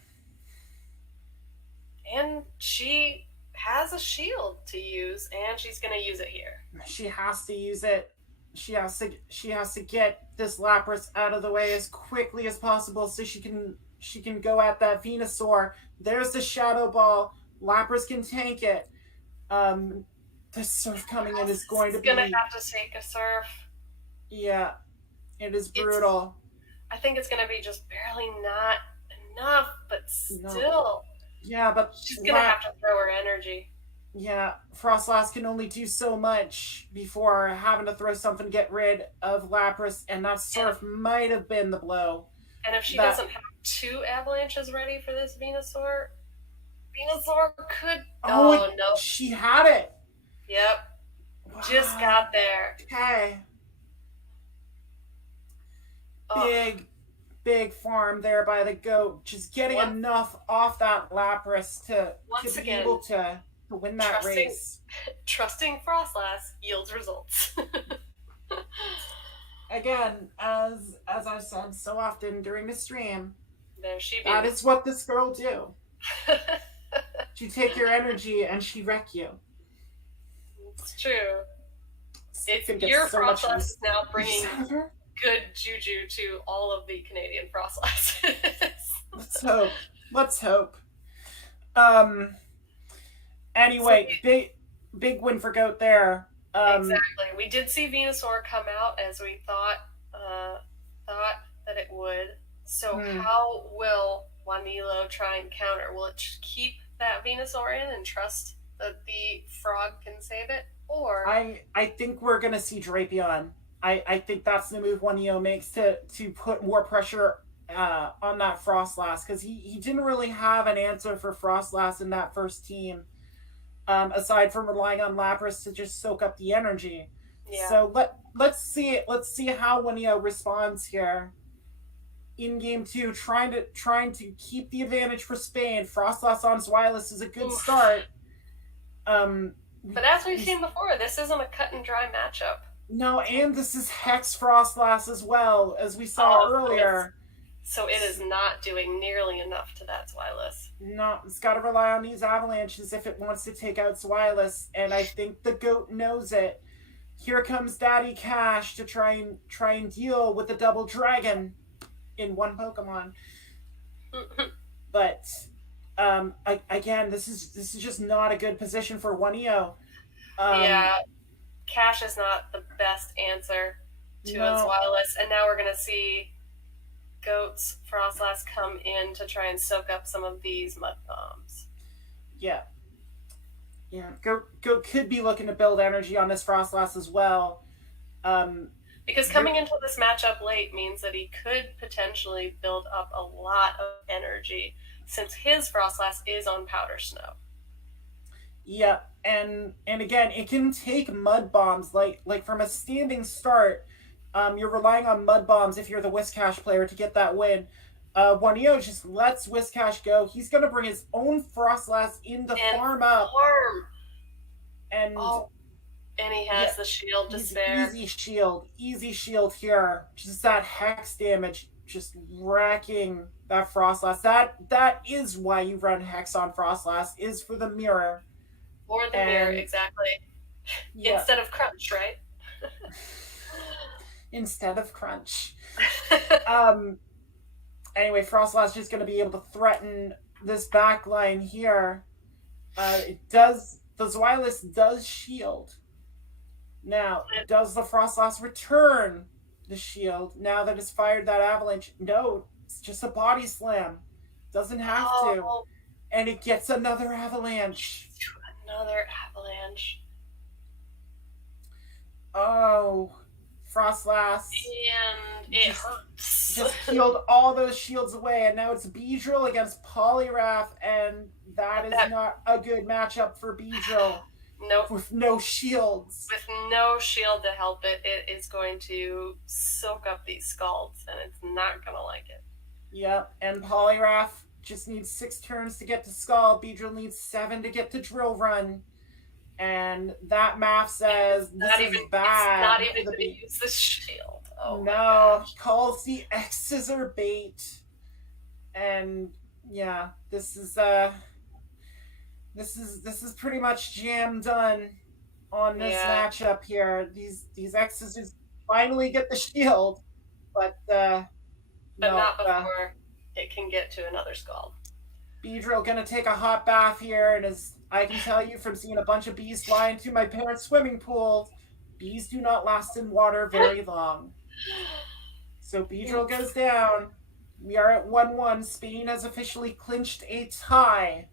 And she has a shield to use, and she's going to use it here. She has to use it. She has to get this Lapras out of the way as quickly as possible so she can go at that Venusaur. There's the Shadow Ball. Lapras can tank it. The surf coming in is going to be... It's going to have to take a surf. Yeah. It is brutal. I think it's going to be just barely not enough, but still... No. Yeah, but... She's going to have to throw her energy. Yeah, Frostlass can only do so much before having to throw something to get rid of Lapras, and that surf might have been the blow. And if she doesn't have 2 avalanches ready for this Venusaur could... Oh, no. She had it. Yep. Wow. Just got there. Okay. Big farm there by the GOAT. Just getting enough off that Lapras to be able to win that race. Trusting Frostlass yields results. again, as I've said so often during the stream, There she be. that is what this girl do. She take your energy and she wreck you. It's true. I think Your so much Frostlass is now use bringing out of her. good juju to all of the Canadian Frostlasses. Let's hope. Let's hope. Anyway, big win for Goat there. Exactly. We did see Venusaur come out as we thought that it would. So how will Juanilo try and counter? Will it keep that Venusaur in and trust that the frog can save it? Or I think we're gonna see Drapion. I think that's the move Juanilo makes to put more pressure on that Frostlass, because he didn't really have an answer for Frostlass in that first team, aside from relying on Lapras to just soak up the energy. yeah. So let's see how Juanilo responds here in game 2, trying to keep the advantage for Spain. Frostlass on Zweilous is a good start. But as we've seen before, this isn't a cut and dry matchup. No, and this is Hex Frostlass as well, as we saw earlier. So it is not doing nearly enough to that Zweilous. No, it's got to rely on these avalanches if it wants to take out Zweilous, and I think the Goat knows it. Here comes Daddy Cash to try and deal with the double dragon in one Pokemon. But again, this is just not a good position for Juanilo. Yeah, Cash is not the best answer to a Zweilous, and now we're gonna see Goat's Frostlass come in to try and soak up some of these mud bombs. Yeah. Goat could be looking to build energy on this Frostlass as well. Because coming into this matchup late means that he could potentially build up a lot of energy, since his Frostlass is on Powder Snow. Yeah, and again, it can take mud bombs like from a standing start. You're relying on mud bombs if you're the Whiscash player to get that win. Juanilo just lets Whiscash go. He's gonna bring his own Frostlass in to farm up. And he has the shield to spare. Easy shield here. Just that Hex damage, just wrecking that Frostlass. That is why you run Hex on Frostlass, is for the mirror. Or the mirror, exactly. Yeah. Instead of Crunch, right? Instead of Crunch. Anyway, Frostlass just going to be able to threaten this back line here. The Zweilous does shield. Now, does the Frostlass return the shield now that it's fired that avalanche? No, it's just a body slam. Doesn't have to. And it gets another avalanche. Another avalanche. Oh, Frostlass. And it hurts. Just peeled all those shields away, and now it's Beedrill against Poliwrath, and that is not a good matchup for Beedrill. Nope. With no shields. With no shield to help it, it is going to soak up these Scalds, and it's not going to like it. Yep, and Poliwrath just needs 6 turns to get to Scald. Beedrill needs 7 to get to Drill Run. And that math says this is bad. It's not even going to use the shield. Oh no, he calls the X's are bait. And yeah, this is pretty much jam done on this matchup here. These X's just finally get the shield, but not before it can get to another Scald. Beedrill gonna take a hot bath here, and as I can tell you from seeing a bunch of bees fly into my parents' swimming pool, bees do not last in water very long. So Beedrill goes down. We are at 1-1. Spain has officially clinched a tie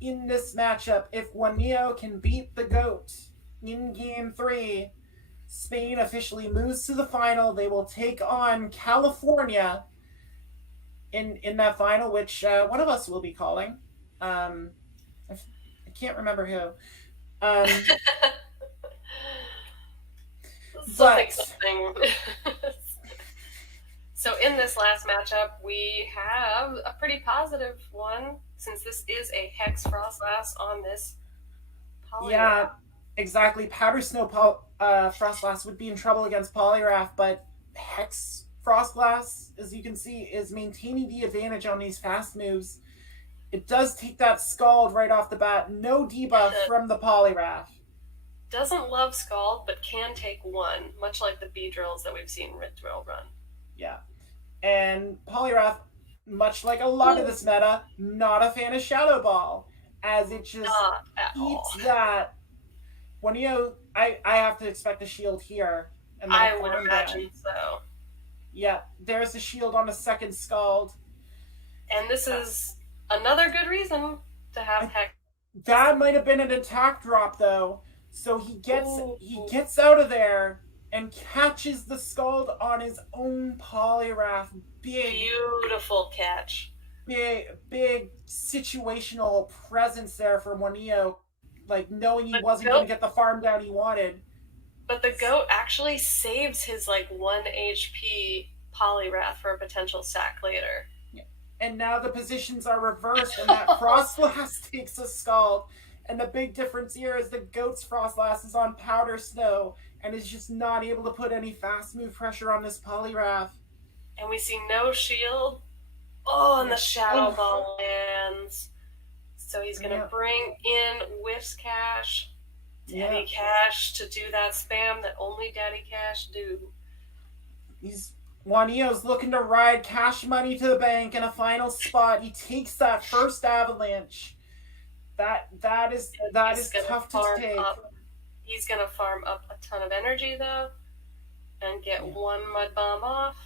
in this matchup. If Juanilo can beat the Goat in Game 3, Spain officially moves to the final. They will take on California in that final, which one of us will be calling. I can't remember who. Something. So in this last matchup, we have a pretty positive one, since this is a Hex Frostlass on this Poliwrath. Yeah, exactly. Powder Snow Frostlass would be in trouble against Poliwrath, but Hex Frostglass, as you can see, is maintaining the advantage on these fast moves. It does take that Scald right off the bat. No debuff from the Poliwrath. Doesn't love Scald, but can take one, much like the B drills that we've seen Red Drill run. Yeah. And Poliwrath, much like a lot of this meta, not a fan of Shadow Ball, as it just eats that. When I have to expect a shield here. And then I would imagine so. Yeah, there's a shield on a second Scald. And this is another good reason to have Hex. That might have been an attack drop, though. So he gets out of there and catches the Scald on his own Poliwrath. Beautiful catch. Big situational presence there for Juanillo, like knowing he wasn't going to get the farm down he wanted. But the goat actually saves his 1 HP Poliwrath for a potential sack later. Yeah. And now the positions are reversed, and that Frostlass takes a Scald. And the big difference here is the goat's Frostlass is on Powder Snow and is just not able to put any fast move pressure on this Poliwrath. And we see no shield. Oh, and the Shadow Ball lands. So he's going to bring in Whiff's Cash, Daddy Cash to do that spam that only Daddy Cash do. Juanillo's looking to ride cash money to the bank in a final spot. He takes that first avalanche. That is tough to take. He's going to farm up a ton of energy, though, and get one Mud Bomb off.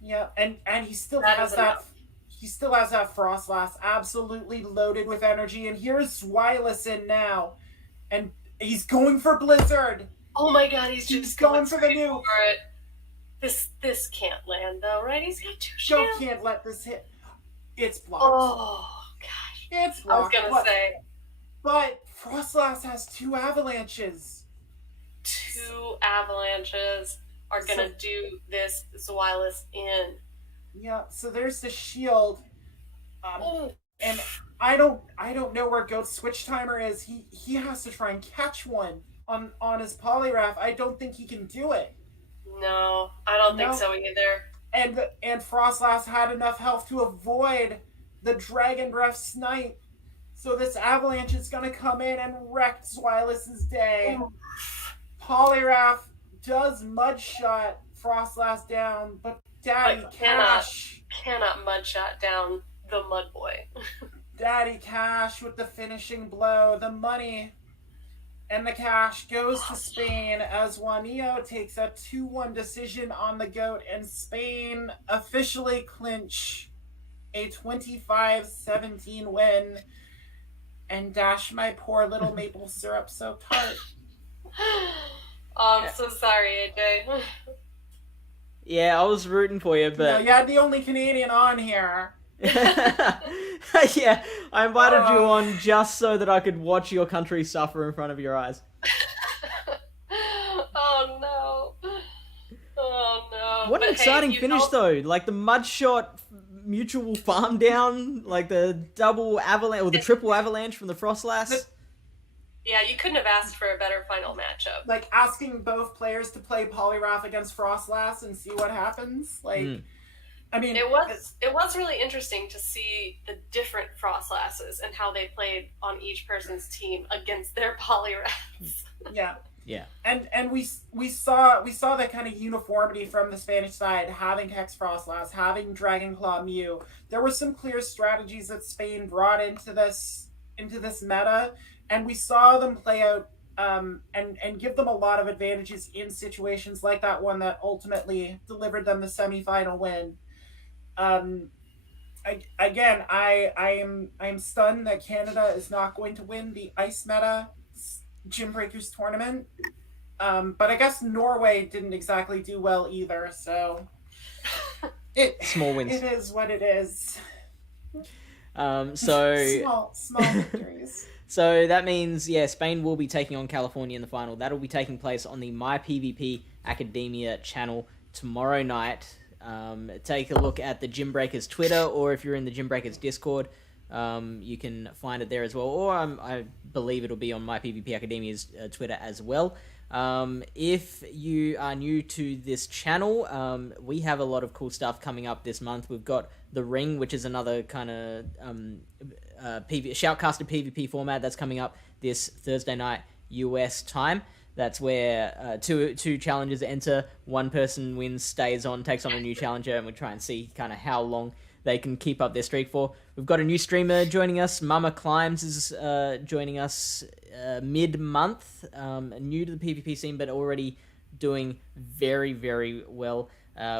Yeah, and he still has that. He still has that Frostlass absolutely loaded with energy. And here's Zweilous in now, and he's going for Blizzard. Oh my God, he's just going for the nuke. This can't land though, right? He's got 2 shields. Joe can't let this hit. It's blocked. Oh gosh, it's blocked. I was gonna say, but Frostlass has 2 avalanches. 2 avalanches are gonna do this Zweilous in. Yeah, so there's the shield, and I don't know where Goat's switch timer is. He has to try and catch one on his Poliwrath. I don't think he can do it. No, I don't think so either. And Frostlass had enough health to avoid the Dragon Breath snipe. So this avalanche is gonna come in and wreck Zweilous' day. Poliwrath does mudshot Frostlass down, but Daddy Cash cannot mudshot down the Mud Boy. Daddy Cash with the finishing blow. The money and the cash goes to Spain as Juanillo takes a 2-1 decision on the goat, and Spain officially clinch a 25-17 win and dash my poor little maple syrup so tart. Oh, I'm so sorry, AJ. Yeah, I was rooting for you, but... No, you had the only Canadian on here. Yeah, I invited you on just so that I could watch your country suffer in front of your eyes. Oh, no. Oh, no. What an exciting finish, though. Like, the Mudshot mutual farm down, like the double avalanche, or the triple avalanche from the Frostlass. Yeah, you couldn't have asked for a better final matchup. Like, asking both players to play Poliwrath against Frostlass and see what happens. Like, I mean... It was really interesting to see the different Frostlasses and how they played on each person's team against their Poliwraths. Yeah. Yeah. And we saw that kind of uniformity from the Spanish side, having Hex Frostlass, having Dragonclaw Mew. There were some clear strategies that Spain brought into this meta, and we saw them play out and give them a lot of advantages in situations like that one that ultimately delivered them the semifinal win. I am stunned that Canada is not going to win the Ice Meta Gymbreakers tournament. But I guess Norway didn't exactly do well either, so small wins. It is what it is. So small victories. So that means, Spain will be taking on California in the final. That'll be taking place on the MyPvP Academia channel tomorrow night. Take a look at the Gymbreakers Twitter, or if you're in the Gymbreakers Discord, you can find it there as well. Or I believe it'll be on MyPvP Academia's Twitter as well. If you are new to this channel, we have a lot of cool stuff coming up this month. We've got The Ring, which is another kind of Shoutcaster PvP format that's coming up this Thursday night US time. That's where two challengers enter. One person wins, stays on, takes on a new challenger, and we try and see kind of how long they can keep up their streak for. We've got a new streamer joining us. Mama Climbs is joining us mid-month. New to the PvP scene, but already doing very, very well.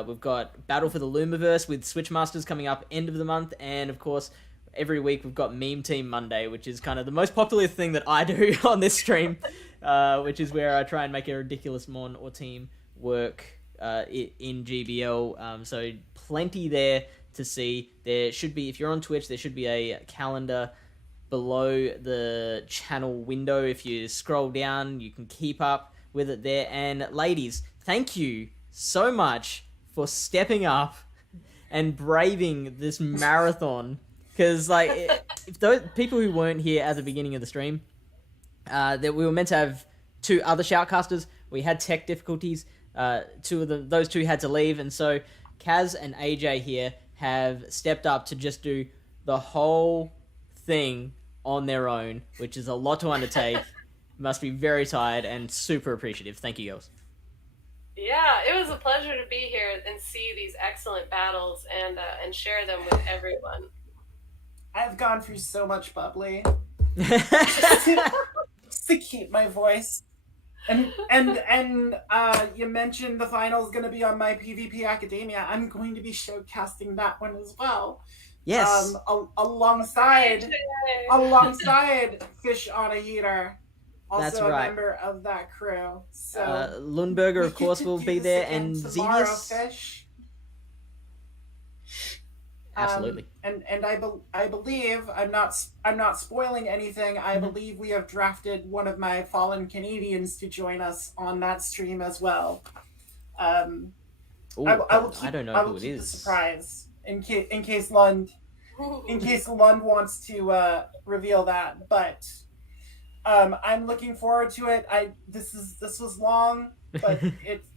We've got Battle for the Lumiverse with Switchmasters coming up end of the month. And, of course, every week we've got Meme Team Monday, which is kind of the most popular thing that I do on this stream, which is where I try and make a ridiculous mon or team work in GBL. So plenty there to see. There should be, if you're on Twitch, there should be a calendar below the channel window. If you scroll down, you can keep up with it there. And ladies, thank you so much for stepping up and braving this marathon. Because, like, if those people who weren't here at the beginning of the stream, that we were meant to have 2 other shoutcasters. We had tech difficulties. 2 of them, those 2 had to leave, and so Kaz and AJ here have stepped up to just do the whole thing on their own, which is a lot to undertake. Must be very tired and super appreciative. Thank you, girls. Yeah, it was a pleasure to be here and see these excellent battles and share them with everyone. I've gone through so much bubbly just to keep my voice. And you mentioned the final's going to be on my PvP Academia. I'm going to be showcasting that one as well. Yes. Alongside Fish on a Heater, also That's a right. member of that crew. So Lundberger, of course, will be there, and tomorrow, Xenius. Fish. Absolutely. And I believe I'm not spoiling anything. I believe we have drafted one of my fallen Canadians to join us on that stream as well. Ooh, I will keep, I don't know I who will it keep is. the surprise in case Lund wants to reveal that. But I'm looking forward to it. This was long, but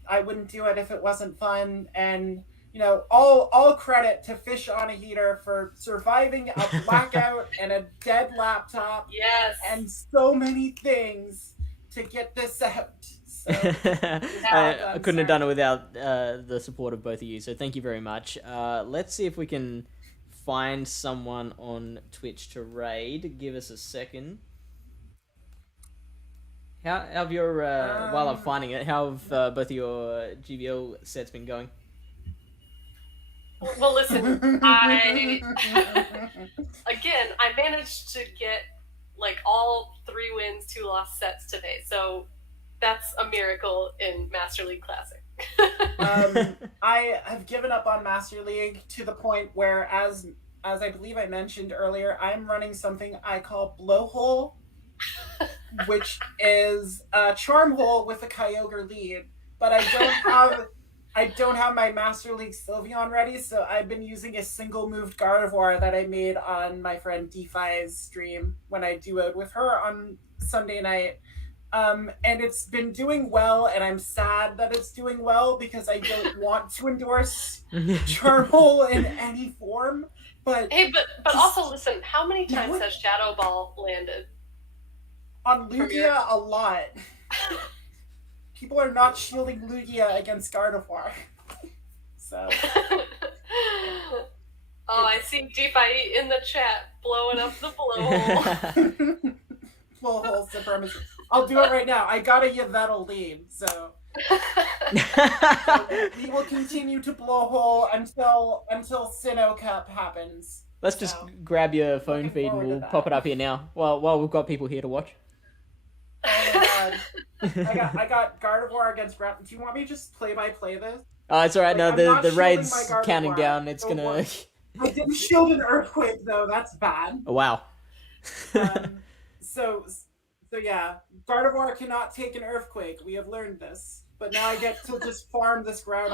I wouldn't do it if it wasn't fun. And you know, all credit to Fish on a Heater for surviving a blackout and a dead laptop. Yes. And so many things to get this out. So, I couldn't have done it without the support of both of you, so thank you very much. Let's see if we can find someone on Twitch to raid. Give us a second. How have your, while I'm finding it, how have both of your GVL sets been going? Well, listen, I managed to get like all 3 wins, 2 lost sets today. So that's a miracle in Master League Classic. I have given up on Master League to the point where, as I believe I mentioned earlier, I'm running something I call Blowhole, which is a charm hole with a Kyogre lead, but I don't have my Master League Sylveon ready, so I've been using a single moved Gardevoir that I made on my friend DeFi's stream when I duoed with her on Sunday night. And it's been doing well, and I'm sad that it's doing well because I don't want to endorse Charmhole in any form. But hey, but also listen, how many times has Shadow Ball landed? On Lugia, a lot. People are not shielding Lugia against Gardevoir. So. Oh, I see DeFi in the chat blowing up the blowhole. Blowhole supremacy. I'll do it right now. I got a Yveltal lead, so we will continue to blowhole until Sinnoh Cup happens. Let's just grab your phone feed and we'll pop it up here now while we've got people here to watch. Oh my god. I got Gardevoir against Ground. Do you want me to just play this? Oh, it's alright. Like, no, I'm the not raid's shielding my counting Gardevoir. down. It's Don't gonna. worry. I didn't shield an Earthquake though. That's bad. Oh, wow. So yeah, Gardevoir cannot take an Earthquake. We have learned this. But now I get to just farm this Groudon